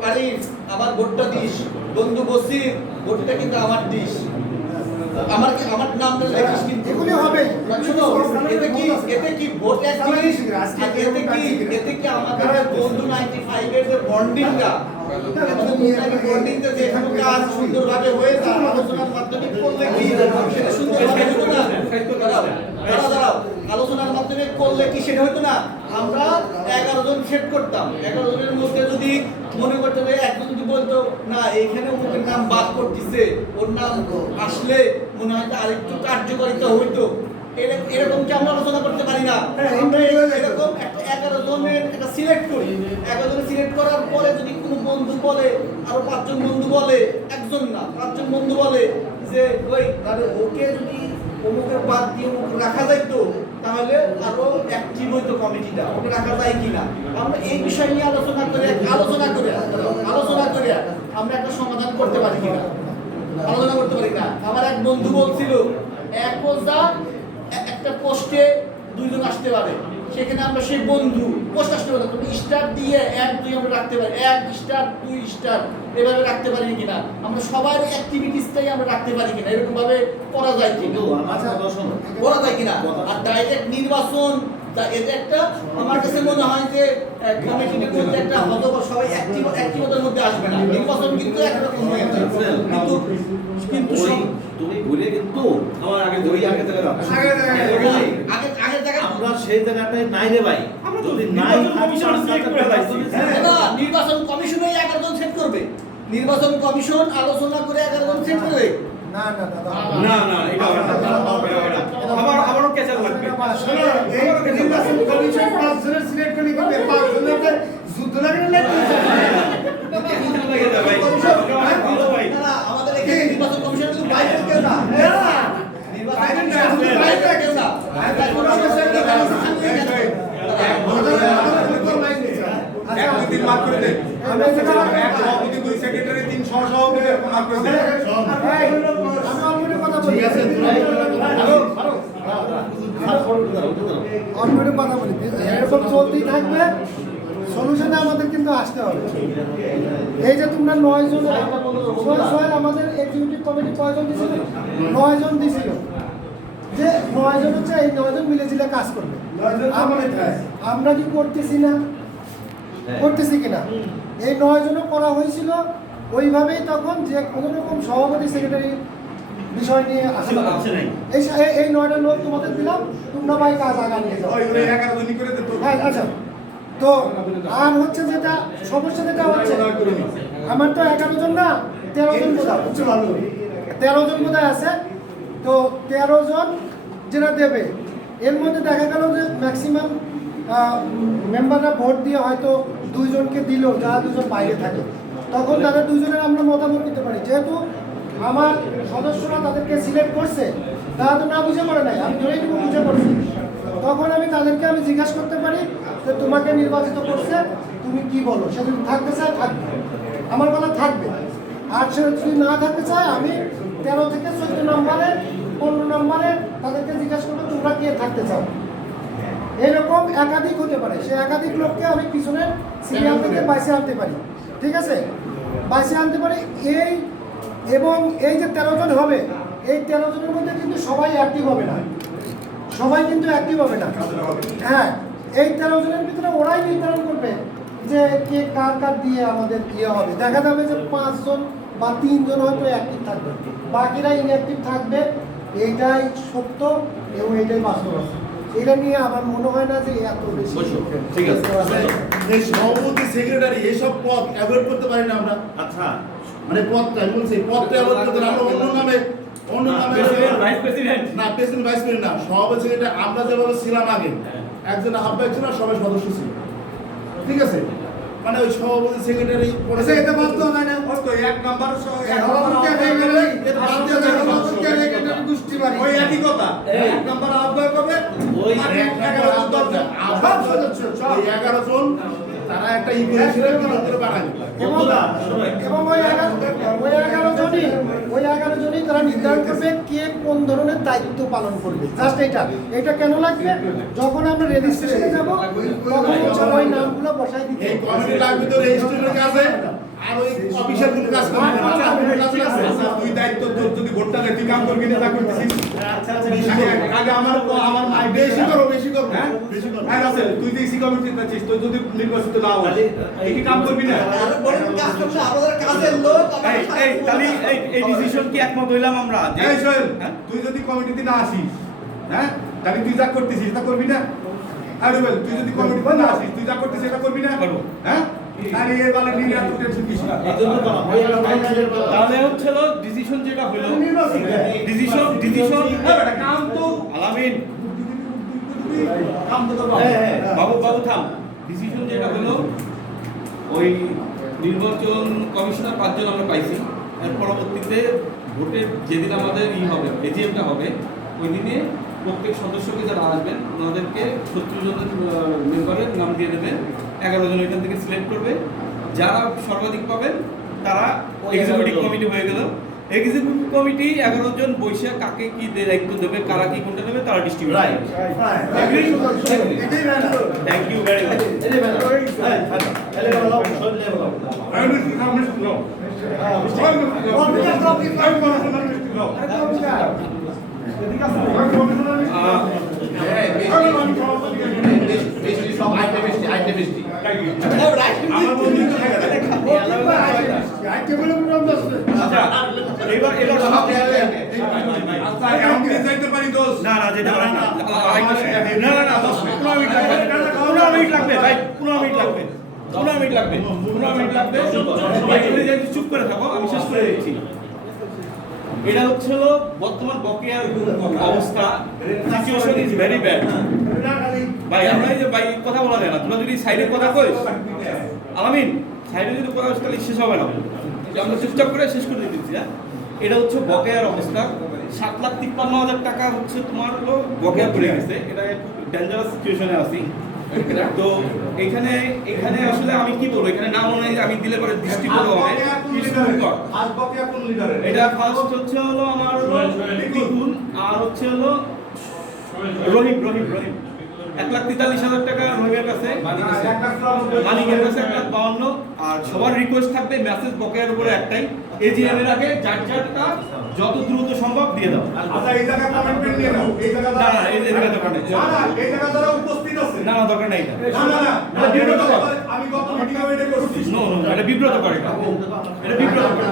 আরিফ আমার ভোটটা দিস, বন্ধু বসির ভোটটা কিন্তু আমার দিস, আমার নামটা দেখিস, কিন্তু এগুলি হবে। শোনো, এতে কি ভোট এক জিনিস, এতে কি আমাদের বন্ধু 95 এর যে বন্ডিংটা, বন্ডিংটা যে কোনো কাজ সুন্দরভাবে হয়ে যায় আলোচনার মাধ্যমে করলে কি সেটা সুন্দরভাবে হতো না? দাঁড়াও, আলোচনার মাধ্যমে করলে কি সেটা হতো না? আমরা 11 জন সেট করতাম, 11 জনের মধ্যে যদি মনে করতে হবে একজন যদি বলতো না এইখানে ওদের নাম বাদ করতেছে, ওর নাম আসলে মনে হয় আরেকটু কার্যকারিতা হইতো, এরকম কি আমরা আলোচনা করতে পারি না? আমরা এরকম একটা 11 জনের একটা সিলেক্ট করি, 11 জন সিলেক্ট করার পরে যদি কোনো বন্ধু বলে, আরো 5 জন বন্ধু বলে, একজন না 5 জন বন্ধু বলে যে ওই তাহলে ওকে যদি অমুকের বাদ দিয়ে অমুক রাখা যাইতো তাহলে আরো অ্যাক্টিভ হইতো কমিটিটা, ওকে রাখা যায় কিনা, আমরা এই বিষয় নিয়ে আলোচনা করে আমরা একটা সমাধান করতে পারি কিনা, আলোচনা করতে পারি না। আমার এক বন্ধু বলছিল একটা পোস্টে 2 জন আসতে পারে, সেখানে আমরা সেই বন্ধু পোস্ট আসতে পারি, তুমি স্টার দিয়ে 1 2 আমরা রাখতে পারি, 1 স্টার 2 স্টার এভাবে রাখতে পারি কিনা, আমরা সবার অ্যাক্টিভিটিসটাই আমরা রাখতে পারি কিনা, এরকম ভাবে করা যায় কিনা, করা যায় কিনা। আর ডাইরেক্ট নির্বাচন এটা একটা আমার কাছে মনে হয় যে কমিটির মধ্যে একটা হয়তো সবাই অ্যাক্টিভতার মধ্যে আসবে না, নির্বাচন কিন্তু একরকম হয়ে যাচ্ছে, কিন্তু তুমি ঘুরে কিন্তু আমার আগে আমরা সেই জায়গাটায় নাই রে ভাই, যদি নাই নির্বাচন কমিশনই 11 জন সেট করবে, নির্বাচন কমিশন আলোচনা করে 11 জন সেট করবে। না এটা আমারও ক্যাচার লাগবে। নির্বাচন কমিশন 5 জনের সিলেক্ট করে করবে, 5 জনের যুদ্ধ লাগে না? আমাদের এখানে নির্বাচন কমিশন কিন্তু বাইরের কেউ না, বাইরের কেউ না, মার্ক করে দে, এক সভাপতি 2 সেক্রেটারি 3 সহসভাপতি মার্ক করে দে। ঠিক আছে, এরকম চলতেই থাকবে, সলিউশনে আমাদের কিন্তু আসতে হবে। এই যে তোমরা 9 জন, সোহেল আমাদের এক্সিকিউটিভ কমিটি কয়জন দিছিল? 9 জন দিছিল। যে 9 জন হচ্ছে এই 9 জন মিলেঝিলে কাজ করবে। আমরা কি করতেছি না? করতেছি কিনা? এই 9 জনও করা হয়েছিল ওইভাবেই, তখন যে কোনো রকম সভাপতি সেক্রেটারি বিষয় নিয়ে আসলে এই 9টা লোক তোমাদের দিলাম, তোমরা ভাই কাজ আগা নিয়ে যাও। হ্যাঁ, আচ্ছা। তো আর হচ্ছে যেটা সমস্যা যেটা হচ্ছে, আমার তো 11 জন না 13 জন বোধহয় 13 জন বোধহয় আছে। তো 13 জন যেটা দেবে, এর মধ্যে দেখা গেল যে ম্যাক্সিমাম মেম্বাররা ভোট দিয়ে হয়তো 2 জনকে দিল, যারা 2 জন বাইরে থাকে, তখন তাদের 2 জনের আমরা মতামত নিতে পারি। যেহেতু আমার সদস্যরা তাদেরকে সিলেক্ট করছে, তারা তো না বুঝে পড়ে নাই, আমি ধরেই নিব বুঝে পড়ছি, তখন আমি তাদেরকে জিজ্ঞাসা করতে পারি যে তোমাকে নির্বাচিত করছে, তুমি কি বলো? সে যদি থাকতে চায় থাকবে, আমার কথা থাকবে। আর সে যদি না থাকতে চায়, আমি 13 থেকে 14 নম্বরে 15 নম্বরে তাদেরকে জিজ্ঞাসা করবো তোমরা কে থাকতে চাও। এরকম একাধিক হতে পারে, সে একাধিক লোককে আমি পিছনের সিরিয়াল থেকে বাইসে আনতে পারি, ঠিক আছে? বাইসে আনতে পারি। এবং এই যে 13 জন হবে, এই 13 জনের মধ্যে কিন্তু সবাই অ্যাক্টিভ হবে না, সবাই কিন্তু অ্যাক্টিভ হবে না। হ্যাঁ, এই 13 জনের ভিতরে ওরাই নির্ধারণ করবে যে কে কার কার দিয়ে আমাদের ইয়ে হবে। দেখা যাবে যে 5 জন বা 3 জন হয়তো অ্যাক্টিভ থাকবে, বাকিরা ইনঅ্যাক্টিভ থাকবে। এইটাই সত্য এবং এইটাই বাস্তবতা। এটা নিয়ে আমার মনে হয় না যে এত বেশি। ঠিক আছে, এই সভাপতি সেক্রেটারি এইসব পদ অ্যাভয়েড করতে পারি না আমরা। আচ্ছা, মানে পদটা আমি বলছি, পদটা অ্যাভয়েড করতে আমরা অন্য নামে ভাইস প্রেসিডেন্ট না, প্রেসিডেন্ট ভাইস প্রেসিডেন্ট না, সভাপতি সেক্রেটারি আমরা যেভাবে ছিলাম আগে, একজন আহ্বায়ক ছিল, সবাই সদস্য ছিল, ঠিক আছে? মানে ওই সভাপতি সেক্রেটারি পড়েছে, এটা বাদ তো হয় না। এক নাম্বার ওই একই কথা, এক নাম্বার আহ্বায়ক হবে, ওই 11 জন তারা একটা ইকুয়েশনের ভিতরে বানায়। এবং ওই 11 জনই তারা নির্ধারণ করবে কে কোন ধরনের দায়িত্ব পালন করবে। জাস্ট এটা কেন লাগবে? যখন আমরা রেজিস্ট্রেশনে যাব, তখন হচ্ছে ওই নামগুলো বসাই দিতে এই কমিটি লাগবে তো রেজিস্ট্রেশনের কাছে, আর ওই অফিসিয়াল কোন কাজ করবে না। তুই দায়িত্ব তোর, যদি ভোটটা তুই কাম করবি না, তা করতেছিস। আগে আমার বেশি করো হ্যাঁ বেশি করো। হ্যাঁ রাসেল, তুই যে সি কমিটি আছিস, তুই যদি নির্বাচিত না হয়, এই কি কাম করবি না? এই ডিসিশন কি একমত হইলাম আমরা? এই সোহেল, তুই যদি কমিটিতে না আসিস, হ্যাঁ, তাহলে তুই যা করতেছিস তা করবি না? আর রুবেল, তুই যদি কমিটিতে না আসিস, তুই যা করতেছিস এটা করবি না? হ্যাঁ, আরে এই বালে নিয়ে এত টেনশন কিস? তাহলে হচ্ছিল ডিসিশন যেটা হলো, ডিসিশন এটা কাম তো আলামিন কাম তো করব। বাবু থাম। ডিসিশন যেটা হলো, ওই নির্বাচন কমিশনার 5 জন আমরা পাইছি। এর পরবর্তীতে ভোটের যেদিন আমাদের হবে, এজিএমটা হবে, ওই দিনে প্রত্যেক সদস্যকে যারা আসবেন ওনাদেরকে 70 জনের মেম্বারের নাম দিয়ে দেবে। 11 জন ওইখান থেকে সিলেক্ট করবে। যারা সর্বাধিক পাবেন তারা এক্সিকিউটিভ কমিটি হয়ে গেল। এক্সিকিউটিভ কমিটি 11 জন বৈশা কাকে কি দায়িত্ব দেবে, কারা কি কোনটা দেবে, তারা ডিস্ট্রিবিউট করবে। Thank you very much. এবার যাইতে পারি দোষ না যেতে পারি না। 15 মিনিট লাগবে ভাই, 15 মিনিট লাগবে। চুপ করে থাকো, আমি শেষ করে দিচ্ছি। এটা হচ্ছে হলো বর্তমান বকেয়ার অবস্থা, সিচুয়েশন ইজ ভেরি ব্যাড। ভাই আমরা এই যে ভাই কথা বলা যায় না, তোমরা যদি সাইডে কথা কইস, আলামিন সাইডে যদি কথা কইস তাহলে শেষ হবে না। আমরা চুপচাপ করে শেষ করে দিচ্ছি। এটা হচ্ছে বকেয়ার অবস্থা। 7,53,000 টাকা হচ্ছে তোমার হলো বকেয়া পড়ে গেছে। এটা খুব ডেঞ্জারাস সিচুয়েশনে আছি। তো এখানে আসলে আমি কি বলবো, এখানে নাম অনুযায়ী আমি দিলে পরে দৃষ্টিকোণ হবে। এটা ফার্স্ট হচ্ছে হলো আমার হলো টিকুন, আর হচ্ছে হলো রহিম। 1,43,000 টাকা রহিমের কাছে, মালিকের কাছে 1,52,000। আর সবার রিকোয়েস্ট থাকবে মেসেজ বকেয়ার উপরে একটাই, এজিএম এর আগে যার যারটা যত দ্রুত সম্ভব দিয়ে দাও। আচ্ছা এই জায়গা কমেন্টমেন্ট নিয়ে নাও, এই জায়গা না না এই জায়গা দরকার নেই, না না এই জায়গা যারা উপস্থিত আছে না না দরকার নেই, না না না এটা বিব্রত করে। আমি গত মিটিং এ এটা করছি নো নো এটা বিব্রত করে, এটা বিব্রত করে,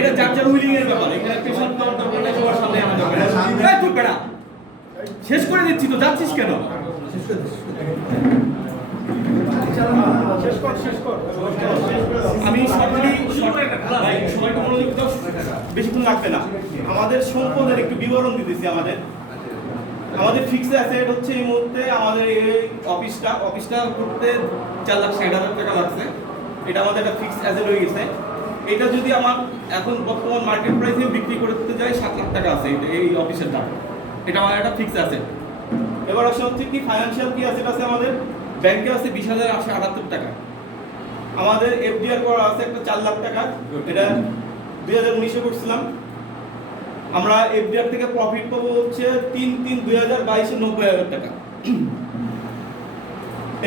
এটা যার যার উইলিং এর ব্যাপার। এখানে পেশার তো দরকার নেই, সবার সামনে আমার দরকার নেই। এই তুই বেড়া শেষ করে দিচ্ছি তো, যাচ্ছিস কেন? আমি শর্টলি ভাই সময়টা মনোযোগ দাও, বেশিক্ষণ লাগবে না। আমাদের সম্পদের একটু বিবরণ দিতেছি। আমাদের ফিক্সড অ্যাসেট হচ্ছে এই মুহূর্তে আমাদের এই অফিসটা করতে 4,60,000 টাকা লাগছে। এটা আমাদের একটা ফিক্সড অ্যাসেট হয়ে গেছে। এটা যদি আমার এখন বর্তমান মার্কেট প্রাইসে বিক্রি করতে যাই 7 লাখ টাকা আছে এই অফিসের দাম। এটা আমার একটা ফিক্সড অ্যাসেট। এবার আসলে হচ্ছে কি ফাইন্যান্সিয়াল কি অ্যাসেট আছে আমাদের, ব্যাংকে আছে 20,878 টাকা। আমাদের এফডিআর করা আছে একটা 4 লাখ টাকা, এটা 2019-এ করছিলাম। আমরা এফডিআর থেকে প্রফিট পাবো হচ্ছে 3/3/2022-এ 90,000 টাকা।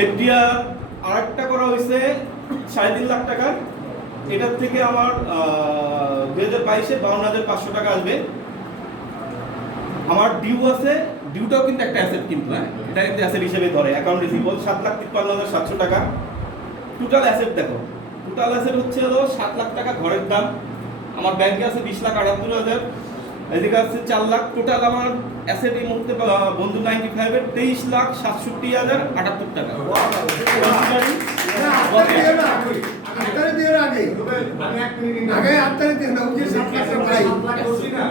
এফডিআর আরেকটা করা হয়েছে 3.5 লাখ টাকা, এটার থেকে আমার 2022-এ 52,500 টাকা আসবে। আমার ডিউ আছে, ডিউটাও কিন্তু একটা অ্যাসেট কিন্তু, হ্যাঁ এটা কিন্তু অ্যাসেট হিসেবে ধরে। অ্যাকাউন্ট রিসিভেবল 7,53,700 টাকা। টোটাল অ্যাসেট দেখো, টোটাল অ্যাসেট হচ্ছে হলো 7 লাখ টাকা ঘরের দাম। আমার ব্যাংকে আছে 20,78,000, এদিকে আছে 4 লাখ। টোটাল আমার অ্যাসেট এই মুহূর্তে বন্ধু 95 এর 23,67,078 টাকা। আমি এক মিনিট আগে আপনারা দেন না ওই 7 লাখ টাকা করছি না,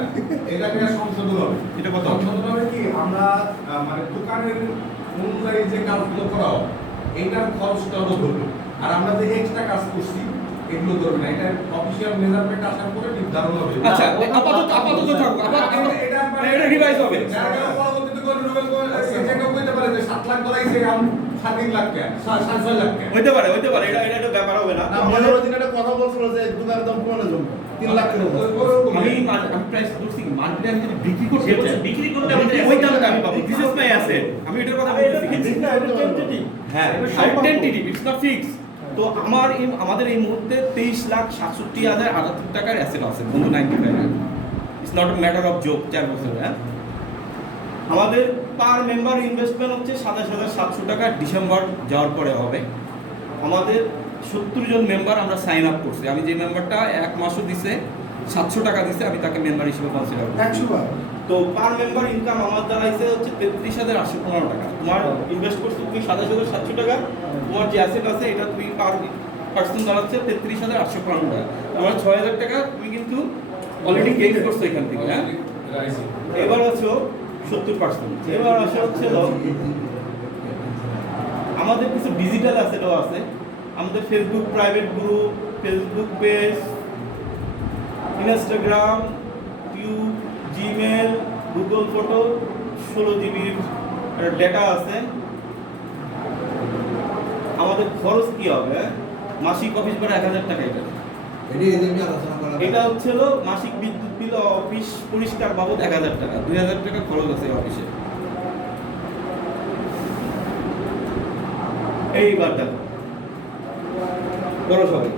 এটা একটা সংশোধন হবে। এটা কত? সংশোধন হবে কি আমরা মানে দোকানের অনুযায়ী যে কাজগুলো করা হবে এইটার খরচটা ধরবে, আর আমরা যে এক্সট্রা কাজ করছি এগুলো ধরবে না। এটা অফিশিয়াল মেজারমেন্ট আসার পরে নির্ধারণ হবে। আচ্ছা আপাতত থাকুক, এটা রিভাইজ হবে। পরবর্তীতে কোন রুবেল যে কেউ কইতে পারে যে 7 লাখ ধরাইছে আম 7 লাখ টাকা 7 লাখ টাকা হইতে পারে এটা ব্যাপার হবে না। আমাদের ওই দিন একটা কথা বলছিল যে দোকানের দাম কমানোর জন্য 3 লাখ টাকা। আমি প্রাইস ধরছি মার্কেটে আমি যদি বিক্রি করতে চাই, বিক্রি করতে আমাদের ওই দামটা আমি পাবো। দিস ইজ মাই অ্যাসেট, আমি এটার কথা বলতেছি। হ্যাঁ টেন্টেটিভ, ইটস নট ফিক্সড। তো আমাদের এই মুহূর্তে 23,67,078 টাকার অ্যাসেট আছে বন্ধু 95 এর। It's not a matter of joke, 4 বছর। হ্যাঁ আমাদের পার মেম্বার ইনভেস্টমেন্ট হচ্ছে 27,700 টাকা ডিসেম্বর যাওয়ার পরে হবে। আমাদের 70 জন মেম্বার আমরা সাইন আপ করছি। আমি যে মেম্বারটা 1 মাসও দিছে 700 টাকা দিছে, আমি তাকে মেম্বার হিসেবে কনসিডার করি। তো পার মেম্বার ইনকাম আমার দাঁড়াইছে হচ্ছে 33,815 টাকা। তোমার ইনভেস্ট করছো তুমি 27,700 টাকা, তোমার যে অ্যাসেট আছে এটা তুমি পার পার্সন দাঁড়াচ্ছে 33,815 টাকা। আমার 6,000 টাকা তুমি কিন্তু অলরেডি গেইন করছো এখান থেকে। হ্যাঁ এবার হচ্ছে 70%। এবার আসে হচ্ছে আমাদের কিছু ডিজিটাল অ্যাসেটও আছে। আমাদের Facebook private group, Facebook page, Instagram, tube, Gmail, Google photo, 16 জিবির ডেটা আছে। আমাদের খরচ কি হবে? মাসিক অফিস ভাড়া 1,000 টাকা। এটা হচ্ছে মাসিক বিদ্যুৎ বিল, অফিস পরিষ্কার বাবদ 1,000 টাকা, 2,000 টাকা খরচ আছে অফিসে। এইবার দেখো বড় সবাই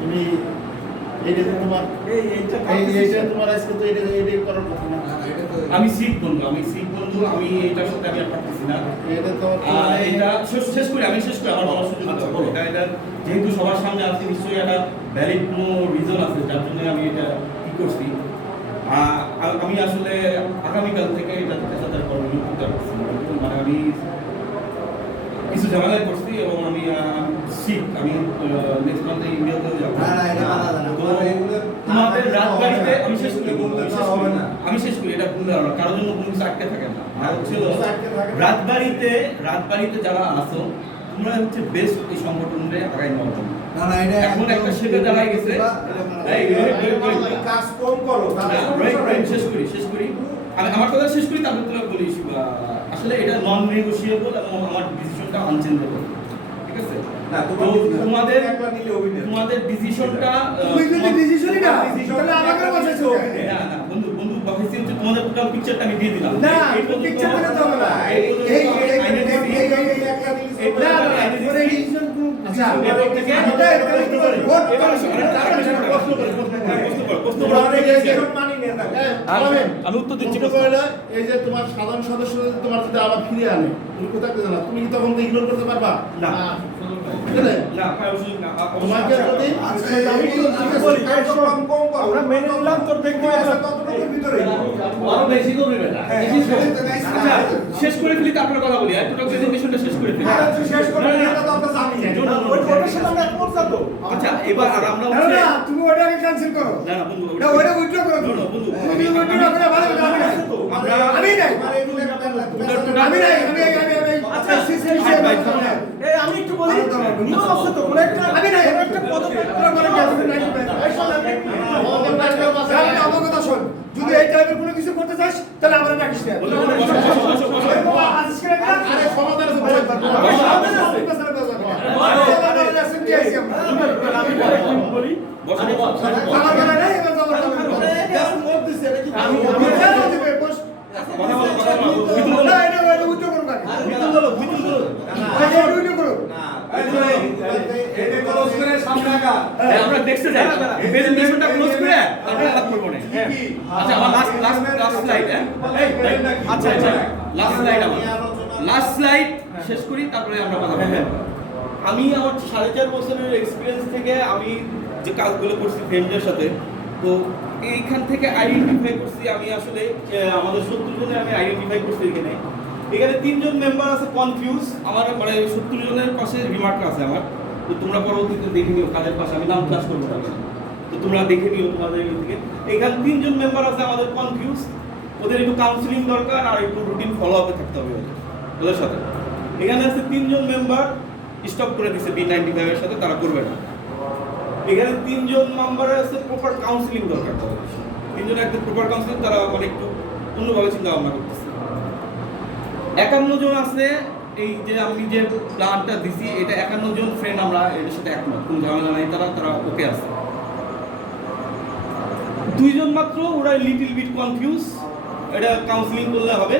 তুমি এইটা তোমার এইটা তোমার আজকে তো এটা করার কথা না। আমি সিট বন্ধু, আমি এটার সাথে আমি আর পারতেছি না। এটা তো এটা শেষ করি আমার বলার সুযোগ আছে। এটা যেহেতু সবার সামনে আছে, নিশ্চয়ই একটা ভ্যালিড কোনো রিজন আছে যার জন্য আমি এটা কি করছি। আমি আসলে আগামীকাল থেকে এটা সাথে কর্মী করতে পারছি, মানে আমি কিছু ঝামেলায় করছি এবং আমি আমি নেক্সট মান্থে ইন্ডিয়াতেও যাবো। তোমাদের রাজবাড়িতে আমি শেষ করি এটা ভুল ধারণা, কারোর জন্য কোনো কিছু আটকে থাকে না। আর হচ্ছে রাজবাড়িতে যারা আছো তোমরা হচ্ছে বেস্ট এই সংগঠনে আগাই নেওয়ার জন্য। এখন একটা সেটা দাঁড়ায় গেছে। কাজ কম করো শেষ করি আমি আমার কথা শেষ করি, তারপর তোমরা বলিস। আসলে এটা নন নেগোশিয়েবল এবং আমার ডিসিশনটা আনচেঞ্জেবল, ঠিক আছে? না তোমাদের ডিসিশনটা আমাকে বন্ধু বাকি হচ্ছে তোমাদের টোটাল পিকচারটা আমি দিয়ে দিলাম। না পিকচার দিলে তো হবে না, থেকে আমি উত্তর দিচ্ছি। এই যে তোমার সাধারণ সদস্য যদি তোমার যদি আবার ফিরে আনে, তুমি কোথায় জানা, তুমি কি তখন ইগনোর করতে পারবা? না। বুঝলে? তোমাকে যদি আমরা মেনে নিলাম তোর ব্যক্তিগত আরো বেশি করবে না আচ্ছা, শেষ করে ফেলি তারপরে কথা বলি। টোটাল প্রেজেন্টেশনটা শেষ করে ফেলি। ওটার সাথে আমরা একমত না তো। আচ্ছা, এবার আর আমরা না, না, তুমি ওটাকে ক্যান্সেল করো। না না বন্ধু, না, ওটা উইথড্র করো। না, না, বন্ধু, তুমি withdraw না করে ভালো করে আমি নাই। আমি নাই। আমি নাই, আচ্ছা, এই আমি একটু বলি, নিয়ম আছে তো, কোনো একটা আমি নাই। একটা পদক্ষেপ আমার কথা শোন, যদি এই টাইপের কোনো কিছু করতে চাস তাহলে আমরা ডাকিস না। আজকে আরে সমাধান আছে বলে পারবো। বলি আমার বলা নাই, এবার তোমার কথা বলো। না, এটা উইথড্র করো না। উইথড্র করো। আমরা দেখতে যাই। প্রেজেন্টেশনটা ক্লোজ করে তারপরে আলাপ করব না। আচ্ছা, আমার লাস্ট স্লাইড। আচ্ছা, লাস্ট স্লাইড আমার। লাস্ট স্লাইড শেষ করি তারপরে আমরা কথা বলবো। আমি আমার 4.5 বছরের এক্সপিরিয়েন্স থেকে আমি যে কাজগুলো করছি ফ্রেন্ডদের সাথে, তো এইখান থেকে আইডেন্টিফাই করছি আমি আসলে আমাদের 70 জনের আমি আইডেন্টিফাই করছি এখানে 3 জন মেম্বার আছে কনফিউজ। আমার মানে 70 জনের পাশে রিমার্ক আছে আমার, তো তোমরা পরবর্তীতে দেখে নিও কাজের পাশে, আমি নাম ক্লাস করবো না, তো তোমরা দেখে নিও তোমাদের থেকে। এখানে 3 জন মেম্বার আছে আমাদের কনফিউজ, ওদের একটু কাউন্সিলিং দরকার আর একটু রুটিন ফলো আপে থাকতে হবে ওদের সাথে। এখানে আছে 3 জন মেম্বার স্টপ করে দিছে B95 এর সাথে, তারা করবে না। এখানে 3 জন মেম্বারের আছে প্রপার কাউন্সিলিং দরকার, তাদের 3 জন একদম প্রপার কাউন্সিলিং, তারা মানে একটু অন্যভাবে চিন্তা ভাবনা করতেছে। 51 জন আছে, এই যে আমি যে প্ল্যানটা দিছি এটা 51 জন ফ্রেন্ড আমরা এর সাথে একমত, কোনো ঝামেলা নাই, তারা ওকে আছে। 2 জন মাত্র ওরা লিটল বিট কনফিউজ, এটা কাউন্সিলিং করলে হবে।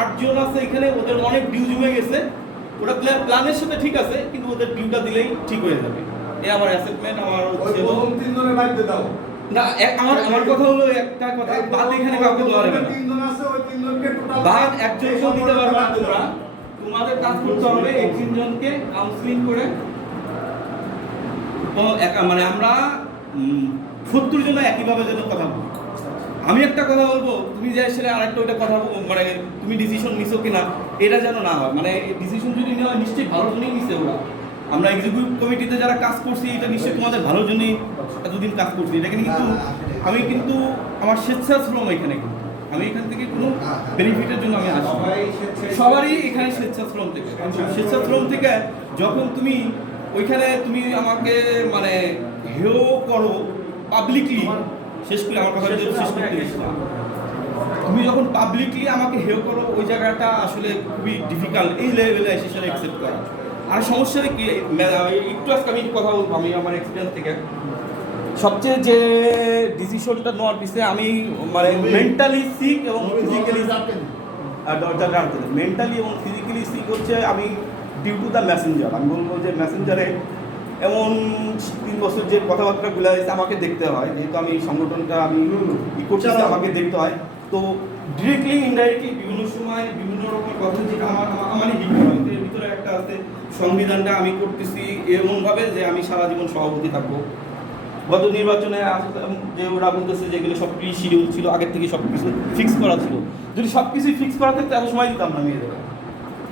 8 জন আছে এখানে, ওদের অনেক ডিউ জমে গেছে, ওরা প্ল্যানের সাথে ঠিক আছে কিন্তু ওদের ডিউটা দিলেই ঠিক হয়ে যাবে। এই আমার অ্যাসেসমেন্ট। আমার হচ্ছে না, আমার কথা হলো একটা কথা, বাদ এখানে কাউকে দেওয়া যাবে না। বাদ একজনকেও দিতে পারবে না তোমরা, তোমাদের কাজ করতে হবে এই 3 জনকে কাউন্সিলিং করে। তো মানে আমরা 70 জন একইভাবে যেন কথা বলি। আমি একটা কথা বলবো, তুমি যে সেটা আরেকটা ওইটা কথা মানে তুমি ডিসিশন নিছো কিনা এটা যেন না হয়, মানে ডিসিশন যদি নেওয়া হয় নিশ্চয়ই ভালোর জন্যই নিছে ওরা। আমরা এক্সিকিউটিভ কমিটিতে যারা কাজ করছি এটা নিশ্চয়ই তোমাদের ভালোর জন্যই এতদিন কাজ করছি। এটা কিন্তু আমি কিন্তু আমার স্বেচ্ছাশ্রম এখানে, কিন্তু আমি এখান থেকে কোনো বেনিফিটের জন্য আমি আসি, সবারই এখানে স্বেচ্ছাশ্রম থেকে। স্বেচ্ছাশ্রম থেকে যখন তুমি ওইখানে তুমি আমাকে মানে হেয় করো পাবলিকলি, শেষ করে আমার কথা শেষ করতে গেছিলাম, তুমি যখন পাবলিকলি আমাকে হেয় করো ওই জায়গাটা আসলে খুবই ডিফিকাল্ট এই লেভেলে এসে সেটা অ্যাকসেপ্ট করা। আর সমস্যা কি একটু আজকে আমি কথা বলবো, আমি আমার এক্সপিরিয়েন্স থেকে সবচেয়ে যে ডিসিশনটা নেওয়ার পিছনে আমি মানে মেন্টালি সিক এবং ফিজিক্যালি মেন্টালি এবং ফিজিক্যালি সিক হচ্ছে আমি ডিউ টু দ্য মেসেঞ্জার। আমি বলবো যে মেসেঞ্জারে এমন 3 বছর যে কথাবার্তাগুলো আছে আমাকে দেখতে হয়, যেহেতু আমি সংগঠনটা আমি করছি আমাকে দেখতে হয়, তো ডিরেক্টলি ইনডাইরেক্টলি বিভিন্ন সময় বিভিন্ন রকম কথা যেটা আমার হিট হয়। এর ভিতরে একটা আছে সংবিধানটা আমি করতেছি এমনভাবে যে আমি সারা জীবন সভাপতি থাকবো। গত নির্বাচনে যে ওরা বলতেছে যেগুলো সব প্রি শিডিউল ছিল, আগের থেকে সব কিছু ফিক্স করা ছিল, যদি সব কিছুই ফিক্স করা থাকতো এত সময় দিতাম না মেয়েদের।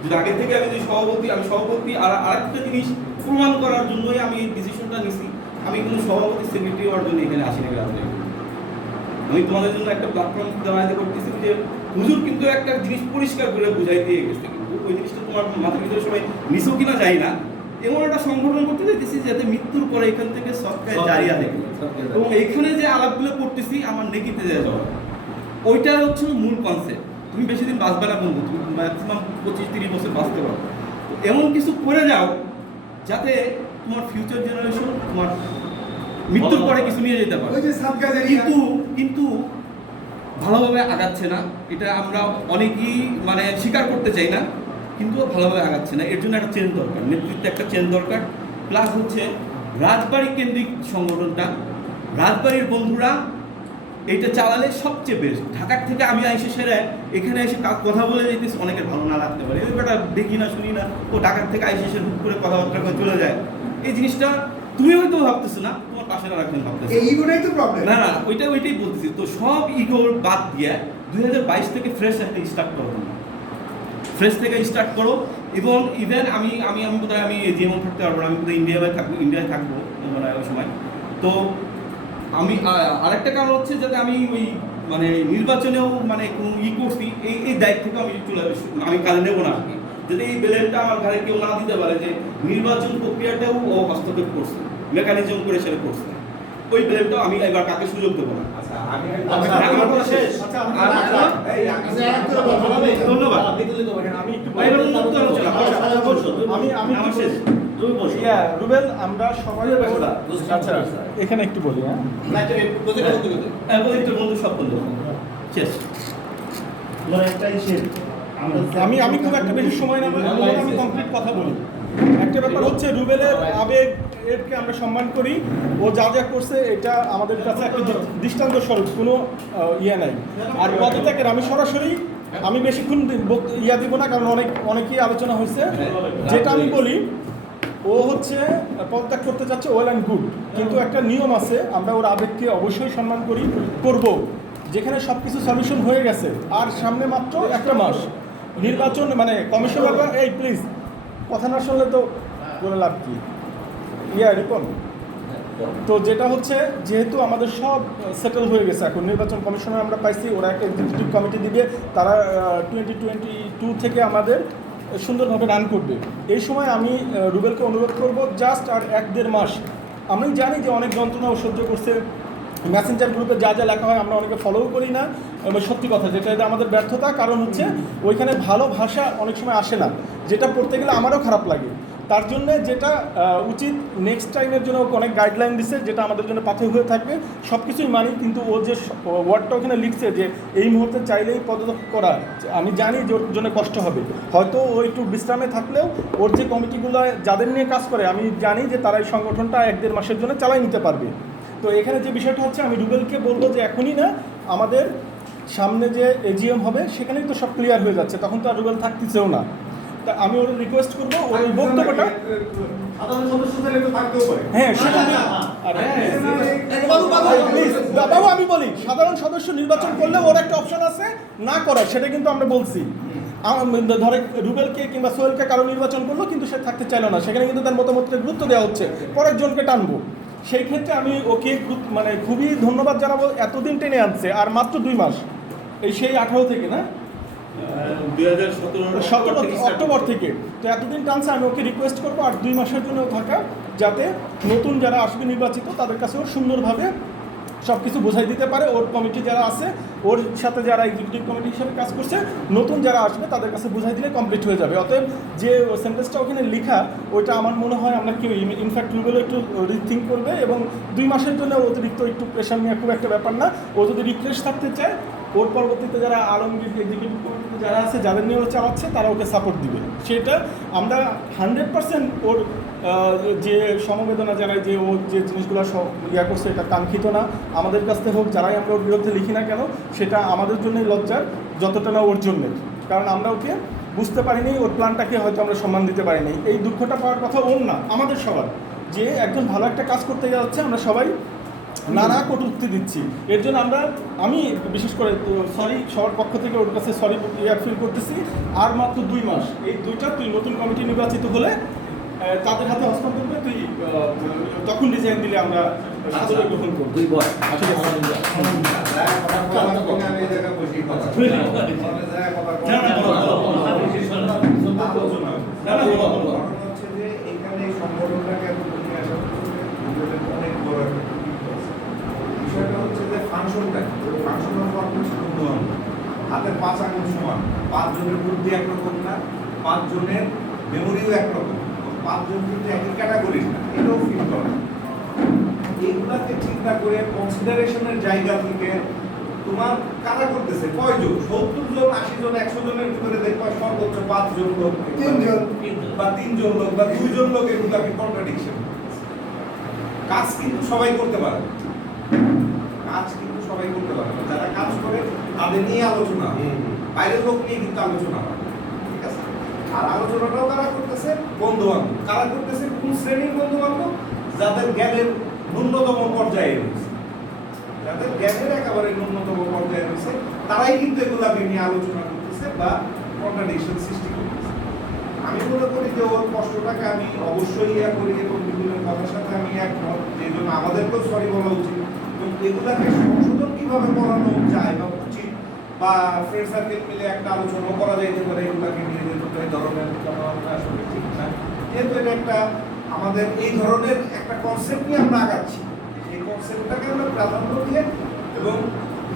যদি আগের থেকে আমি যদি আমি সভাপতি আর আরেকটা জিনিস প্রমাণ করার জন্যই আমি এই ডিসিশনটা নিছি। আমি কোনো সভাপতি সেক্রেটারি হওয়ার জন্য এখানে আসিনি রাজনীতি। আমি তোমাদের জন্য একটা প্ল্যাটফর্ম দেওয়া করতেছি যে হুজুর কিন্তু একটা জিনিস পরিষ্কার করে বুঝাই দিয়ে গেছে, কিন্তু ওই জিনিসটা তোমার মাথার ভিতরে সবাই নিছো কিনা যায় না। এমন একটা সংগঠন করতে চাইতেছি যাতে মৃত্যুর পরে এখান থেকে সবটাই জারিয়া থাকে, এবং এইখানে যে আলাপগুলো করতেছি আমার নেকিতে যাওয়া, ওইটা হচ্ছে মূল কনসেপ্ট। তুমি বেশি দিন বাঁচবে না বন্ধু, তুমি ম্যাক্সিমাম 25-30 বছর বাঁচতে পারো। তো এমন কিছু করে যাও যাতে তোমার ফিউচার জেনারেশন তোমার মৃত্যুর পরে কিছু নিয়ে যেতে পারে। কিন্তু ভালোভাবে আগাচ্ছে না, এটা আমরা অনেকেই মানে স্বীকার করতে চাই না, কিন্তু ভালোভাবে আগাচ্ছে না। এর জন্য একটা চেঞ্জ দরকার, নেতৃত্বে একটা চেঞ্জ দরকার। প্লাস হচ্ছে রাজবাড়ি কেন্দ্রিক সংগঠনটা, রাজবাড়ির বন্ধুরা এইটা চালালে সবচেয়ে বেস্ট। ঢাকার থেকে আমি এসে সেরে এখানে এসে কথা বলে যেতেছি, অনেকের ভালো না লাগতে পারে, এই ব্যাপারটা দেখি না শুনি না, ও ঢাকার থেকে এসে সে হুট করে কথাবার্তা করে চলে যায়। এই জিনিসটা তুমি হয়তো ভাবতেছো না, তোমার পাশে না রাখবেন ভাবতেছো, এইগুলোই তো প্রবলেম। না না ওইটাই বলতেছি। তো সব ইগোর বাদ দিয়ে 2022 থেকে ফ্রেশ একটা স্টার্ট করো, ফ্রেশ থেকে স্টার্ট করো। এবং ইভেন আমি বোধহয় আমি যেমন থাকতে পারবো না, আমি বোধহয় ইন্ডিয়ায় থাকবো মানে ওই সময়। তো আমি আরেকটা কারণ হচ্ছে যাতে আমি ওই মানে নির্বাচনেও মানে কোনো করছি, এই দায়িত্ব থেকে আমি কাজে নেবো না আর কি, যাতে এই ব্লেমটা আমার ঘরে কেউ না দিতে পারে যে নির্বাচন প্রক্রিয়াটাও ও হস্তক্ষেপ করছে, মেকানিজম করে সেটা করছে, ওই ব্লেমটাও আমি এবার কাকে সুযোগ দেবো না। আমার কথা শেষ। ধন্যবাদ। আমার শেষ। রুবেল, আমরা সবাই আচ্ছা এখানে একটু বলি, হ্যাঁ বন্ধু সব বন্ধু শেষ। আমি খুব একটা বেশি সময় না বলে আমি কমপ্লিট কথা বলি। একটা ব্যাপার হচ্ছে রুবেলের আবেগ এরকে আমরা সম্মান করি, ও যা যা করছে এটা আমাদের কাছে একটা দৃষ্টান্ত স্বরূপ, কোনো ইয়ে নাই। আর পদত্যাগের আমি সরাসরি আমি বেশিক্ষণ ইয়া দিব না, কারণ অনেকেই আলোচনা হয়েছে। যেটা আমি বলি, ও হচ্ছে পদত্যাগ করতে চাচ্ছে, ওয়েল অ্যান্ড গুড, কিন্তু একটা নিয়ম আছে, আমরা ওর আবেগকে অবশ্যই সম্মান করব। যেখানে সব কিছু সলিউশন হয়ে গেছে আর সামনে মাত্র একটা মাস নির্বাচন, মানে কমিশনার, এই প্লিজ কথা না শুনলে তো বলে লাভ কি, রিপন। তো যেটা হচ্ছে, যেহেতু আমাদের সব সেটেল হয়ে গেছে, এখন নির্বাচন কমিশনার আমরা পাইছি, ওরা একটা এক্সিকিউটিভ কমিটি দিবে, তারা 2022 থেকে আমাদের সুন্দরভাবে রান করবে। এই সময় আমি রুবেলকে অনুরোধ করব, জাস্ট আর 1-1.5 মাস। আমি জানি যে অনেক যন্ত্রণাও সহ্য করছে, মেসেঞ্জার গ্রুপে যা যা লেখা হয় আমরা অনেকে ফলোও করি না, সত্যি কথা যেটা এটা আমাদের ব্যর্থতা। কারণ হচ্ছে ওইখানে ভালো ভাষা অনেক সময় আসে না, যেটা পড়তে গেলে আমারও খারাপ লাগে। তার জন্য যেটা উচিত, নেক্সট টাইমের জন্য অনেক গাইডলাইন দিছে, যেটা আমাদের জন্য পাথেয় হয়ে থাকবে, সব কিছুই মানি। কিন্তু ও যে ওয়ার্ডটা ওখানে লিখছে যে এই মুহূর্তে চাইলেই পদত্যাগ করা, আমি জানি যে ওর জন্য কষ্ট হবে, হয়তো ও একটু বিশ্রামে থাকলেও ওর যে কমিটিগুলো যাদের নিয়ে কাজ করে, আমি জানি যে তারা এই সংগঠনটা 1-1.5 মাসের জন্য চালাই নিতে পারবে। তো এখানে যে বিষয়টা হচ্ছে, আমি রুবেলকে বলবো যে এখনই না, আমাদের সামনে যে এজিএম হবে সেখানেই তো সব ক্লিয়ার হয়ে যাচ্ছে, তখন তো আর রুবেল থাকতেছেও না। তা আমি ওর রিকোয়েস্ট করবো ওর এই বক্তব্যটা, হ্যাঁ সেটা বাবু আমি বলি, সাধারণ সদস্য নির্বাচন করলে ওর একটা অপশন আছে না করার, সেটা কিন্তু আমরা বলছি। ধরে রুবেলকে কিংবা সোহেলকে কারো নির্বাচন করলো, কিন্তু সে থাকতে চাইলো না, সেখানে কিন্তু তার মতামতকে গুরুত্ব দেওয়া হচ্ছে, পরের জনকে টানবো। সেই ক্ষেত্রে আমি ওকে মানে খুবই ধন্যবাদ জানাবো, এতদিন টেনে আনছে, আর মাত্র 2 মাস, এই সেই 18 থেকে না 2017 অক্টোবর থেকে, তো এতদিন টানছে। আমি ওকে রিকোয়েস্ট করবো আর 2 মাসের জন্য থাকা, যাতে নতুন যারা আসবে নির্বাচিত তাদের কাছে ওর সুন্দরভাবে সব কিছু বোঝাই দিতে পারে। ওর কমিটি যারা আছে, ওর সাথে যারা এক্সিকিউটিভ কমিটি হিসেবে কাজ করছে, নতুন যারা আসবে তাদের কাছে বোঝাই দিলে কমপ্লিট হয়ে যাবে। অতএব যে সেন্টেন্সটা ওখানে লেখা, ওইটা আমার মনে হয় আমরা কেউ ইনফ্যাক্ট রুবেলও একটু রিথিঙ্ক করবে, এবং 2 মাসের জন্য অতিরিক্ত একটু প্রেশার নেওয়া খুব একটা ব্যাপার না। ও যদি রিফ্রেশ থাকতে চায়, ওর পরবর্তীতে যারা আলমগীর এক্সিকিউটিভ কমিটিতে যারা আছে, যাদের নিয়ে ও চালাচ্ছে, তারা ওকে সাপোর্ট দিবে। সেটা আমরা 100% ওর যে সমবেদনা জানাই, যে ও যে জিনিসগুলো ইয়া করছে এটা কাঙ্ক্ষিত না আমাদের কাছ থেকে হোক, যারাই আমরা ওর বিরুদ্ধে লিখি না কেন, সেটা আমাদের জন্যই লজ্জার, যতটা না ওর জন্যে। কারণ আমরা ওকে বুঝতে পারিনি, ওর প্ল্যানটাকে হয়তো আমরা সম্মান দিতে পারিনি। এই দুঃখটা পাওয়ার কথা ওর না, আমাদের সবার, যে একজন ভালো একটা কাজ করতে যাচ্ছে, আমরা সবাই নানা কটূক্তি দিচ্ছি। এর জন্য আমি বিশেষ করে সরি সবার পক্ষ থেকে ওর কাছে সরি ফিল করতেছি। আর মাত্র 2 মাস, এই তুই নতুন কমিটি নির্বাচিত হলে তাদের হাতে হস্তান্তর করবে, তুই তখন ডিজাইন দিলে আমরা সাদরে গ্রহণ করব। 2 বয় হাতের 5 আঙুল সমান, 5 জনের বুদ্ধি একরকম না, 5 জনের মেমোরিও একরকম, 5 জন কিন্তু একই ক্যাটাগরি না, এটাও ফিল করে। এইগুলাকে চিন্তা করে কনসিডারেশনের জায়গা থেকে তোমার কারা করতেছে কয়জন 70 জন 80 জন 100 জনের ভিতরে দেখবা সর্বোচ্চ 5 জন লোক 3 জন বা 3 জন লোক বা 2 জন লোক এগুলাকে কন্ট্রাডিকশন কাজ কিন্তু সবাই করতে পারে কাজ কিন্তু সবাই করতে পারে যারা কাজ করে তাদের নিয়ে আলোচনা বাইরের লোক নিয়ে কিন্তু আলোচনা হয় ঠিক আছে আর আলোচনাটাও কারা করতেছে বন্ধু বান্ধব কারা করতেছে কোন শ্রেণীর বন্ধু বান্ধব যাদের জ্ঞানের ন্যূনতম পর্যায়ে রয়েছে যাদের জ্ঞানের একেবারে ন্যূনতম পর্যায়ে রয়েছে তারাই কিন্তু এগুলাকে নিয়ে আলোচনা করতেছে বা কন্ট্রাডিকশন সৃষ্টি করতেছে আমি মনে করি যে ওর কষ্টটাকে আমি অবশ্যই ইয়া করি এবং বিভিন্ন কথার সাথে আমি একমত যে জন্য আমাদেরকেও সরি বলা উচিত এবং এগুলাকে সংশোধন কিভাবে করানো যায় বা উচিত বা ফ্রেন্ড সার্কেল মিলে একটা আলোচনা করা যাইতে পারে এগুলাকে নিয়ে যে এই ধরনের কথাবার্তা আসলে ঠিক না যেহেতু এটা একটা আমাদের এই ধরনের একটা কনসেপ্ট নিয়ে আমরা আগাচ্ছি এই কনসেপ্টটাকে আমরা প্রাধান্য দিয়ে এবং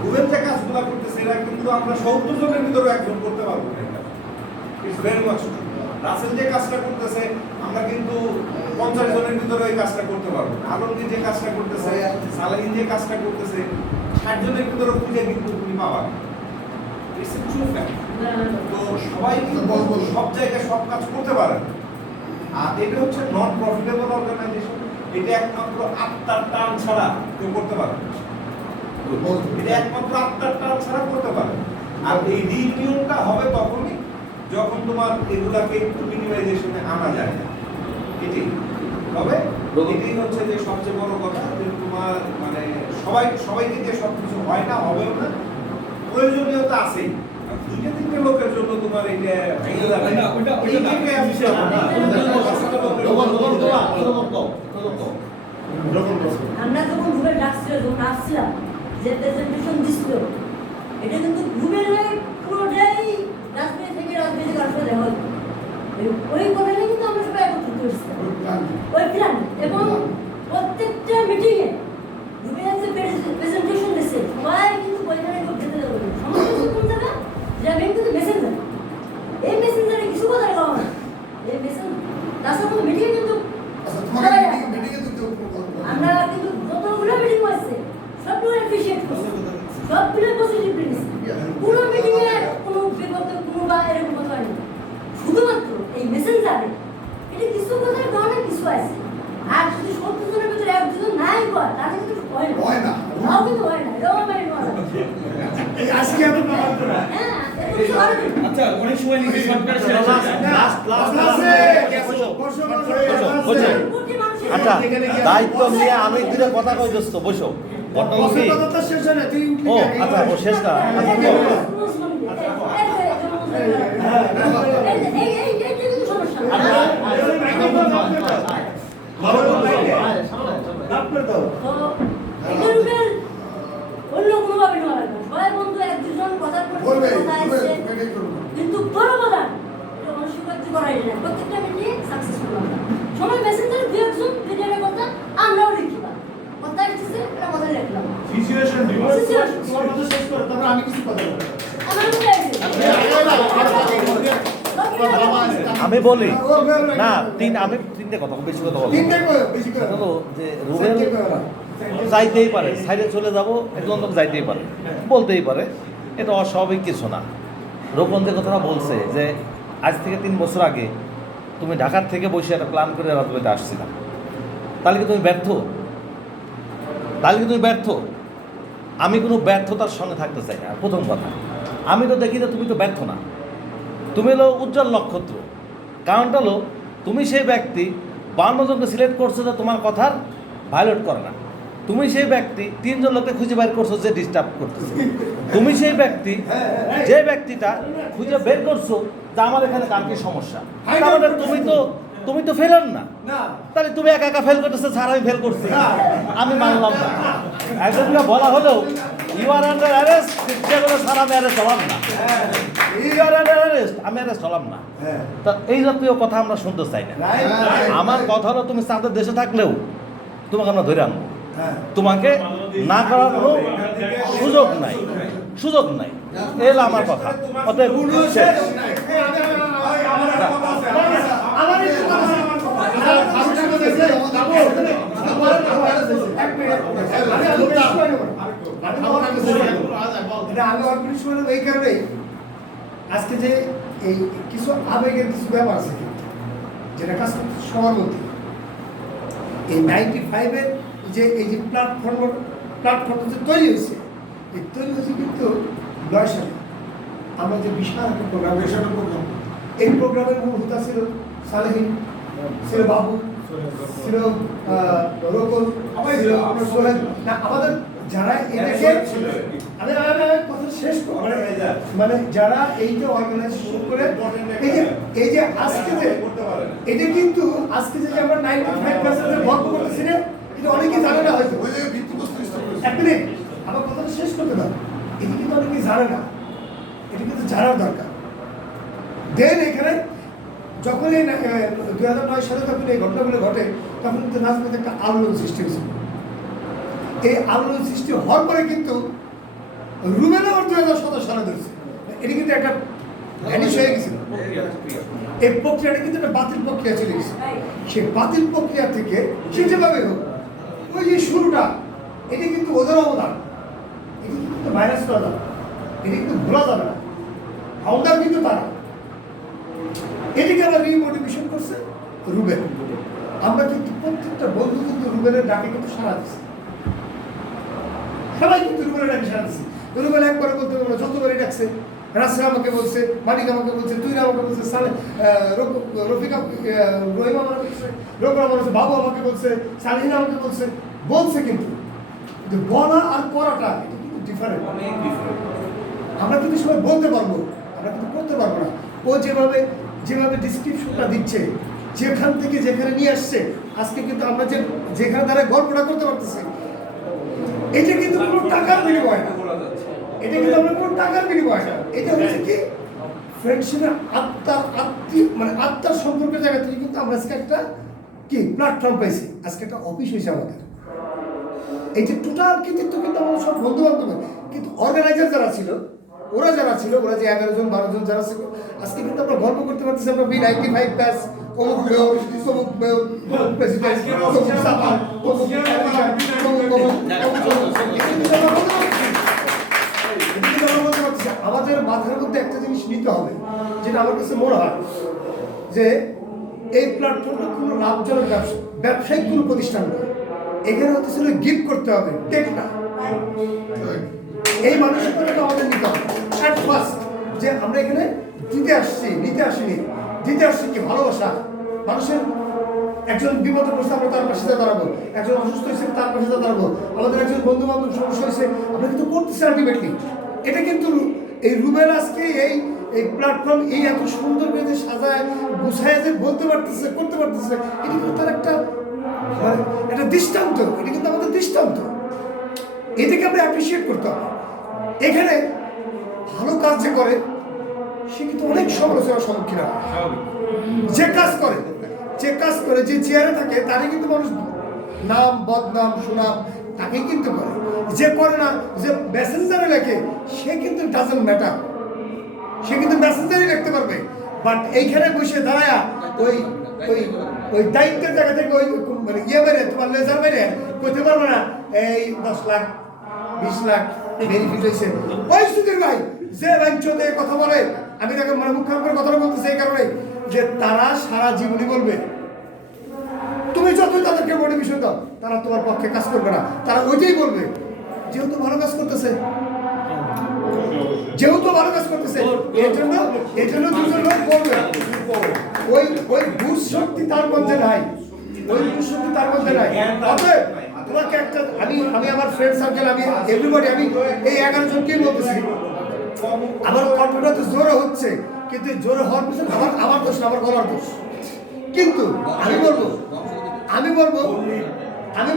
রুবেল যে কাজগুলো করতেছে এরা কিন্তু আমরা 70 জনের ভিতরে একজন করতে পারবো না এটা ইটস ভেরি মাচ রাসেল যে কাজটা করতেছে আমরা কিন্তু 50 জনের ভিতরে এই কাজটা করতে পারবো না আলমগীর যে কাজটা করতেছে সালাহিন যে কাজটা করতেছে 60 জনের ভিতরে খুঁজে কিন্তু তুমি পাবা না ইটস এ ট্রু ফ্যাক্ট তো সবাই কিন্তু সব জায়গায় সব কাজ করতে পারে না। আর এটা হচ্ছে নন প্রফিটেবল অর্গানাইজেশন এটা একমাত্র আত্মার টান ছাড়া কেউ করতে পারে না এটা একমাত্র আত্মার টান ছাড়া করতে পারে না। আর এই রিইউনিয়নটা হবে তখনই যখন তোমার এগুলাকে একটু মিনিমাইজেশনে আনা যায় এটি তবে এটাই হচ্ছে যে সবচেয়ে বড় কথা যে তোমার মানে সবাইকে যে সবকিছু হয় না হবেও না প্রয়োজনীয়তা আছেই দুইটা তিনটে লোকের জন্য তোমার এটা ভেঙে যাবে না এইটাকে আমি আমরা যখন রুবেল ডাকছিল যখন আসছিলাম যে প্রেজেন্টেশন দিছিল এটা কিন্তু রুবেলের পুরোটাই রাজনীতি থেকে রাজনীতি কারণে দেওয়া হতো ওই কথাটা কিন্তু আমরা সবাই একত্রিত হয়েছিলাম ওই প্ল্যান এবং প্রত্যেকটা মিটিংয়ে রুবেল যে প্রেজেন্টেশন দিচ্ছে সবাই কিন্তু ওইখানে যেতে দেবে সমস্ত কোন জায়গা যে আমি কিন্তু মেসেঞ্জার এই মেসেঞ্জারে কিছু কথা বলা না এই মেসেঞ্জার তাছাড়া কোনো মিটিংয়ে কিন্তু আমরা কিন্তু যতগুলো মিটিং হয়েছে সবগুলো অ্যাপ্রিশিয়েট করছি সবগুলো পজিটিভ নিয়েছি পুরো মিটিংয়ে কোনো বিপদ কোনো বা এরকম কথা হয়নি শুধুমাত্র এই মেসেঞ্জারে এটা কিছু কথার কারণে কিছু আছে আর যদি 70 জনের ভিতরে এক দুজন নাই কয় তাহলে কিন্তু হয় না তাও কিন্তু হয় না এটাও মানে নয় আজকে আমি পাবো না হ্যাঁ এটা কিছু হয় না আচ্ছা অনেক সময় নিয়ে সরকার আচ্ছা দায়িত্ব নিয়ে আমি দুটো কথা কই দোস্ত বসো ঘটনা কি ও আচ্ছা ও শেষ না কিন্তু বড় কথা অনস্বীকার্য করাই না প্রত্যেকটা মিটিং সাকসেসফুল আমরা সময় মেসেঞ্জারে দুই একজন ভিডিওর কথা আমরাও লিখিবা কথা হচ্ছে এটা কথা লিখলাম সিচুয়েশন ডিভোর্স তোমার কথা শেষ করো তারপর আমি কিছু কথা বলবো আমার কথা আমি বলি না আমি তিনটে কথা বেশি কথা বলবো হলো যে রুবেল যাইতেই পারে সাইডে চলে যাব একজন লোক যাইতেই পারে বলতেই পারে এটা অস্বাভাবিক কিছু না রোপণ যে কথাটা বলছে যে আজ থেকে 3 বছর আগে তুমি ঢাকার থেকে বসে একটা প্ল্যান করে রাজবাড়িতে আসছিলা তাহলে কি তুমি ব্যর্থ আমি কোনো ব্যর্থতার সঙ্গে থাকতে চাই না প্রথম কথা আমি তো দেখি যে তুমি তো ব্যর্থ না তুমি হলো উজ্জ্বল নক্ষত্র কারণটা হলো তুমি সেই ব্যক্তি 52 জনকে সিলেক্ট করছো যে তোমার কথার ভায়োলেট করে না তুমি সেই ব্যক্তি 3 জন লোককে খুঁজে বের করছো যে ডিস্টার্ব করতেছে তুমি সেই ব্যক্তি যে ব্যক্তিটা খুঁজে বের করছো যে আমার এখানে কার কি সমস্যা তাহলে তুমি তো ফেলার না তাহলে তুমি একা একা ফেল করতেছো স্যার আমি ফেল করছি আমি মানলাম না একজনকে বলা হলেও ইউ আর আন্ডার অ্যারেস্ট যেগুলো স্যার আমি অ্যারেস্ট হলাম না ইউ আর আন্ডার অ্যারেস্ট আমি অ্যারেস্ট হলাম না তা এই জাতীয় কথা আমরা শুনতে চাই না আমার কথা হলো তুমি চাঁদের দেশে থাকলেও তোমাকে আমরা ধরে আনবো তোমাকে না করার কোনো সুযোগ নাই এলো আমার কথা অতএব আমার মানে আমি অল্প সময় এই কারণেই আজকে যে এই কিছু আবেগের কিছু ব্যাপার আছে যেটা কাজ করতে সবার মধ্যে এই 95-এর যে এই যে প্ল্যাটফর্ম যে তৈরি হয়েছে এই তৈরি হয়েছে কিন্তু 9 সালে আমরা যে বিশাল একটা প্রোগ্রাম এই প্রোগ্রামের মূল হোতা ছিল সালেহীন, ছিল বাবু, ছিল রকল, ছিল সোহেল। না আমাদের যারা এটাকে আমি কথা শেষ করব মানে যারা এইটা অর্গানাইজেশন করে এই যে আজকে যে এটা কিন্তু আজকে যে আমরা 95% গল্প করতেছি না এটা অনেকেই জানে না হয়তো এক মিনিট আমার কথাটা শেষ করতে দাও এটা কিন্তু অনেকেই জানে না এটা কিন্তু জানার দরকার দেন এখানে যখন এই 2009 সালে যখন এই ঘটনাগুলো ঘটে তখন কিন্তু নাজমুতে একটা আলোড়ন সৃষ্টি হয়েছিল এই আলোড়ন সৃষ্টি হওয়ার পরে কিন্তু রুবেলও 2017 সালে ধরছে এটা কিন্তু একটা ভ্যানিশ হয়ে গেছিল এই প্রক্রিয়াটা কিন্তু একটা বাতিল প্রক্রিয়া চলে গেছে সেই বাতিল প্রক্রিয়া থেকে সে যেভাবে হোক ওই যে শুরুটা এটা কিন্তু ওদের অবদান এটা কিন্তু ভাইরাস করা যাবে এটা কিন্তু ভোলা যাবে না অবদান কিন্তু তারা এটাকে আবার রিমোটিভেশন করছে রুবেল আমরা কিন্তু প্রত্যেকটা বন্ধু কিন্তু রুবেলের ডাকে কিন্তু সারা দিচ্ছি সবাই কিন্তু রুবেলের ডাকে সারা দিচ্ছি রুবেল একবারে বলতে পারবো যতবারই ডাকছে রাসেল আমাকে বলছে মানিক আমাকে বলছে তুই আমাকে বলছে রফিকা রহিম আমাকে বলছে রকম আমার বলছে বাবু আমাকে বলছে সালিহিন আমাকে বলছে কিন্তু বলা আর করাটা এটা কিন্তু ডিফারেন্ট আমরা কিন্তু সবাই বলতে পারবো আমরা কিন্তু করতে পারবো না ও যেভাবে ডিসক্রিপশনটা দিচ্ছে যেখান থেকে যেখানে নিয়ে আসছে আজকে কিন্তু আমরা যেখানে দ্বারা গল্পটা করতে পারতেছি এটা কিন্তু কোনো টাকার বিনিময় না এটা কিন্তু আমরা কোনো টাকার বিনিময় না এটা হচ্ছে কি ফ্রেন্ডশিপের আত্মার সম্পর্কের জায়গা থেকে কিন্তু আমরা আজকে একটা কি প্ল্যাটফর্ম পাইছি আজকে একটা অফিস হয়েছে আমাদের এই যে টোটাল কৃতিত্ব কিন্তু আমাদের সব বন্ধু বান্ধব কিন্তু অর্গানাইজার যারা ছিল ওরা যে 11 জন 12 জন যারা ছিল আজকে কিন্তু আমরা গল্প করতে পারতেছি আমরা B95 ব্যাচ অমুক প্রেসিডেন্ট আমাদের মাথার মধ্যে একটা জিনিস নিতে হবে যেটা আমার কাছে মনে হয় যে এই প্ল্যাটফর্মটা কোনো লাভজনক ব্যবসায়িক কোনো প্রতিষ্ঠান নয় এখানে হতে ছিল গিফট করতে হবে টেক না এই মানসিকতাটা আমাদের নিতে হবে ফার্স্ট যে আমরা এখানে দিতে আসছি নিতে আসিনি দিতে আসছি কি ভালোবাসা মানুষের একজন বিপদে পড়ছে আমরা তার পাশে দাঁড়াবো একজন অসুস্থ হয়েছে তার পাশে দাঁড়াবো আমাদের একজন বন্ধু বান্ধব সমস্যা হয়েছে আমরা কিন্তু করতেছি আলটিমেটলি এটা কিন্তু এই রুবেল আজকে এই প্ল্যাটফর্ম এই এত সুন্দর করে সাজায় গুছায় যে বলতে পারতেছে করতে পারতেছে এটা কিন্তু তার একটা একটা দৃষ্টান্ত এটা কিন্তু আমাদের দৃষ্টান্ত এটাকে আমরা অ্যাপ্রিসিয়েট করতে হবে এখানে ভালো কাজ যে করে সে কিন্তু অনেক সমালোচনার সম্মুখীন হয় যে কাজ করে যে চেয়ারে থাকে তারই কিন্তু মানুষ নাম বদনাম সুনাম তাকেই কিন্তু করে যে করে না যে মেসেঞ্জারে লেখে সে কিন্তু ডাজন্ট ম্যাটার সে কিন্তু মেসেঞ্জারই লিখতে পারবে বাট এইখানে বসে দাঁড়ায় ওই দায়িত্বের জায়গা থেকে ওই মানে মেরে তোমার লেজার মেরে করতে পারবে না এই 10 লাখ 20 লাখ বেনিফিট হয়েছে ওই সুধীর ভাই যে ব্যাংচতে কথা বলে আমি তাকে মানে মুখ্য করে কথাটা বলতেছি এই কারণে যে তারা সারা জীবনই বলবে তুমি যতই তাদেরকে মোটিভেশন দাও তারা তোমার পক্ষে কাজ করবে না তারা ওইটাই বলবে যেহেতু ভালো কাজ করতেছে এর জন্য দুজন লোক বলবে ওই বুঝ শক্তি তার মধ্যে নাই অতএব তোমাকে একটা আমি আমার ফ্রেন্ড সার্কেল আমি এভরিবডি আমি এই 11 জনকে বলতেছি আমার কণ্ঠটা তো জোরে হচ্ছে কিন্তু জোরে হওয়ার পিছনে আমার দোষ না আমার গলার দোষ কিন্তু আমি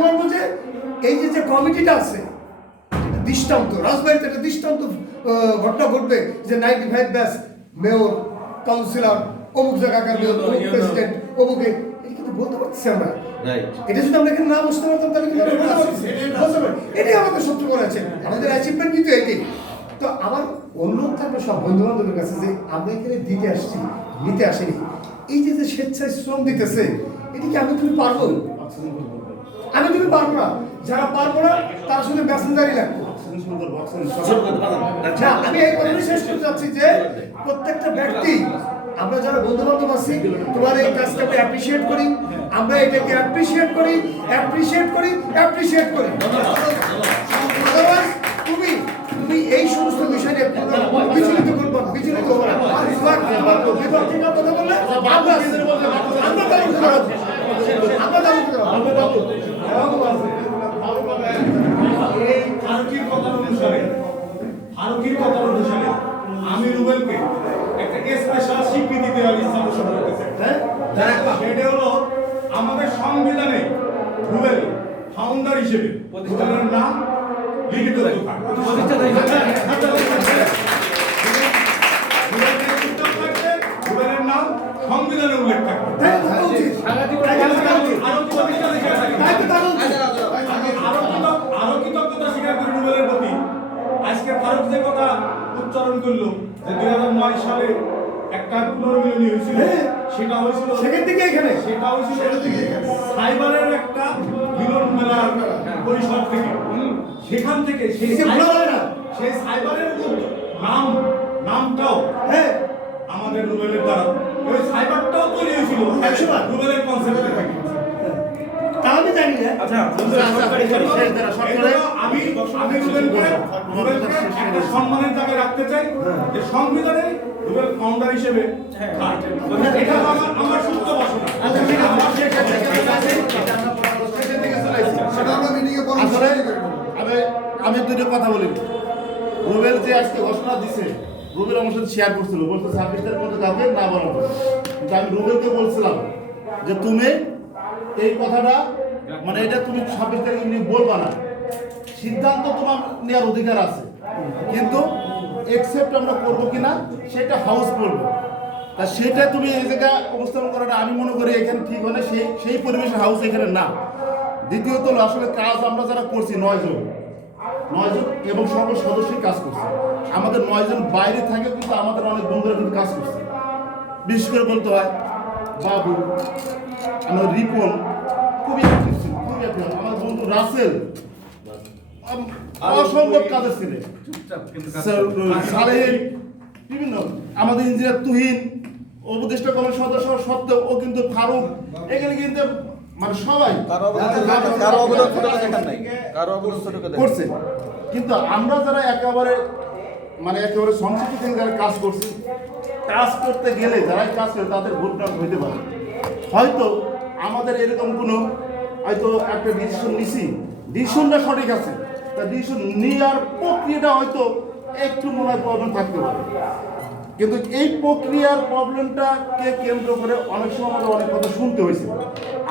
বলবো যে এই যে কমিটিটা আছে দৃষ্টান্ত রাজবাড়িতে একটা দৃষ্টান্ত ঘটনা ঘটবে যে 95 ব্যাচ মেয়র কাউন্সিলর অমুক জায়গাকার মেয়র অমুক প্রেসিডেন্ট অমুকে এটা কিন্তু বলতে পারছি আমরা এটা যদি আমরা এখানে না বসতে পারতাম তাহলে কিন্তু আমরা বলতে পারছি এটাই আমাদের সবচেয়ে বড় আছে আমাদের অ্যাচিভমেন্ট কিন্তু এটাই তো আমার অনুরোধ থাকবে সব বন্ধু বান্ধবের কাছে যে আমরা এখানে দিতে আসছি নিতে আসিনি এই যে স্বেচ্ছায় শ্রম দিতেছে এটা কি তুমি পারবো তুমি পারবো না যারা পারবো না তারা শুধু মেসেঞ্জারই লাগবে করবো আচ্ছা আমি এই কথাই শেষ করতে চাচ্ছি যে প্রত্যেকটা ব্যক্তি আমরা যারা বন্ধু বান্ধব আছি তোমার এই কাজটা আমি অ্যাপ্রিশিয়েট করি, আমরা এটাকে অ্যাপ্রিশিয়েট করি। Otherwise, তুমি এই সমস্ত বিষয় নিয়ে বিচলিত করবো, বিচলিত হবো না। বিপক্ষে কথা বললে এই ফারুকির কথা অনুসারে আমি রুবেলকে একটা স্পেশাল স্বীকৃতি দেওয়ার ইচ্ছা পোষণ করতেছি। সেটা হলো আমাদের সংবিধানে রুবেল ফাউন্ডার হিসেবে প্রতিষ্ঠানের নাম লিখিত রুবেলের নাম সংবিধানে উল্লেখ থাকবে। আরো কৃতজ্ঞতা স্বীকার করি রুবেলের প্রতি। আজকে ফারুক যে কথা উচ্চারণ করলো যে 2009 সালে একটা পুনর্মিলনী হয়েছিল, সেটা হয়েছিল সেখান থেকে এখানে সেটা হয়েছিল সাইবারের একটা মিলন মেলার পরিসর থেকে। সেখান থেকে সেই সাইবারের নামটাও আমাদের রুবেলের দ্বারা ওই সাইবারটাও তৈরি হয়েছিল রুবেলের কনসেপ্টে থেকে। আমি জানি না। আচ্ছা আমি রুবেলকে একটা সম্মানের জায়গায় রাখতে চাই যে সংবিধানে রুবেল ফাউন্ডার হিসেবে এটা আমার সুস্থ বাসনা। আসলে আমি দুটো কথা বলি। রুবেল যে আজকে ঘোষণা দিছে, রুবেল আমার সাথে শেয়ার করছিল, বলতে 26 তারিখ পর্যন্ত কাউকে না বলার কথা। কিন্তু আমি রুবেলকে বলছিলাম যে তুমি এই কথাটা মানে এটা তুমি 26 তারিখ এমনি বলবা না, সিদ্ধান্ত তোমার নেওয়ার অধিকার আছে, কিন্তু একসেপ্ট আমরা করবো কিনা সেটা হাউস করবো। তা সেটা তুমি এই জায়গায় অবস্থান করাটা আমি মনে করি এখানে ঠিক হলে সেই পরিবেশের হাউস এখানে না। দ্বিতীয়ত আসলে কাজ আমরা যারা করছি 9 জন এবং সকল সদস্যই কাজ করছে। আমাদের 9 জন বাইরে থাকে, কিন্তু আমাদের অনেক বন্ধুরা কিন্তু কাজ করছে। বিশেষ করে বলতে হয় বাবু, আমার রিপন খুবই অ্যাক্টিভ ছিল, খুবই অ্যাক্টিভ। আমার বন্ধু রাসেল অসম্ভব কাজের ছেলে, সালেহিন, বিভিন্ন আমাদের ইঞ্জিনিয়ার তুহিন, উপদেষ্টা কমিটির সদস্য সত্ত্বেও ও কিন্তু ফারুক, এখানে কিন্তু মানে সবাই করছে। কিন্তু আমরা যারা একেবারে সংক্ষিপ্ত থেকে যারা কাজ করছি, কাজ করতে গেলে যারাই কাজ করে তাদের ভুলভ্রান্তি হইতে পারে। হয়তো আমাদের এরকম কোনো হয়তো একটা ডিসিশন নিছি, ডিসিশনটা সঠিক আছে, তা ডিসিশন নেওয়ার প্রক্রিয়াটা হয়তো একটু মনে হয় প্রবলেম থাকতে পারে। কিন্তু এই প্রক্রিয়ার প্রবলেমটাকে কেন্দ্র করে অনেক সময় আমাদের অনেক কথা শুনতে হয়েছে।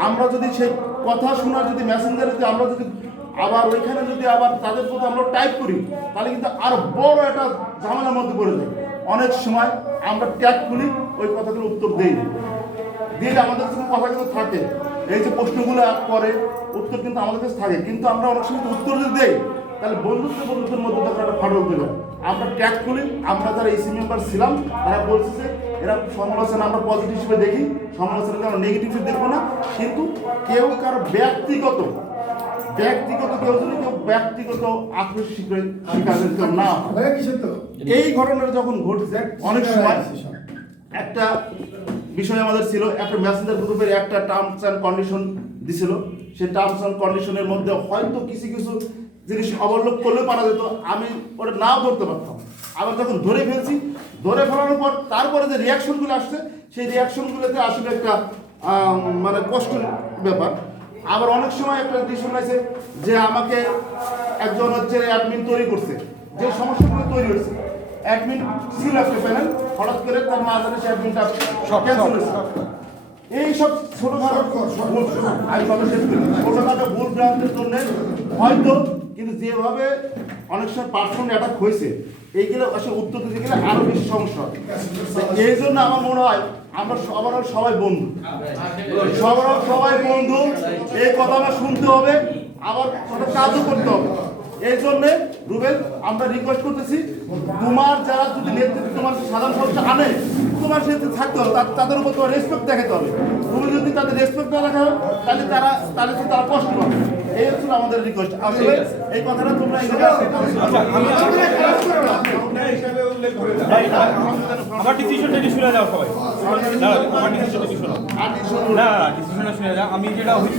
আমরা যদি সেই কথা শোনার যদি মেসেঞ্জারে যদি আমরা যদি আবার ওইখানে যদি আবার তাদের কথা আমরা টাইপ করি, তাহলে কিন্তু আরো বড় একটা ঝামেলার মধ্যে পড়ে যায়। অনেক সময় আমরা ট্যাগ খুলি, ওই কথাগুলো উত্তর দিই দিলে আমাদের কাছে কথা কিন্তু থাকে। এই যে প্রশ্নগুলো করে উত্তর কিন্তু আমাদের কাছে থাকে, কিন্তু আমরা অনেক সময় উত্তর যদি দেই তাহলে বন্ধুত্বের মধ্যে তখন একটা ফাটল দেবে। আমরা ট্যাগ খুলি, আমরা যারা এসি মেম্বার ছিলাম তারা বলছে যে এরা সমালোচনা আমরা পজিটিভ হিসেবে দেখি, সমালোচনাকে আমরা নেগেটিভ হিসেবে দেখবো না। কিন্তু কেউ কারো ব্যক্তিগত কেউ যদি কেউ ব্যক্তিগত আক্রোশ শিকার কেউ না, এই ঘটনাটা যখন ঘটছে অনেক সময় একটা বিষয় আমাদের ছিল, একটা মেসেঞ্জার গ্রুপের একটা টার্মস অ্যান্ড কন্ডিশন দিছিল। সেই টার্মস অ্যান্ড কন্ডিশনের মধ্যে হয়তো কিছু জিনিস অবলম্বন করলে পারা যেত, আমি ওটা নাও ধরতে পারতাম। আবার যখন ধরে ফেলানোর পর তারপরে যে রিয়াকশনগুলো আসছে, সেই রিয়াকশনগুলোতে আসলে একটা মানে কষ্টের ব্যাপার। আবার অনেক সময় একটা ডিসিশন আছে যে আমাকে একজন অ্যাডমিন তৈরি করছে, যে সমস্যাগুলো তৈরি হয়েছে, অ্যাডমিন ছিল একটা প্যানেল, হঠাৎ করে তার মাঝখানে সে অ্যাডমিনটা ক্যান্সেল হয়েছে। এইসব ছোটখাটো ভুল ভ্রান্তির জন্য হয়তো, কিন্তু যেভাবে অনেক সময় পার্সোনাল অ্যাটাক হয়েছে, এইগুলো আসলে উত্তর দিতে গেলে আরো বেশি সমস্যা হয়। এই জন্য আমার মনে হয় আমরা সবাই বন্ধু, সবাই বন্ধু, এই কথা আমার শুনতে হবে, আবার কাজও করতে হবে। এই জন্যে রুবেল আমরা রিকোয়েস্ট করতেছি তোমার যারা যদি নেতৃত্ব তোমার সাধারণ সদস্য আনে তোমার সাথে থাকতে হবে তাদের উপর তোমার রেসপেক্ট দেখাতে হবে তুমি যদি তাদের রেসপেক্ট না রাখা হয় তাহলে তো তারা কষ্ট পাবে এই হচ্ছে আমাদের রিকোয়েস্ট আসলে এই কথাটা তোমরা হিসাবে উল্লেখ করে দাও। আমার ডিসিশনটা শুনে যাও সবাই আমার ডিসিশনটা শুনে না ডিসিশনটা শুনে যাও আমি যেটা হচ্ছে